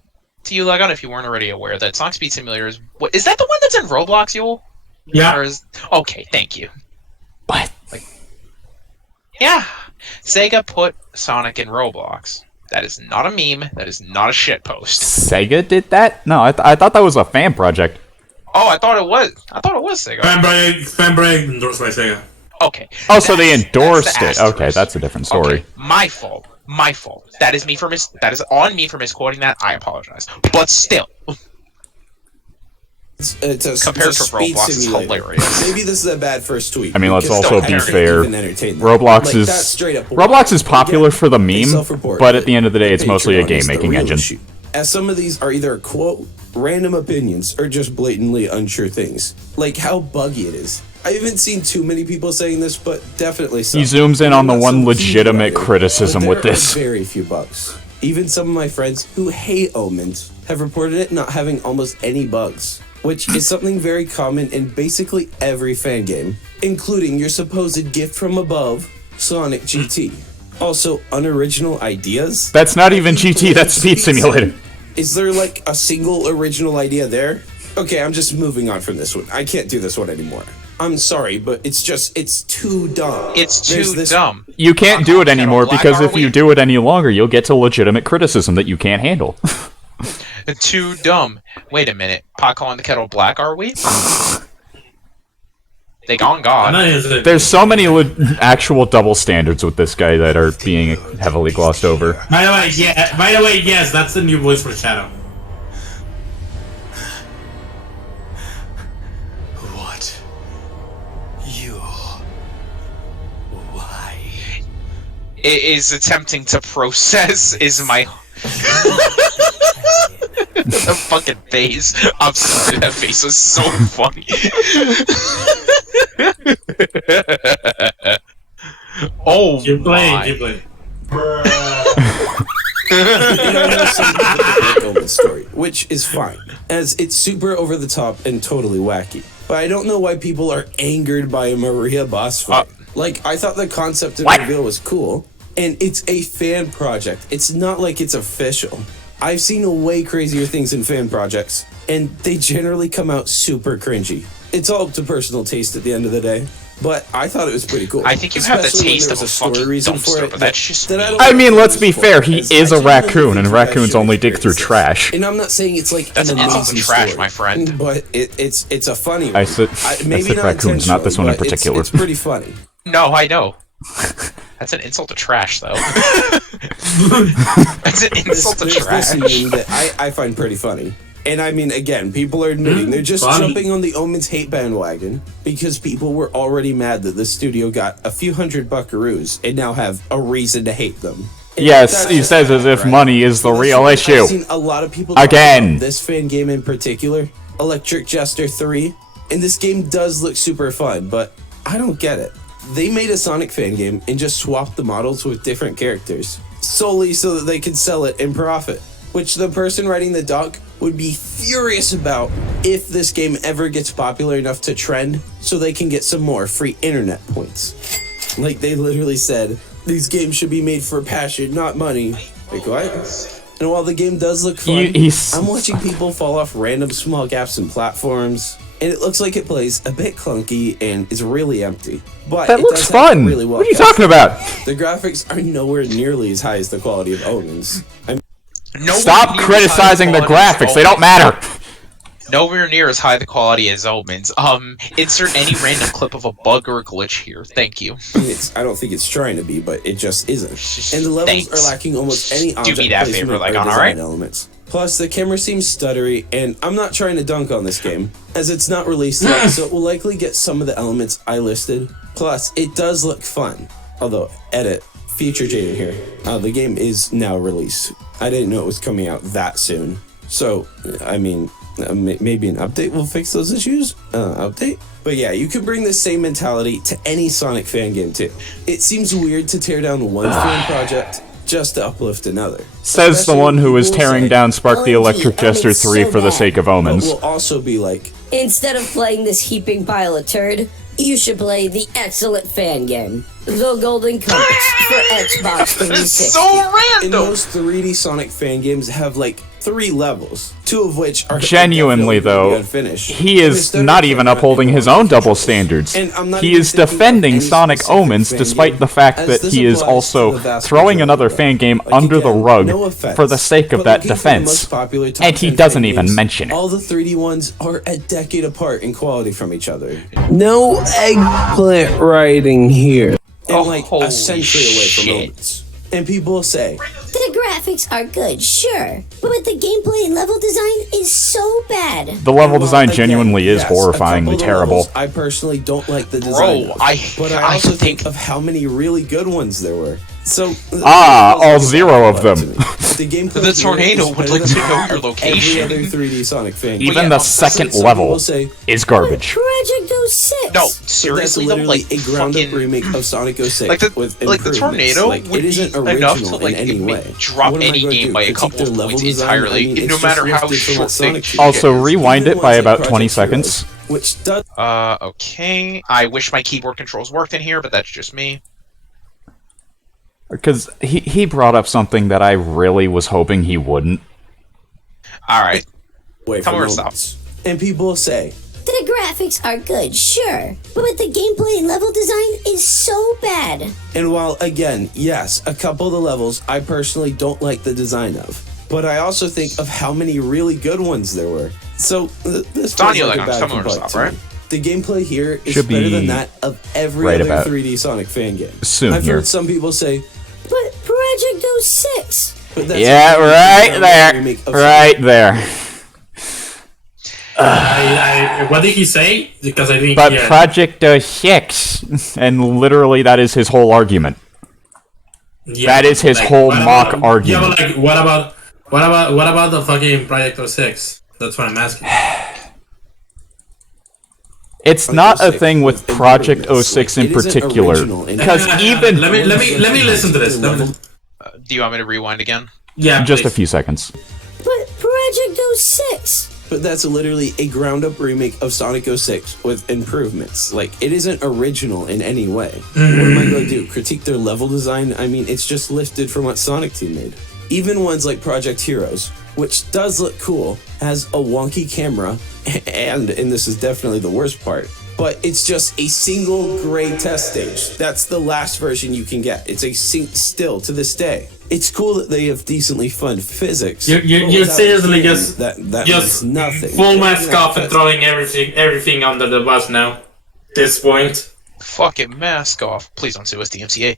to you, Legon, if you weren't already aware, that Sonic Speed Simulator is is that the one that's in Roblox, Yule? Yeah. Or is okay? Thank you. What? Yeah, Sega put Sonic in Roblox. That is not a meme. That is not a shitpost. Sega did that? No, I thought that was a fan project. Oh, I thought it was. I thought it was Sega. Fanbrag endorsed by Sega. Okay. Oh, so they That's endorsed the it. Okay, asterisk. that's a different story. Okay, my fault. My fault. That is me for That is on me for misquoting that. I apologize. But still, It's a compared to speed Roblox, it's simulator. hilarious. Maybe this is a bad first tweet. I mean, let's because also I be can't fair. even entertain that. Roblox Like, is that's straight up Roblox is popular Again, for the they meme, self-report but at that the end of the day, it's mostly a Patreon is the game-making real engine. issue. As some of these are either quote random opinions or just blatantly untrue things, like how buggy it is. I haven't seen too many people saying this, but definitely some. He zooms in on the Not one some legitimate people out there, criticism but with there are this. very few bugs. Even some of my friends who hate Omens have reported it not having almost any bugs, which is something very common in basically every fan game, including your supposed gift from above, Sonic GT. Also, unoriginal ideas? That's not even GT, that's Speed Simulator. Is there like a single original idea there? Okay, I'm just moving on from this one. I can't do this one anymore. I'm sorry, but it's too dumb. It's too dumb. You can't do it anymore because if you do it any longer, you'll get to legitimate criticism that you can't handle. Too dumb. Wait a minute. Pot calling the kettle black, are we? They gone God. There's so many actual double standards with this guy that are being heavily glossed over. By the way, yes, that's the new voice for Shadow. What? You... Why? It is attempting to process is my... The fucking face. I'm sorry, that face was so funny. Oh, keep playing, my. keep playing. Omens story, which is fine, as it's super over the top and totally wacky. But I don't know why people are angered by a Maria boss fight. Like, I thought the concept of reveal was cool, and it's a fan project. It's not like it's official. I've seen way crazier things in fan projects, and they generally come out super cringy. It's all up to personal taste at the end of the day, but I thought it was pretty cool. I think you have the taste of a fucking dumpster, but that's just me. I mean, let's be fair, he is a raccoon, and raccoons only dig through trash. And I'm not saying it's like that's an an amazing trash, story, my friend. but it's a funny one. I said Maybe not raccoons, not this one in particular. It's pretty funny. No, I know. That's an insult to trash, though. That's an insult to trash. This meme that I find pretty funny. And I mean, again, people are admitting they're just jumping on the Omens hate bandwagon because people were already mad that the studio got a few hundred buckaroos and now have a reason to hate them. And yes, he says as if money is the real issue. I've seen a lot of people again. This fan game in particular, Electric Jester 3, and this game does look super fun, but I don't get it. They made a Sonic fan game and just swapped the models with different characters, solely so that they could sell it and profit, which the person writing the doc would be furious about if this game ever gets popular enough to trend so they can get some more free internet points. Like, they literally said, these games should be made for passion, not money. Like, what? And while the game does look fun, I'm watching people fall off random small gaps in platforms, and it looks like it plays a bit clunky and is really empty. But that it looks does fun! Really well what are you talking about? The graphics are nowhere nearly as high as the quality of Omens. Stop criticizing the graphics, they don't matter! Nowhere near as high the quality as Omens. Insert any random clip of a bug or a glitch here. Thank you. I don't think it's trying to be, but it just isn't. And the levels are lacking almost any object do me that favor, like, or on design alright? elements. Plus, the camera seems stuttery, and I'm not trying to dunk on this game, as it's not released yet, so it will likely get some of the elements I listed. Plus, it does look fun. Although, edit, Future Jaden here. The game is now released. I didn't know it was coming out that soon. So, I mean, maybe an update will fix those issues? Update? But yeah, you can bring the same mentality to any Sonic fan game too. It seems weird to tear down one fan project just to uplift another. Says the one who is tearing down Spark the Electric Jester 3 for the sake of Omens. But we'll also be like, instead of playing this heaping pile of turd, you should play the excellent fan game, The Golden Compass for Xbox 360. It's so random! And most 3D Sonic fan games have like 3 levels, 2 of which are genuinely though, unfinished. He is not even upholding his own double standards. He is defending Sonic Omens despite the fact that he is also throwing another fan game under the rug for the sake of that defense. And he doesn't even mention it. All the 3D ones are a decade apart in quality from each other. No eggplant writing here. And like a century away from Omens. And people will say, the graphics are good, sure, but the gameplay and level design is so bad. The level design genuinely is horrifyingly terrible. Levels, I personally don't like the design, but I also think of how many really good ones there were. So all 0 of them. The tornado would like to know your location. Every other 3D Sonic fan. Even the second level is garbage. Project 06. No, seriously, though, like a ground-up remake of Sonic 06 with the tornado like, would it isn't be enough to original like in any way. Drop What am I any going to game do? by a Critique couple their of level points design? entirely, I mean, no it's matter just how lifted from short what they Sonic should Also, get. rewind Even it by ones like about 20 Project Heroes, seconds. Which does okay. I wish my keyboard controls worked in here, but that's just me. Because he brought up something that I really was hoping he wouldn't. Alright. Wait Tell for me where to moments. And people say, The graphics are good, sure, but the gameplay and level design is so bad. and while again, yes, a couple of the levels I personally don't like the design of, but I also think of how many really good ones there were. So this feels Daniel, like a I'm bad somewhere to complaint stop, to right? me. The gameplay here is Should better be than that of every right other about 3D Sonic fan game. soon I've here. heard some people say, But Project 06. but that's Yeah, right a there. remake of Right there. What did he say? Because I think. But yeah. Project 6, and literally that is his whole argument. Yeah, That is his like, whole what mock about- argument. Yeah, but like, what about the fucking Project 06? That's what I'm asking. It's not a thing with Project 06 in It isn't particular. original in- Because even... let me listen to this. Do you want me to rewind again? Yeah, Just a please. few seconds. But Project 06. But that's literally a ground-up remake of Sonic 06 with improvements. Like, it isn't original in any way. What am I going to do? Critique their level design? I mean, it's just lifted from what Sonic Team made. Even ones like Project Heroes, which does look cool, has a wonky camera, and this is definitely the worst part, but it's just a single gray test stage. That's the last version you can get. It's a still to this day. It's cool that they have decently fun physics. You're but without seriously him, just that just means nothing. full mask Yeah, off and throwing everything under the bus now. This point. Fucking mask off. Please don't sue us, DMCA.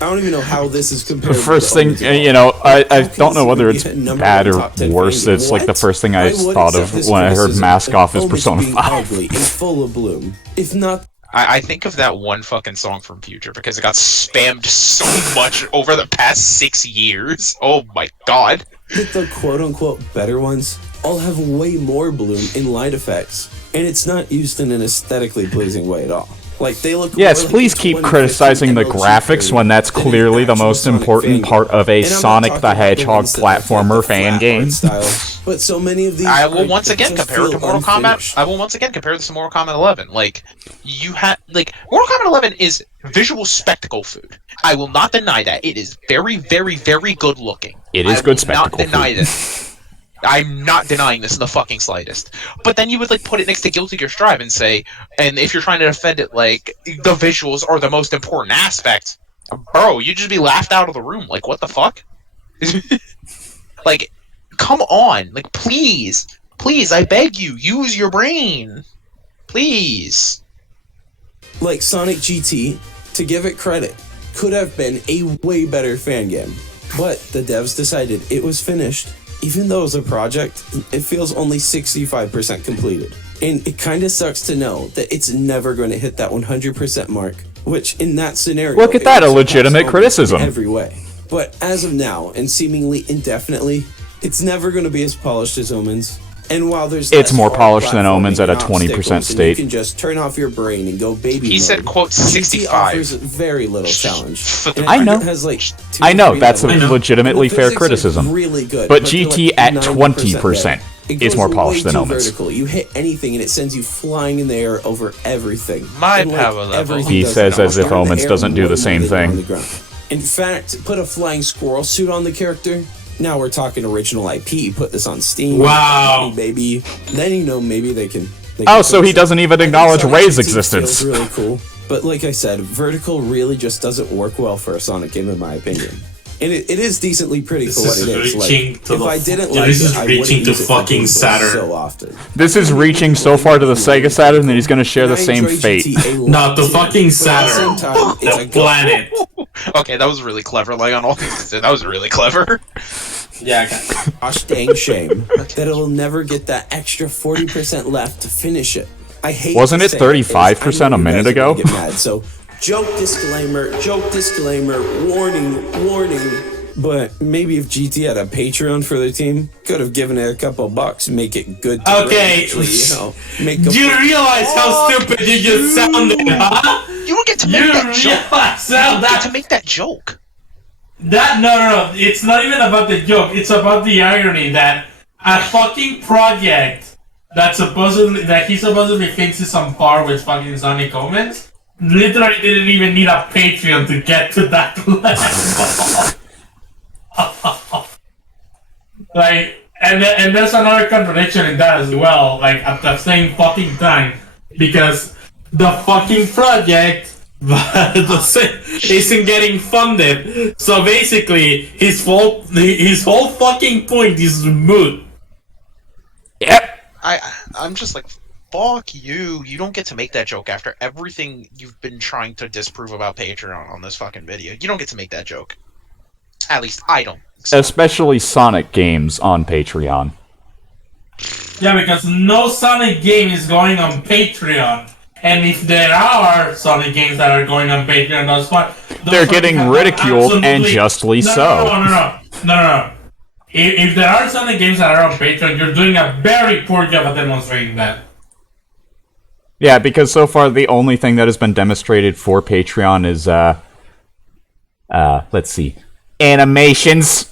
I don't even know how this is compared. The first thing, you know, I don't know whether it's bad or worse. It's like the first thing I thought of when I heard Mask Off is Persona 5. Ugly and full of bloom. If not, I think of that one fucking song from Future because it got spammed so much over the past 6 years. Oh my god. the quote-unquote better ones all have way more bloom in light effects, and it's not used in an aesthetically pleasing way at all. Like, they look Yes, more like please a keep 2015 criticizing the MLG graphics when that's than an clearly the actual most Sonic important fan part of a game. And I'm not Sonic talking the about Hedgehog ones that have, like, platformer the fan flat game. art style, but so many of these I will are- once again just compare it to feel Mortal Kombat. unfinished. I will once again compare this to Mortal Kombat 11. Like, you had Mortal Kombat 11 is visual spectacle food. I will not deny that. It is very, very, very good looking. It is I good will spectacle Not deny food. this. I'm not denying this in the fucking slightest. But then you would put it next to Guilty Gear Strive and say, and if you're trying to defend it, the visuals are the most important aspect, bro, you'd just be laughed out of the room. Like, what the fuck? Come on, please, I beg you, use your brain, please. Like Sonic GT, to give it credit, could have been a way better fan game. But the devs decided it was finished. Even though it was a project, it feels only 65% completed. And it kind of sucks to know that it's never going to hit that 100% mark, which in that scenario... Look at it that, would a legitimate surpass Omens criticism. in every way. But as of now, and seemingly indefinitely, it's never going to be as polished as Omens. And while there's It's less more hard polished than Omens platforming at a and 20% obstacles, and state. you can just turn off your brain and go baby He mode. said, quote, GT 65. offers very little challenge. For the And I know. it has, like, 2 I or know, 3 that's a levels. legitimately The fair physics are criticism. really good, But they're, GT like, at 90% 20% there. It is goes more way polished than too Omens. vertical. You hit anything and it sends you flying in the air over everything. My And, power level. everything He does says that. as if You're in the Omens air doesn't do the way same more than you're thing. on the ground. In fact, put a flying squirrel suit on the character. Now we're talking original IP. Put this on Steam. Wow. Baby. Then maybe they can. Oh, so he fix it. doesn't even I think acknowledge Sonic Ray's GT existence. feels really cool. But like I said, vertical really just doesn't work well for a Sonic game, in my opinion. And it is decently pretty for what This it is is. Like, reaching to if the I didn't yeah, like this it, is I wouldn't reaching to use it for fucking gameplay Saturn. so often. This is reaching so far to the Sega Saturn that he's going to share the I same enjoy fate. GT a lot Not the too, fucking but at the same Saturn. time, it's The a planet. Okay, that was really clever. On all things considered, that was really clever. Yeah, okay. gosh dang shame that it'll never get that extra 40% left to finish it. I hate Wasn't to it say 35% I know a you minute guys are gonna ago? Get mad. So, joke disclaimer, warning. But maybe if GT had a Patreon for their team, could have given it a couple bucks and make it good. To Okay. actually, make a Do you realize how stupid you just sounded, huh? You don't get to make You that joke. realize You how don't get that... to make that joke. No. It's not even about the joke. It's about the irony that a fucking project that he supposedly thinks is on par with fucking Sonic Omens literally didn't even need a Patreon to get to that level. Like, and there's another contradiction in that as well, like, at the same fucking time, because the fucking project isn't getting funded, so basically, his whole fucking point is moot. Yep. I'm just like, fuck you. You don't get to make that joke after everything you've been trying to disprove about Patreon on this fucking video. You don't get to make that joke. At least I don't. Especially Sonic games on Patreon. Yeah, because no Sonic game is going on Patreon. And if there are Sonic games that are going on Patreon, they're getting ridiculed, and justly so. No. If there are Sonic games that are on Patreon, you're doing a very poor job at demonstrating that. Yeah, because so far the only thing that has been demonstrated for Patreon is, let's see, animations.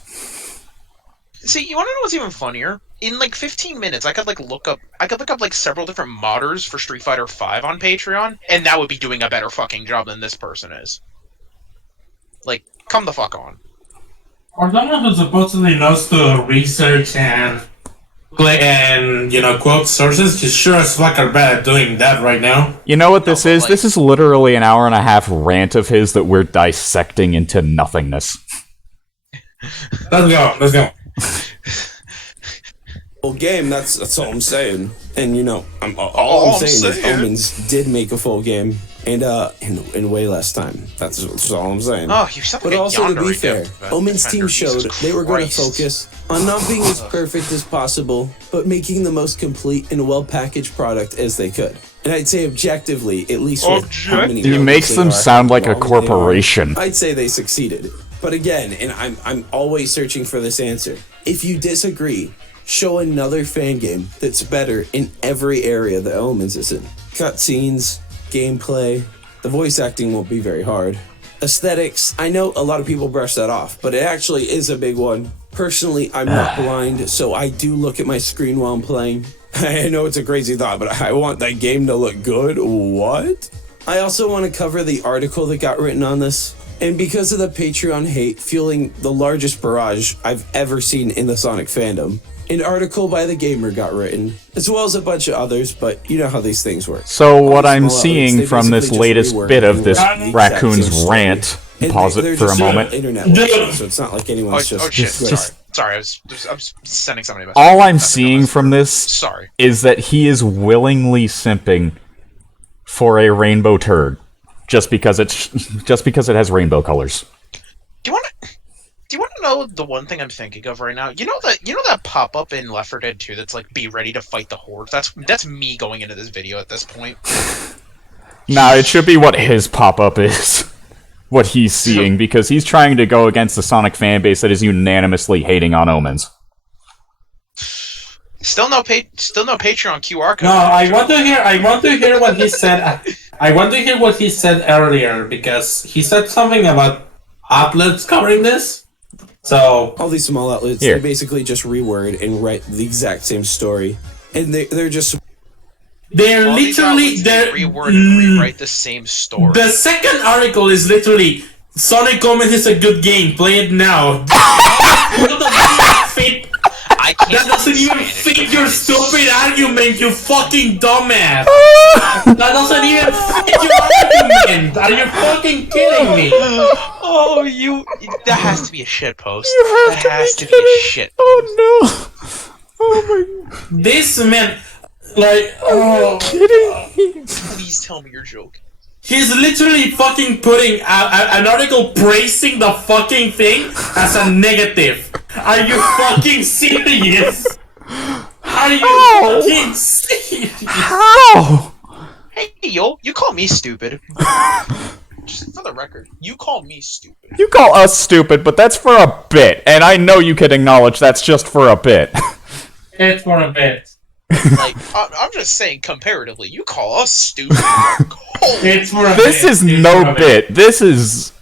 See, you want to know what's even funnier? In like 15 minutes, I could look up like several different modders for Street Fighter V on Patreon, and that would be doing a better fucking job than this person is. Like, come the fuck on. Or someone who supposedly knows to research and quote sources, you sure as fuck are bad at doing that right now. You know what this is? This is literally an hour-and-a-half rant of his that we're dissecting into nothingness. Let's go. Full game, that's all I'm saying. And all I'm saying is Omens did make a full game, and in way less time. That's all I'm saying. Oh, you sound like But also, to be yandere fair, Omens team showed they were going to focus on not being as perfect as possible, but making the most complete and well-packaged product as they could. And I'd say objectively, at least with how many he makes them sound like a corporation. I'd say they succeeded. But again, and I'm always searching for this answer. If you disagree, show another fan game that's better in every area that Omens is in. Cutscenes, gameplay, the voice acting won't be very hard. Aesthetics, I know a lot of people brush that off, but it actually is a big one. Personally, I'm not blind, so I do look at my screen while I'm playing. I know it's a crazy thought, but I want that game to look good. What? I also want to cover the article that got written on this. And because of the Patreon hate fueling the largest barrage I've ever seen in the Sonic fandom, an article by The Gamer got written, as well as a bunch of others, but you know how these things work. So what I'm seeing from this latest bit of this raccoon's rant, pause it for a moment. Internet works, so it's not like anyone's Sorry, I was sending somebody. All I'm seeing from this is that he is willingly simping for a rainbow turd, just because it has rainbow colors. Do you want to know the one thing I'm thinking of right now? You know that pop up in Left 4 Dead 2 that's like, be ready to fight the horde? That's me going into this video at this point. Nah, it should be what his pop-up is. What he's seeing, because he's trying to go against the Sonic fanbase that is unanimously hating on Omens. Still no Patreon QR code. No, I want to hear what he said. I want to hear what he said earlier, because he said something about outlets covering this. So all these small outlets, they basically just reword and write the exact same story, and they're just. They're literally reword and rewrite the same story. The second article is literally Sonic Omens is a good game. Play it now. That doesn't even fit your stupid argument, you fucking dumbass. That doesn't even fit your argument. Are you fucking kidding me? Oh, that has to be a shit post. That has to be a shit. Oh no! Oh my! This man. Like, kidding? Please tell me your joke. He's literally fucking putting an article praising the fucking thing as a negative. Are you fucking serious? Are you fucking serious? How? Hey, yo, you call me stupid. Just for the record, you call me stupid. You call us stupid, but that's for a bit, and I know you can acknowledge that's just for a bit. It's for a bit. Like, I'm just saying, comparatively, you call us stupid. It's for a this bit. Is no bit. This is...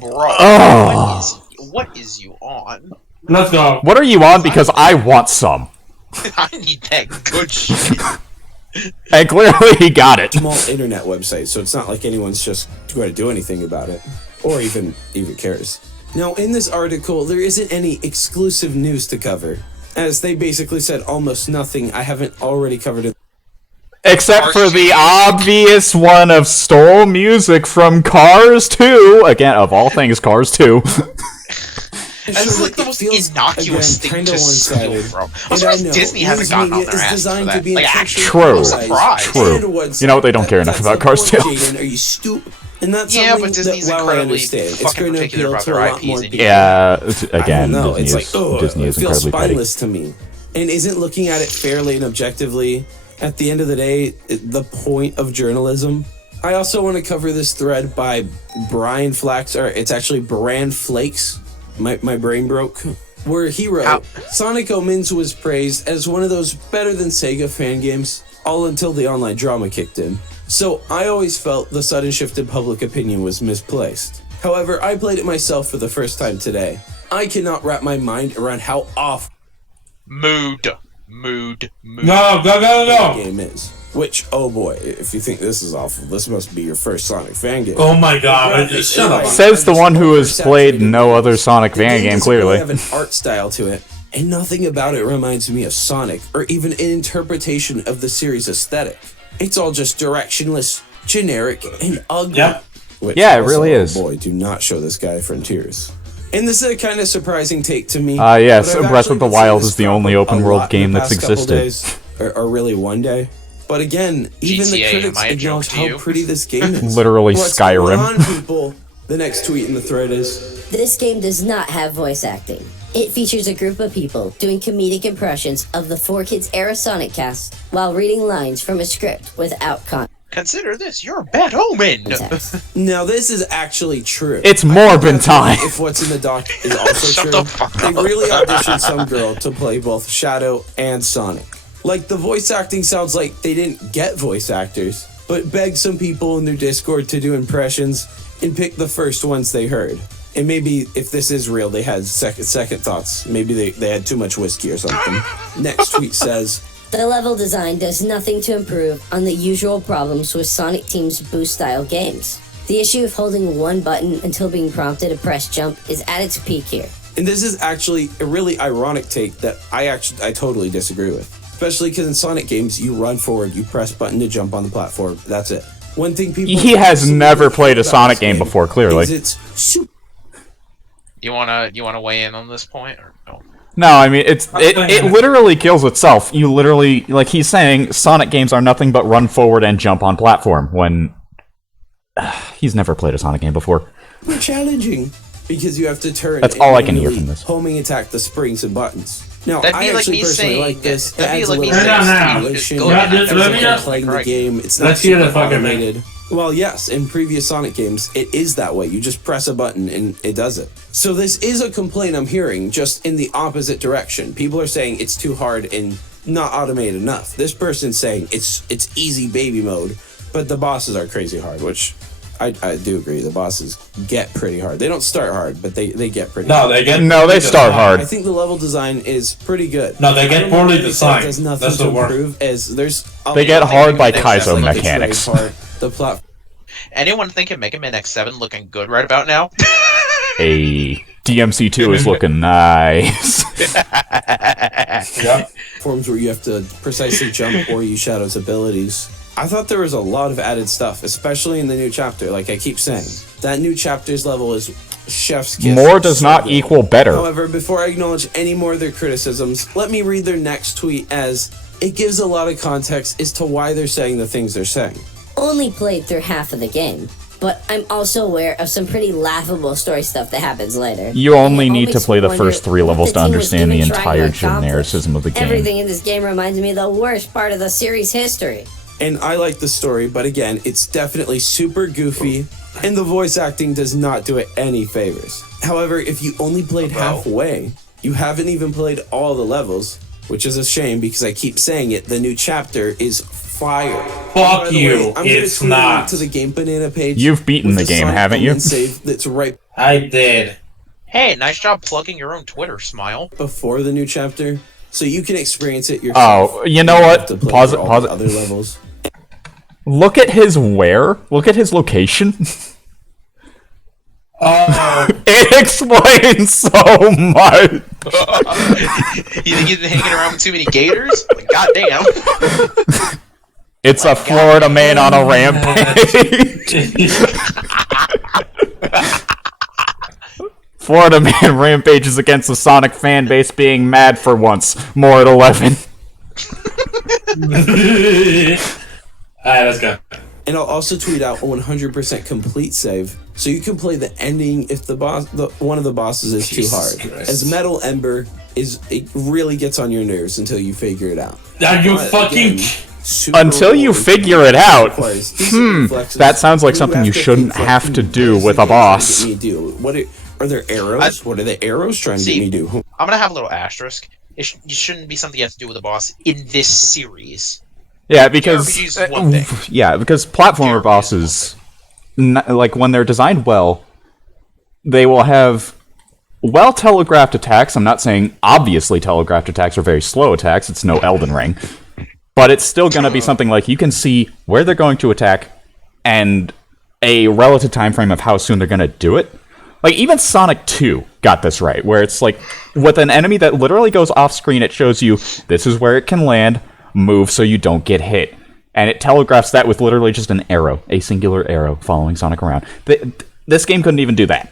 Bro, what is you on? Let's go. What are you on? Because I want some. I need that good shit. And clearly he got it. Small internet website, so it's not like anyone's just going to do anything about it, or even cares. Now, in this article, there isn't any exclusive news to cover, as they basically said almost nothing I haven't already covered in. Except for the obvious one of stole music from Cars 2. Again, of all things, Cars 2. That's like the most innocuous thing to steal from. I'm surprised Disney hasn't gotten on their ass for that. Like, actually, True. I'm surprised. True. You know what? They don't care enough about Cars 2. Jaden, are you stupid? And that's Yeah, but something Disney's that, while I incredibly understand, it's fucking going to particular appeal about to a their lot more IPs. people. Yeah, I again, don't know. Disney It's like, is, oh, Disney it is feels incredibly petty. spineless to me. And isn't looking at it fairly and objectively, at the end of the day, the point of journalism? I also want to cover this thread by Brian Flax, or it's actually Bran Flakes. My brain broke. Where he wrote, Sonic Omens was praised as one of those better than Sega fan games, all until the online drama kicked in. So I always felt the sudden shift in public opinion was misplaced. However, I played it myself for the first time today. I cannot wrap my mind around how off No, go. the game is. Which, oh boy, if you think this is awful, this must be your first Sonic fan game. Oh my god, shut up. Says the one who has played no other Sonic fan game, clearly. It doesn't really have an art style to it, and nothing about it reminds me of Sonic, or even an interpretation of the series' aesthetic. It's all just directionless, generic, and ugly. Yep. Which Yeah, it also, really is. Oh boy, do not show this guy Frontiers. And this is a kind of surprising take to me. Yes, but I've Breath actually of the been seeing Wild this is the crop only up open a world lot in game the that's past couple existed. days, or really one day. But again, even the GTA, critics am I a joke acknowledge to how you? pretty this game is. Literally What's Skyrim. going on, people? The next tweet in the thread is, This game does not have voice acting. It features a group of people doing comedic impressions of the 4Kids era Sonic cast while reading lines from a script without Consider this your bad omen. context. now this is actually true. It's Morbin time. If what's in the doc is also Shut true, the fuck they up. really auditioned some girl to play both Shadow and Sonic. Like, the voice acting sounds like they didn't get voice actors, but begged some people in their Discord to do impressions and pick the first ones they heard. And maybe if this is real, they had second thoughts. Maybe they had too much whiskey or something. Next tweet says, The level design does nothing to improve on the usual problems with Sonic Team's boost-style games. The issue of holding one button until being prompted to press jump is at its peak here. and this is actually a really ironic take that I totally disagree with. Especially because in Sonic games, you run forward, you press button to jump on the platform. That's it. One thing people He has absolutely never hate played a about Sonic this game before, clearly. is it's super You wanna weigh in on this point or no? No, I mean, it literally kills itself. You literally, like he's saying, Sonic games are nothing but run forward and jump on platform, when he's never played a Sonic game before. challenging because you have to turn. That's and all I can hear manually from this. Homing attack the springs and buttons. Now, That'd I be like actually me personally saying- like this. It that'd be adds like a me little saying, stimulation. go ahead. Every Let me time just- playing the game, it's not Let's hear the super fucking automated. Well, yes, in previous Sonic games, it is that way. You just press a button and it does it. So this is a complaint I'm hearing, just in the opposite direction. People are saying it's too hard and not automated enough. This person's saying it's easy baby mode, but the bosses are crazy hard, which I do agree. The bosses get pretty hard. They don't start hard, but they get pretty hard. They start hard. I think the level design is pretty good. No, they get I don't poorly think that designed. Does nothing That's to the word. improve as there's. They get hard by Kaizo Kaizo Like, it's mechanics. very hard. The plot. Anyone thinking Mega Man X7 looking good right about now? A DMC2 is looking nice. Forms where you have to precisely jump or use Shadow's abilities. I thought there was a lot of added stuff, especially in the new chapter. Like I keep saying, that new chapter's level is chef's kiss. More does So not good. equal better. However, before I acknowledge any more of their criticisms, let me read their next tweet, as it gives a lot of context as to why they're saying the things they're saying. Only played through half of the game, but I'm also aware of some pretty laughable story stuff that happens later. You only And it need to makes play me the wonder first 3 what levels to team was understand the even trying to entire accomplish. genericism of the game. Everything in this game reminds me of the worst part of the series' history. And I like the story, but again, it's definitely super goofy, and the voice acting does not do it any favors. However, if you only played halfway, you haven't even played all the levels, which is a shame because I keep saying it, the new chapter is fire. Fuck By the you, way, I'm gonna it's tweet a link not. to the Game Banana page. You've beaten with the game, Sonic haven't you? Omen Save that's right I did. Hey, nice job plugging your own Twitter, Smile. before the new chapter. so you can experience it yourself. Oh, you know what? To play Pause through it, all pause the it. Other levels. Look at his where. Look at his location. It explains so much. You think he's hanging around with too many gators? Like, goddamn. It's a Florida man on a rampage. Florida man rampages against the Sonic fan base being mad for once. More at 11. Alright, let's go. And I'll also tweet out a 100% complete save, so you can play the ending if one of the bosses is too hard. As Metal Ember it really gets on your nerves until you figure it out. Are you But fucking... again, super Until you rewarding. figure it out. Requires decent reflexes. That sounds like You something have you to shouldn't think, like, have to do what is with the a game trying to boss. get me to do? Are there arrows? What are the arrows trying to get me to do? I'm gonna have a little asterisk. It shouldn't be something you have to do with a boss in this series. Yeah, because JRPGs is one thing. because platformer bosses, like when they're designed well, they will have well telegraphed attacks. I'm not saying obviously telegraphed attacks are very slow attacks. It's no Elden Ring, but it's still going to be something like you can see where they're going to attack and a relative time frame of how soon they're going to do it. Like, even Sonic 2 got this right, where it's like, with an enemy that literally goes off screen, it shows you, this is where it can land, move so you don't get hit. And it telegraphs that with literally just an arrow, a singular arrow, following Sonic around. This game couldn't even do that.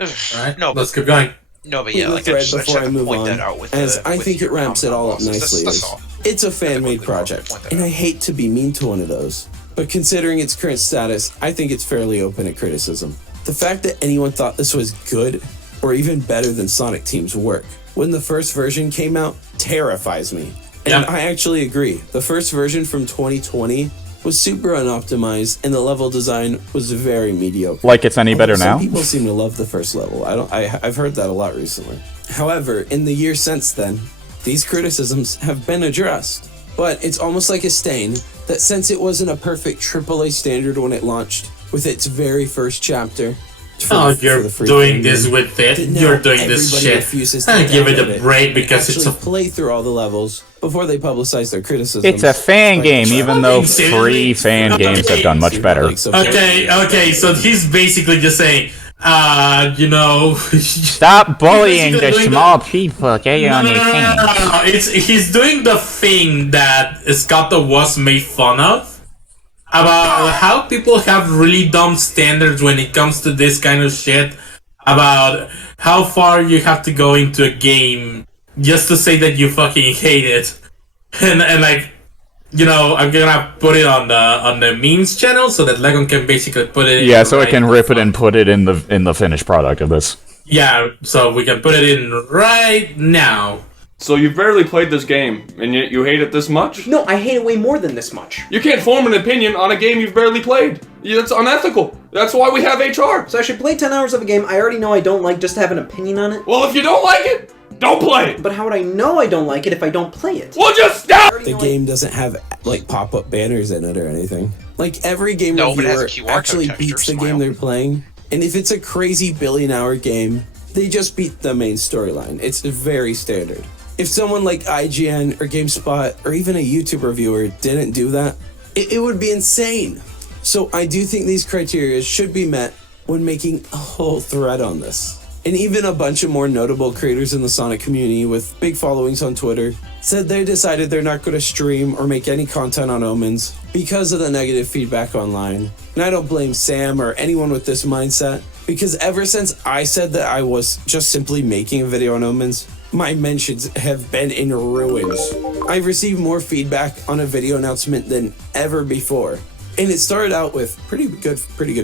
Alright, No, let's keep going. No, but yeah, like, I Right just before had I to move point on, that out with as the, I with think it your ramps it all up bosses. nicely. That's all. It's a fan-made project, and I hate to be mean to one of those, but considering its current status, I think it's fairly open to criticism. The fact that anyone thought this was good, or even better than Sonic Team's work, when the first version came out, terrifies me. And Yep. I actually agree. The first version from 2020 was super unoptimized, and the level design was very mediocre. Like it's any better Although now? Some people seem to love the first level. I've heard that a lot recently. However, in the years since then, these criticisms have been addressed. But it's almost like a stain that since it wasn't a perfect AAA standard when it launched, with its very first chapter, You're free doing game, this with it. that now You're doing this everybody shit. refuses to I give it download a break because and it's a actually play through all the levels before they publicize their criticisms. It's a fan Like, game, even though seriously? free fan games have done much better. Like, so- Okay, so he's basically just saying, you know... Stop bullying Basically the doing small people, get No, on no, your no, no, thing. no, no, no. He's doing the thing that Scotto was made fun of. About how people have really dumb standards when it comes to this kind of shit. About how far you have to go into a game just to say that you fucking hate it. And like, you know, I'm gonna put it on the memes channel so that Legon can basically put it in. Yeah, so it can rip it and put it in the finished product of this. Yeah, so we can put it in right now. So you've barely played this game, and yet you hate it this much? No, I hate it way more than this much. You can't form an opinion on a game you've barely played. That's unethical. That's why we have HR. So I should play 10 hours of a game I already know I don't like just to have an opinion on it? Well, if you don't like it, don't play it. But how would I know I don't like it if I don't play it? Well, just stop! The game doesn't have like pop-up banners in it or anything. Like every game No, but it has a reviewer QR code actually texture, beats the smile. game they're playing. And if it's a crazy billion-hour game, they just beat the main storyline. It's very standard. If someone like IGN or GameSpot or even a YouTube reviewer didn't do that, it would be insane. So I do think these criteria should be met when making a whole thread on this. And even a bunch of more notable creators in the Sonic community with big followings on Twitter said they decided they're not going to stream or make any content on Omens because of the negative feedback online. And I don't blame Sam or anyone with this mindset, because ever since I said that I was just simply making a video on Omens, my mentions have been in ruins. I've received more feedback on a video announcement than ever before. And it started out with pretty good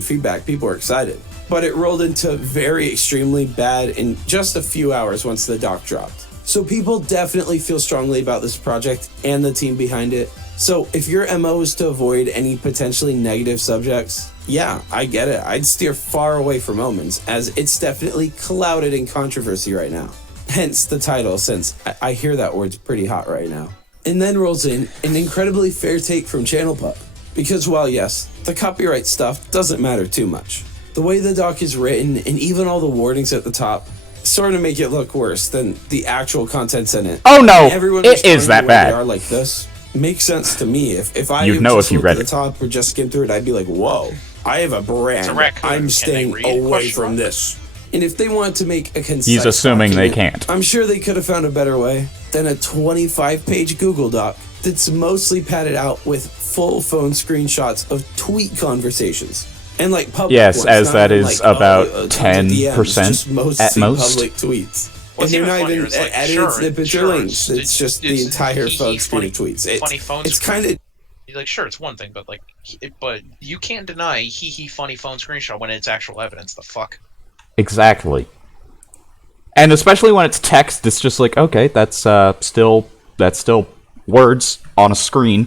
feedback. People were excited. But it rolled into very extremely bad in just a few hours once the doc dropped. So people definitely feel strongly about this project and the team behind it. So if your MO is to avoid any potentially negative subjects, yeah, I get it. I'd steer far away from Omens, as it's definitely clouded in controversy right now. Hence the title, since I hear that word's pretty hot right now. And then rolls in an incredibly fair take from Channel Pup. Because while yes, the copyright stuff doesn't matter too much, The way the doc is written, and even all the warnings at the top, sort of make it look worse than the actual contents in it. Oh no, Everyone it is that They bad. are like this. Makes sense to me. If I You'd know just if you looked read at the it. top or just skimmed through it, I'd be like, whoa, I have a brand. It's a raccoon. Can I'm they staying read? away Question from mark. this. And if they wanted to make a concise He's assuming they document, can't. I'm sure they could have found a better way than a 25-page Google Doc that's mostly padded out with full phone screenshots of tweet conversations. And like public Yes, ones, as not that even is like, about tons of DMs, 10% just mostly at most. public tweets. What's And they're even not funnier even is, like, edited sure, snippets sure, or links. It's just the entire phone screen of tweets. funny phone It's screen. kind of You're like, sure, it's one thing, but like, but you can't deny funny phone screenshot when it's actual evidence. The fuck? Exactly. And especially when it's text, it's just like, okay, that's still words on a screen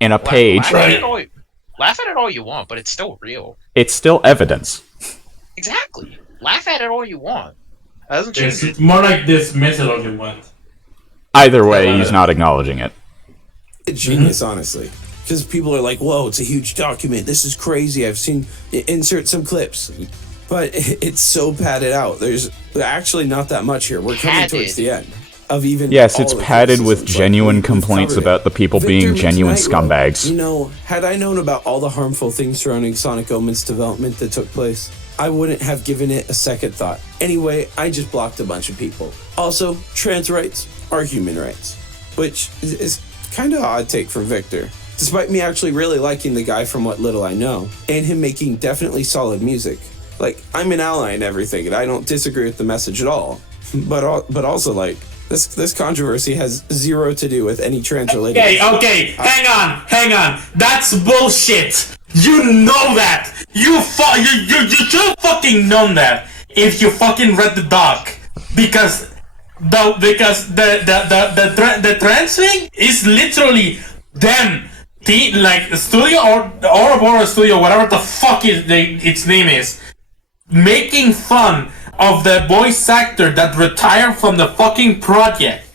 in a page. Laugh at it all you want, but it's still real. It's still evidence. Exactly. Laugh at it all you want. That doesn't change It's more like dismiss it all you want. Either way, he's not acknowledging it. genius, honestly. Because people are like, whoa, it's a huge document. This is crazy. I've seen, insert some clips. But it's so padded out. There's actually not that much here. We're coming towards the end of even. Yes, all it's the padded with criticisms, genuine we've complaints covered it. about the people Victor being genuine McNightwell, scumbags. You know, had I known about all the harmful things surrounding Sonic Omens development that took place, I wouldn't have given it a second thought. Anyway, I just blocked a bunch of people. Also, trans rights are human rights, which is kind of an odd take from Victor. Despite me actually really liking the guy from what little I know, and him making definitely solid music. Like, I'm an ally and everything, and I don't disagree with the message at all. But also, like, this controversy has zero to do with any trans-related... Okay, hang on. That's bullshit. You know that. You should fucking known that if you fucking read the doc, because the trans thing is literally them. Like the studio or the Ouroboros studio, whatever the fuck its name is, making fun of the voice actor that retired from the fucking project,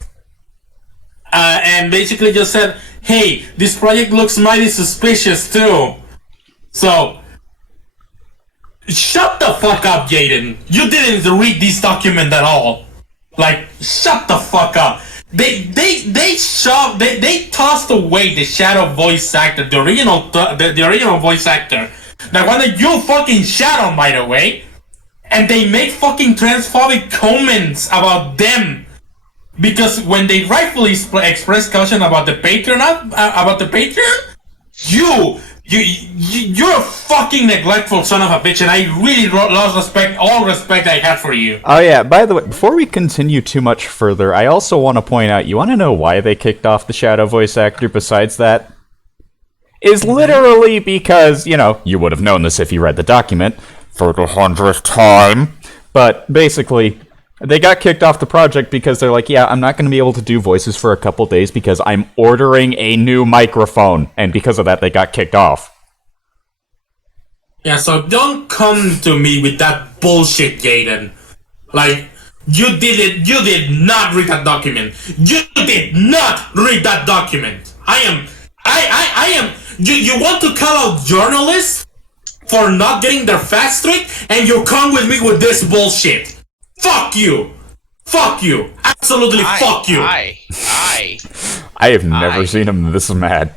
and basically just said, "Hey, this project looks mighty suspicious too." So, shut the fuck up, Jaden. You didn't read this document at all. Like, shut the fuck up. They tossed away the shadow voice actor, the original voice actor, the one that you fucking shat on, by the way, and they make fucking transphobic comments about them, because when they rightfully express caution about the Patreon, you're a fucking neglectful son of a bitch, and I really lost all respect I had for you. Oh yeah, by the way, before we continue too much further, I also want to point out, you want to know why they kicked off the shadow voice actor besides that? Is literally because, you would have known this if you read the document, for the 100th time, but basically, they got kicked off the project because they're like, yeah, I'm not going to be able to do voices for a couple days because I'm ordering a new microphone, and because of that, they got kicked off. Yeah, so don't come to me with that bullshit, Jaden. Like, you did not read that document. You did not read that document. I am, you want to call out journalists for not getting their facts straight, and you come with me with this bullshit. Fuck you! Fuck you! Absolutely fuck you! I have never seen him this mad.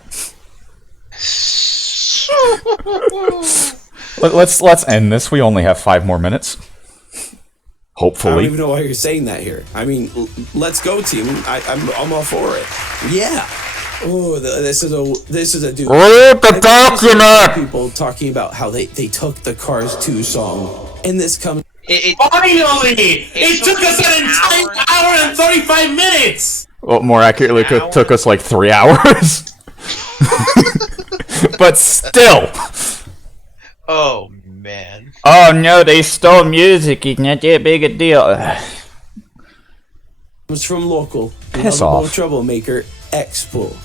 Let's end this. We only have 5 more minutes. Hopefully. I don't even know why you're saying that here. I mean, let's go, team. I'm all for it. Yeah. Oh, this is a dude. Read the document. People talking about how they took the Cars 2 song, and this comes. Finally! It took us an entire hour and 35 minutes! Well, more accurately, it took us like 3 hours. But still. Oh, man. Oh no, they stole music. It's not that big a deal. Comes from local. Piss lovable off. Troublemaker Expo.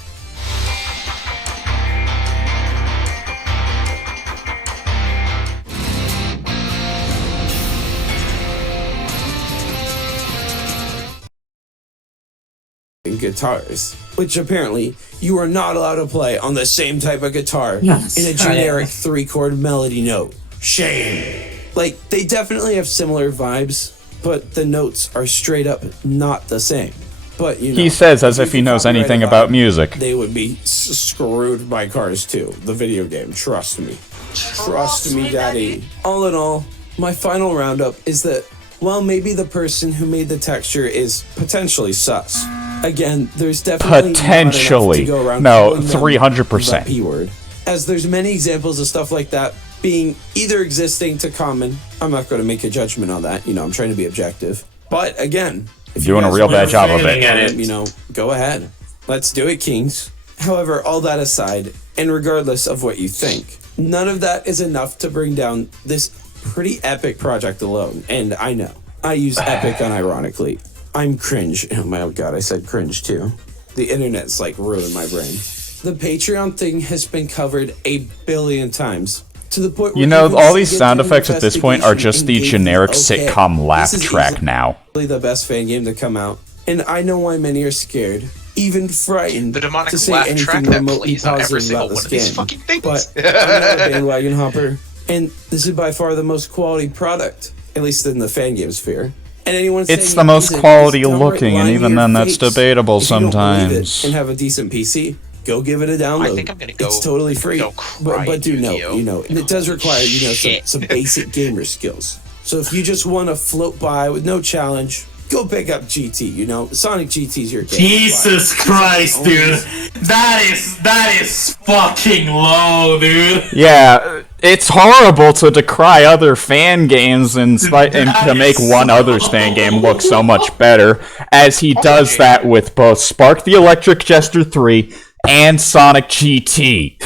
Guitars, which apparently you are not allowed to play on the same type of guitar Yes. in a generic 3-chord melody note. shame. Like, they definitely have similar vibes, but the notes are straight up not the same. But, you know, He says as if he knows anything about music. They would be screwed by Cars 2, the video game. Trust me. Trust me, Daddy. All in all, my final roundup is that while maybe the person who made the texture is potentially sus, again, there's definitely potentially. Not enough to go around No, calling them 300%. the P word. As there's many examples of stuff like that being either existing to common. I'm not going to make a judgment on that. You know, I'm trying to be objective. But again, if doing a real bad job of it. You know, go ahead. Let's do it, Kings. However, all that aside, and regardless of what you think, none of that is enough to bring down this pretty epic project alone. And I know, I use epic unironically. I'm cringe. Oh my god, I said cringe too. The internet's like ruined my brain. The Patreon thing has been covered a billion times. To the point where you know, all these sound effects at this point are just the generic sitcom laugh track now. The best fan game to come out, and I know why many are scared, even frightened, the demonic to say laugh anything track that remotely plays on every positive single about one this of these game. fucking things. But I'm not a bandwagon hopper, and this is by far the most quality product, at least in the fan game sphere. And anyone it's the most quality looking, and even then that's debatable sometimes. And have a decent PC. Go give it a download. I think I'm gonna go. It's totally free. But do know, Yu-Gi-Oh. you know, and it does require, you know, some basic gamer skills. So if you just want to float by with no challenge, go pick up GT. You know, Sonic GT's your game. Jesus Christ, dude. That is fucking low, dude. Yeah, it's horrible to decry other fan games and to make one other's fan game look so much better, as he does that with both Spark the Electric Jester 3 and Sonic GT.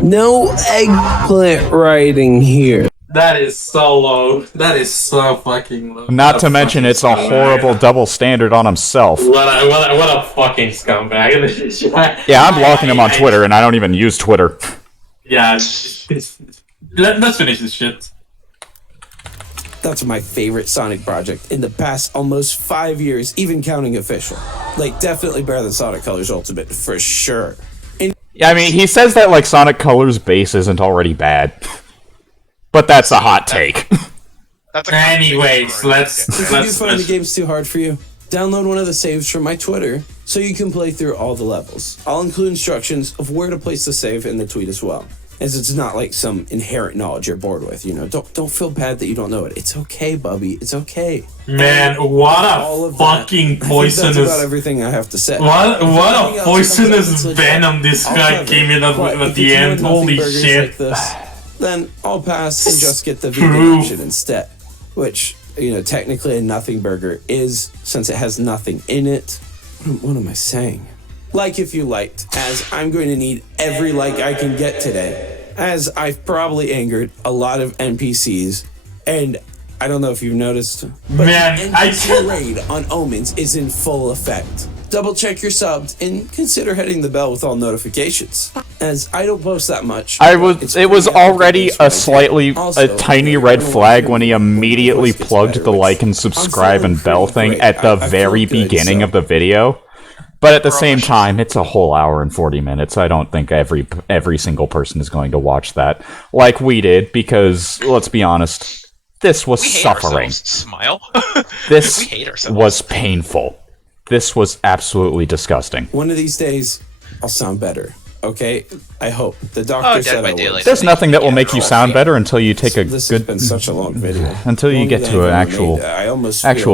No eggplant writing here. That is so low. That is so fucking low. Not to mention, it's a horrible double standard on himself. What a fucking scumbag. Yeah, I'm blocking him on Twitter, and I don't even use Twitter. Yeah, let's finish this shit. That's my favorite Sonic project in the past almost 5 years, even counting official. Like, definitely better than Sonic Colors Ultimate, for sure. Yeah, I mean, he says that, like, Sonic Colors base isn't already bad. But that's a hot take. Anyways, let's If you find the game's too hard for you, download one of the saves from my Twitter so you can play through all the levels. I'll include instructions of where to place the save in the tweet as well, as it's not like some inherent knowledge you're bored with. You know, don't feel bad that you don't know it. It's okay, Bubby. It's okay. Man, what a fucking poisonous. That's about everything I have to say. What a poisonous venom this guy came in at the end. Holy shit. Then I'll pass and just get the vegan option instead, which, you know, technically a nothing burger is, since it has nothing in it. What am I saying? Like if you liked, as I'm going to need every like I can get today, as I've probably angered a lot of NPCs, and I don't know if you've noticed, but man, the NPC raid on Omens is in full effect. Double check your subs and consider hitting the bell with all notifications, as I don't post that much. It was already a tiny red flag when he immediately plugged the like and subscribe and bell thing at the very beginning of the video. But at the same time, it's a whole hour and 40 minutes. I don't think every single person is going to watch that like we did, because let's be honest, this was suffering. Smile. This we hate ourselves. was painful. This was absolutely disgusting. One of these days, I'll sound better. Okay, I hope. The doctor said I would. There's nothing that will make you sound better until you take a This has been such a long video. until you get to an actual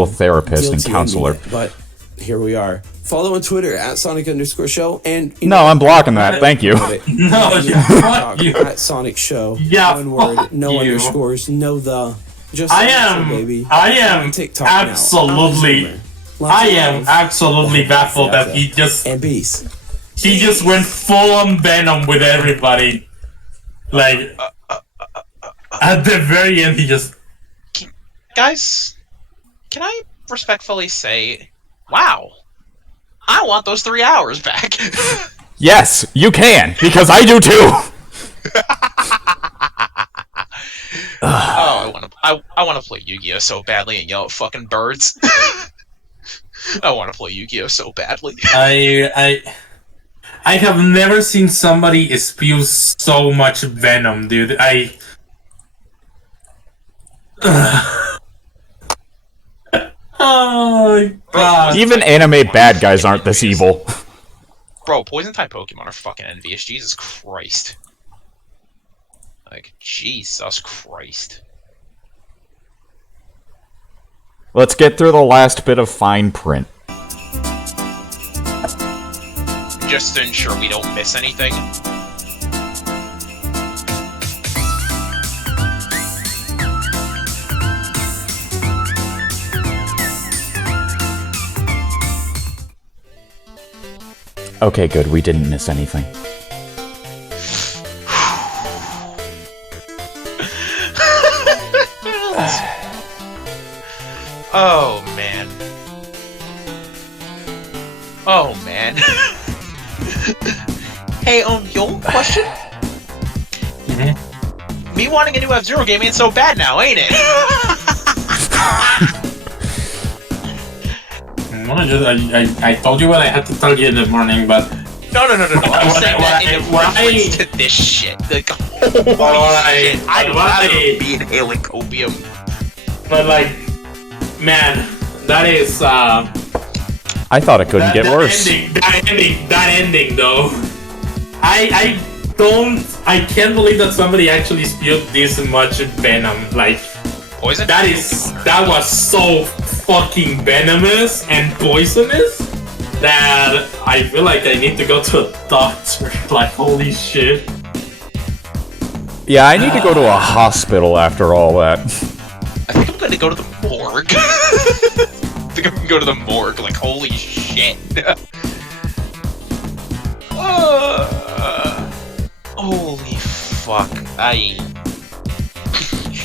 therapist and guilty counselor. admitting it, but here we are. Follow on Twitter at Sonic_show, and No, I'm blocking that. Thank you. No, fuck you. At Sonic Show. Yeah, one word, fuck no you. underscores, no the. Just I Sonic Show, baby. am TikTok now. absolutely, I am absolutely baffled that he just went full on Venom with everybody. Like, at the very end, he just. Guys, can I respectfully say, wow, I want those 3 hours back. Yes, you can, because I do too. I want to play Yu-Gi-Oh so badly and yell at fucking birds. I want to play Yu-Gi-Oh so badly. I have never seen somebody spew so much venom, dude. Oh god. Even anime bad guys aren't this evil. Bro, poison type Pokemon are fucking envious. Jesus Christ. Like, Jesus Christ. Let's get through the last bit of fine print. Just to ensure we don't miss anything. Okay, good. We didn't miss anything. Oh, man. Oh, man. Hey, yo, question? Mm-hmm. Me wanting a new F-Zero game ain't so bad now, ain't it? I told you what I had to tell you in the morning, but... No. I'm saying that in reference to this shit. Like, holy shit. I'd rather be inhaling opium. But, like, man, that is, I thought it couldn't get worse. That ending, though. I can't believe that somebody actually spewed this much venom. Like, poison? That was so fucking venomous and poisonous that I feel like I need to go to a doctor. Like, holy shit. Yeah, I need to go to a hospital after all that. I think I'm gonna go to the morgue. I think I'm gonna go to the morgue. Like, holy shit. Holy fuck.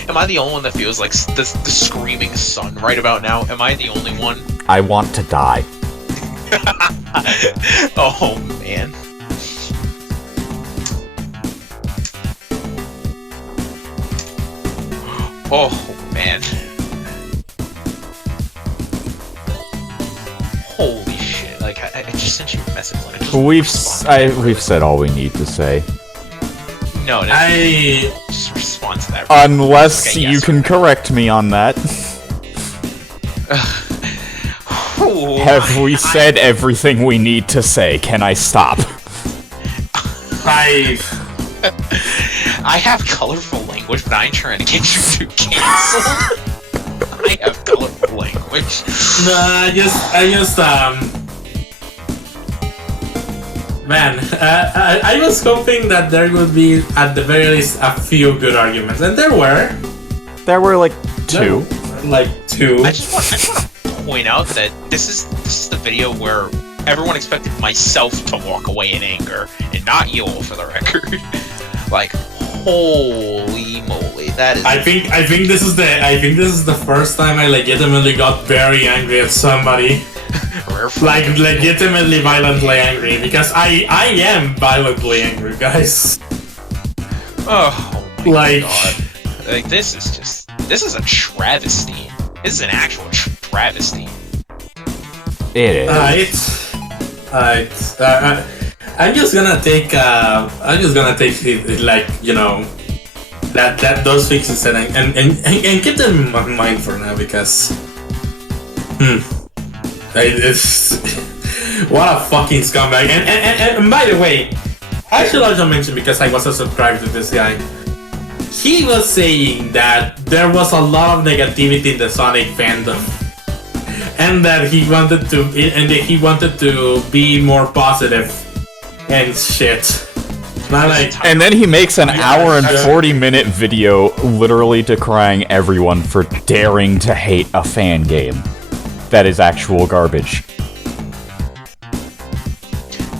Am I the only one that feels like the screaming sun right about now? Am I the only one? I want to die. Oh, man. Oh, man. Holy shit. Like, I just sent you a message. Like, We've said all we need to say. No, just respond to that. Unless Okay, yes, you can correct me on that. Have we said everything we need to say? Can I stop? I have colorful language, but I ain't trying to get you to cancel. I have colorful language. No, I just man, I was hoping that there would be, at the very least, a few good arguments, and there were. There were like two. I just want to point out that this is the video where everyone expected myself to walk away in anger, and not Yoel, for the record. Like, holy moly, that is. I think this is the first time I legitimately got very angry at somebody. Like, legitimately violently angry, because I am violently angry, guys. Oh my like, god. Like, this is a travesty. This is an actual travesty. It is. I'm just gonna take like, you know, that those fixes and keep them in mind for now, because it's what a fucking scumbag. And by the way, I should also mention, because I was subscribed to this guy, he was saying that there was a lot of negativity in the Sonic fandom, and that he wanted to be more positive and shit. And then he makes an hour and 40-minute video literally decrying everyone for daring to hate a fan game. That is actual garbage.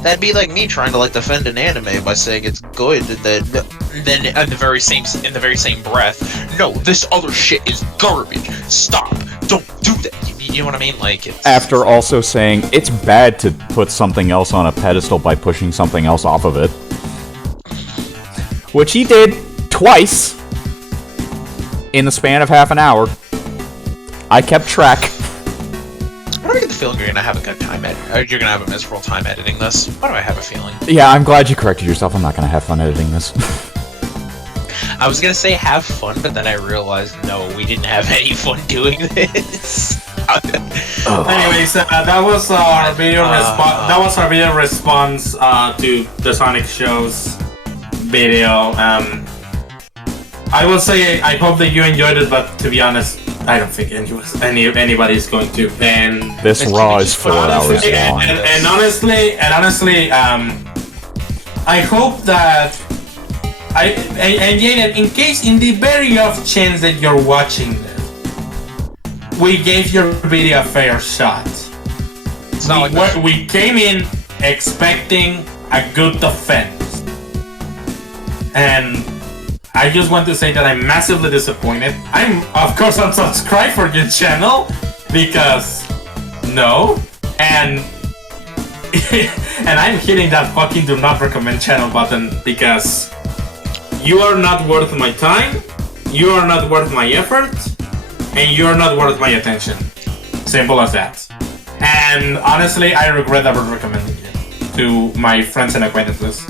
That'd be like me trying to like defend an anime by saying it's good, and then in the very same breath, no, this other shit is garbage. Stop! Don't do that. You know what I mean? Like, it's after also saying it's bad to put something else on a pedestal by pushing something else off of it, which he did twice in the span of half an hour. I kept track. Why do I get the feeling you're gonna have a good time you're gonna have a miserable time editing this? Why do I have a feeling? Yeah, I'm glad you corrected yourself. I'm not gonna have fun editing this. I was gonna say have fun, but then I realized no, we didn't have any fun doing this. Anyways, that was our video response. That was our video response to the Sonic Show's video. I will say I hope that you enjoyed it, but to be honest, I don't think anybody's going to. And this Raw is 4 hours long. And honestly, I hope that in case, in the very off chance that you're watching this, we gave your video a fair shot. It's not like we came in expecting a good defense, and I just want to say that I'm massively disappointed. I'm, of course, unsubscribed for your channel because no, and and I'm hitting that fucking do not recommend channel button because you are not worth my time, you are not worth my effort, and you are not worth my attention. Simple as that. And honestly, I regret ever recommending you to my friends and acquaintances.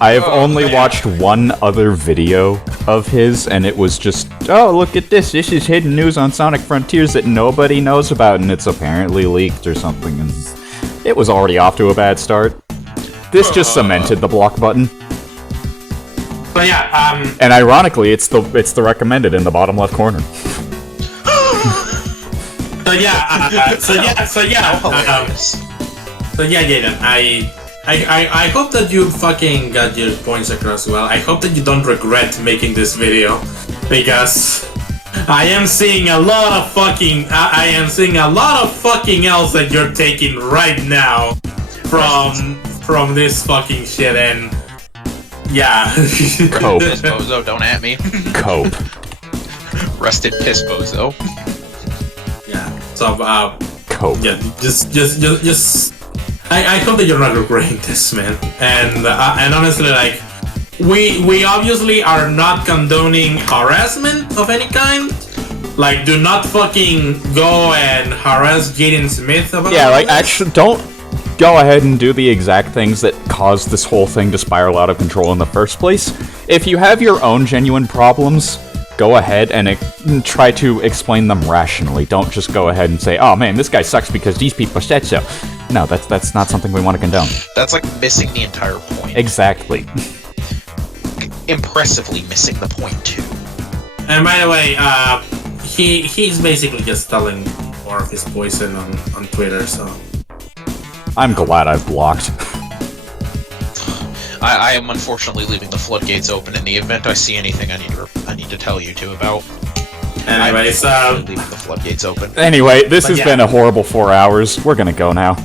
I have only watched one other video of his, and it was just, oh, look at this. This is hidden news on Sonic Frontiers that nobody knows about, and it's apparently leaked or something. And it was already off to a bad start. This just cemented the block button. But yeah, and ironically, it's the recommended in the bottom left corner. Jaden, I hope that you fucking got your points across well. I hope that you don't regret making this video, because I am seeing a lot of fucking else that you're taking right now from this fucking shit, and yeah. Cope. Piss bozo, don't at me. Cope. Rusted piss bozo. Yeah. So Cope. Yeah. Just. I hope that you're not regretting this, man. And honestly, like, we obviously are not condoning harassment of any kind. Like, do not fucking go and harass Jaden Smith about like, this. actually, don't go ahead and do the exact things that caused this whole thing to spiral out of control in the first place. If you have your own genuine problems, go ahead and try to explain them rationally. Don't just go ahead and say, oh man, this guy sucks because these people said so. No, that's not something we want to condone. That's like missing the entire point. Exactly. Impressively missing the point too. And by the way, he's basically just telling more of his poison on Twitter, so I'm glad I've blocked. I am unfortunately leaving the floodgates open in the event I see anything I need to tell you two about. Anyways, leaving the floodgates open. Anyway, this has been a horrible 4 hours. We're gonna go now.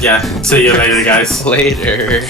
Yeah, see you later, guys. Later.